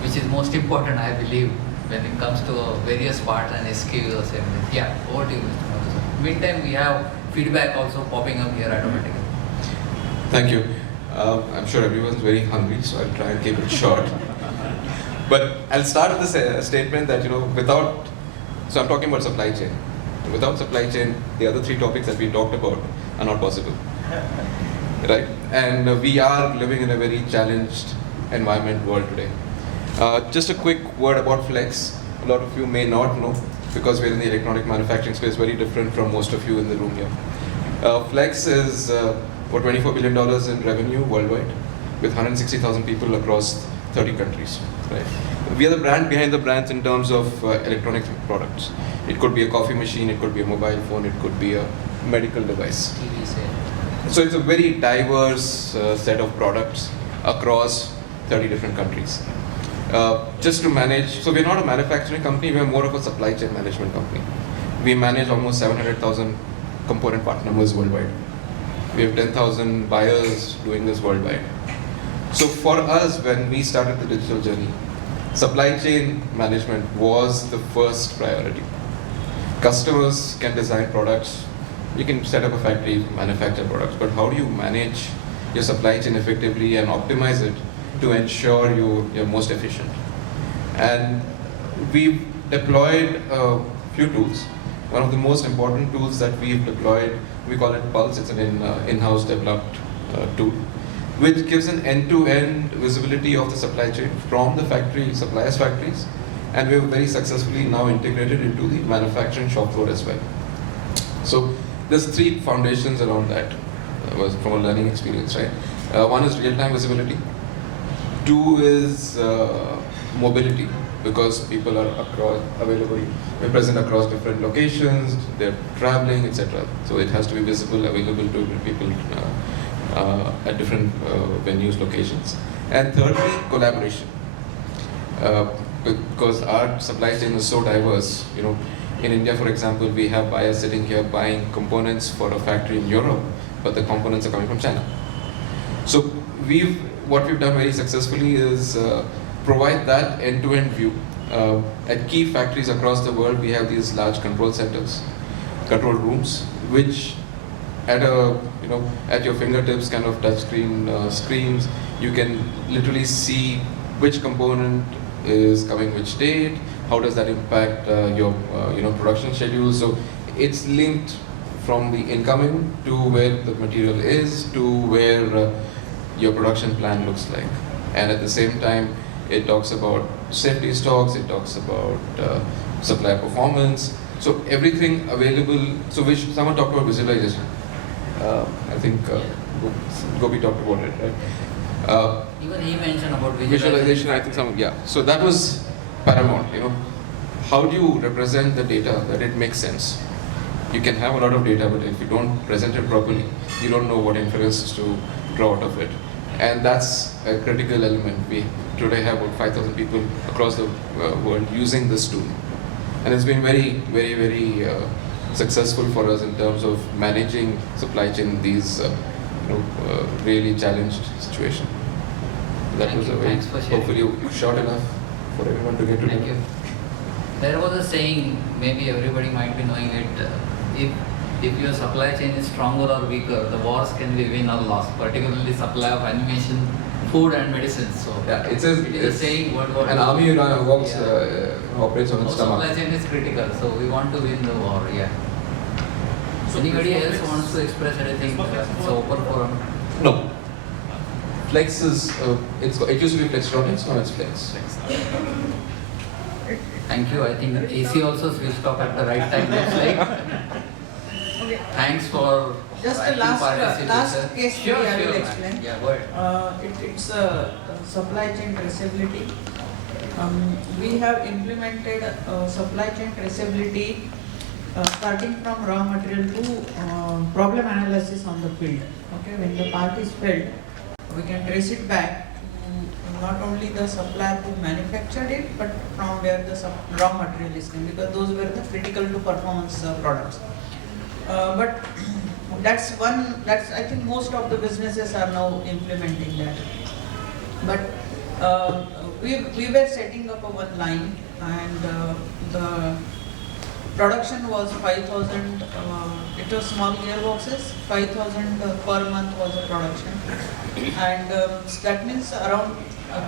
which is most important, I believe, when it comes to various parts and SKUs or something. Yeah, over to you, Mr. Madhusudan. Meantime, we have feedback also popping up here automatically. Thank you. I'm sure everyone's very hungry, so I'll try and keep it short. But I'll start with this statement that, so I'm talking about supply chain. Without supply chain, the other three topics that we talked about are not possible. Right? And we are living in a very challenged environment world today. Just a quick word about Flex. A lot of you may not know, because we're in the electronic manufacturing space, very different from most of you in the room here. Flex is about $24 billion in revenue worldwide, with 160,000 people across 30 countries. Right? We are the brand behind the brands in terms of electronic products. It could be a coffee machine, it could be a mobile phone, it could be a medical device. So it's a very diverse set of products across 30 different countries. Just to manage, so we're not a manufacturing company, we're more of a supply chain management company. We manage almost 700,000 component part numbers worldwide. We have 10,000 buyers doing this worldwide. So for us, when we started the digital journey, supply chain management was the first priority. Customers can design products, you can set up a factory, manufacture products, but how do you manage your supply chain effectively and optimize it to ensure you're most efficient? And we've deployed a few tools. One of the most important tools that we've deployed, we call it Pulse. It's an in-house developed tool, which gives an end-to-end visibility of the supply chain from the suppliers' factories, and we've very successfully now integrated into the manufacturing shop floor as well. So there's three foundations around that from a learning experience, right? One is real-time visibility. Two is mobility, because people are we're present across different locations, they're traveling, etc. So it has to be visible, available to people at different venues, locations. And thirdly, collaboration. Because our supply chain is so diverse. In India, for example, we have buyers sitting here buying components for a factory in Europe, but the components are coming from China. So what we've done very successfully is provide that end-to-end view. At key factories across the world, we have these large control centers, control rooms, which at your fingertips, kind of touchscreen screens, you can literally see which component is coming which date, how does that impact your production schedule. So it's linked from the incoming to where the material is to where your production plan looks like. And at the same time, it talks about safety stocks, it talks about supply performance. So everything available. So someone talked about visualization. I think Gopi talked about it, right? Even he mentioned about visualization. I think so that was paramount. How do you represent the data that it makes sense? You can have a lot of data, but if you don't present it properly, you don't know what inferences to draw out of it. And that's a critical element. We today have about 5,000 people across the world using this tool. And it's been very, very, very successful for us in terms of managing supply chain in these really challenged situation. That was a very, hopefully short enough for everyone to get to know. Thank you. There was a saying, maybe everybody might be knowing it, if your supply chain is stronger or weaker, the wars can be win or lost, particularly supply of animation, food and medicines. So yeah, it is a saying, an army operates on its stomach. Supply chain is critical, so we want to win the war, yeah. So anybody else wants to express anything? It's open forum. No. Flex is, it used to be Flextronics, now it's Flex. Thank you. I think AC also switched off at the right time. Okay. Thanks for just a last case study I will explain. Yeah, go ahead. It's a supply chain traceability. We have implemented supply chain traceability starting from raw material to problem analysis on the field. Okay, when the part is filled, we can trace it back to not only the supplier who manufactured it, but from where the raw material is coming, because those were the critical to performance products. But that's I think most of the businesses are now implementing that. But we were setting up a one line, and the production was 5,000, it was small gearboxes, 5,000 per month was the production. And that means around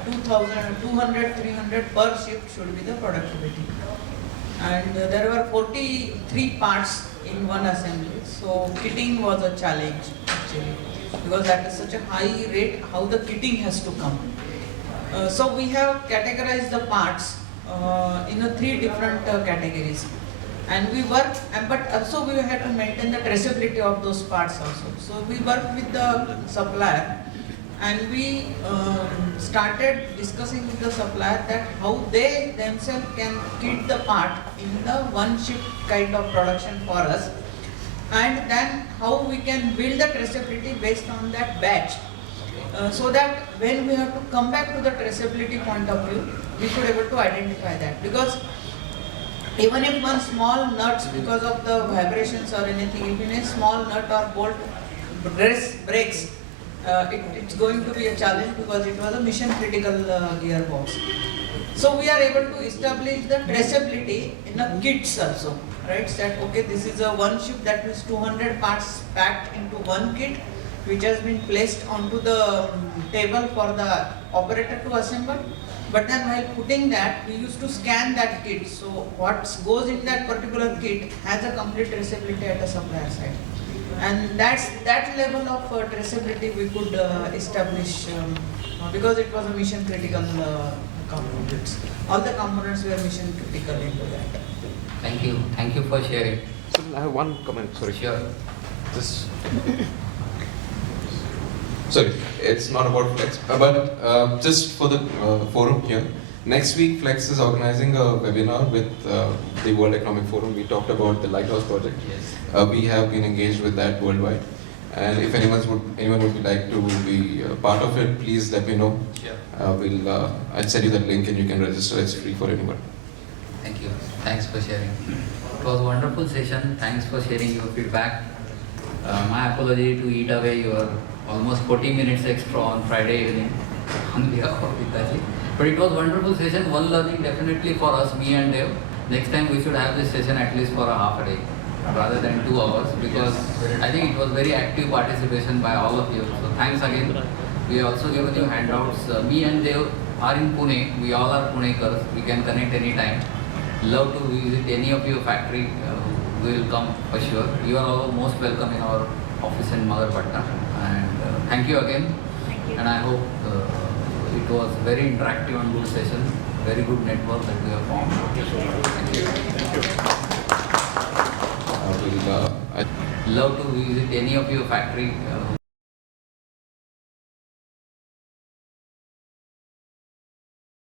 200, 300 per shift should be the productivity. And there were 43 parts in one assembly, so kitting was a challenge actually, because that is such a high rate, how the kitting has to come. So we have categorized the parts in 3 different categories. And we work, but also we had to maintain the traceability of those parts also. So we worked with the supplier, and we started discussing with the supplier that how they themselves can kit the part in the one shift kind of production for us, and then how we can build the traceability based on that batch, so that when we have to come back to the traceability point of view, we should be able to identify that. Because even if one small nut, because of the vibrations or anything, if in a small nut or bolt breaks, it's going to be a challenge, because it was a mission critical gearbox. So we are able to establish the traceability in a kits also, right? That okay, this is a one shift, that is 200 parts packed into one kit, which has been placed onto the table for the operator to assemble. But then while putting that, we used to scan that kit. So what goes in that particular kit has a complete traceability at the supplier side. And that level of traceability we could establish because it was a mission critical components. All the components were mission critical into that. Thank you for sharing. So I have one comment, sorry. Sure. Sorry, it's not about Flex, but just for the forum here. Next week, Flex is organizing a webinar with the World Economic Forum. We talked about the Lighthouse Project. Yes. We have been engaged with that worldwide. And if anyone would like to be part of it, please let me know. Sure. I'll send you that link and you can register. It's free for anyone. Thank you. Thanks for sharing. It was a wonderful session. Thanks for sharing your feedback. My apology to eat away your almost 40 minutes extra on Friday evening on behalf of Hitachi. But it was a wonderful session. One learning definitely for us, me and Dev. Next time we should have this session at least for a half a day rather than 2 hours, because I think it was very active participation by all of you. So thanks again. We also given you handouts. Me and Dev are in Pune. We all are Punekars. We can connect anytime. Love to visit any of your factory. We will come for sure. You are all most welcome in our office in Magarpatna. And thank you again. Thank you. And I hope it was very interactive and good session. Very good network that we have formed. Thank you. Love to visit any of your factory.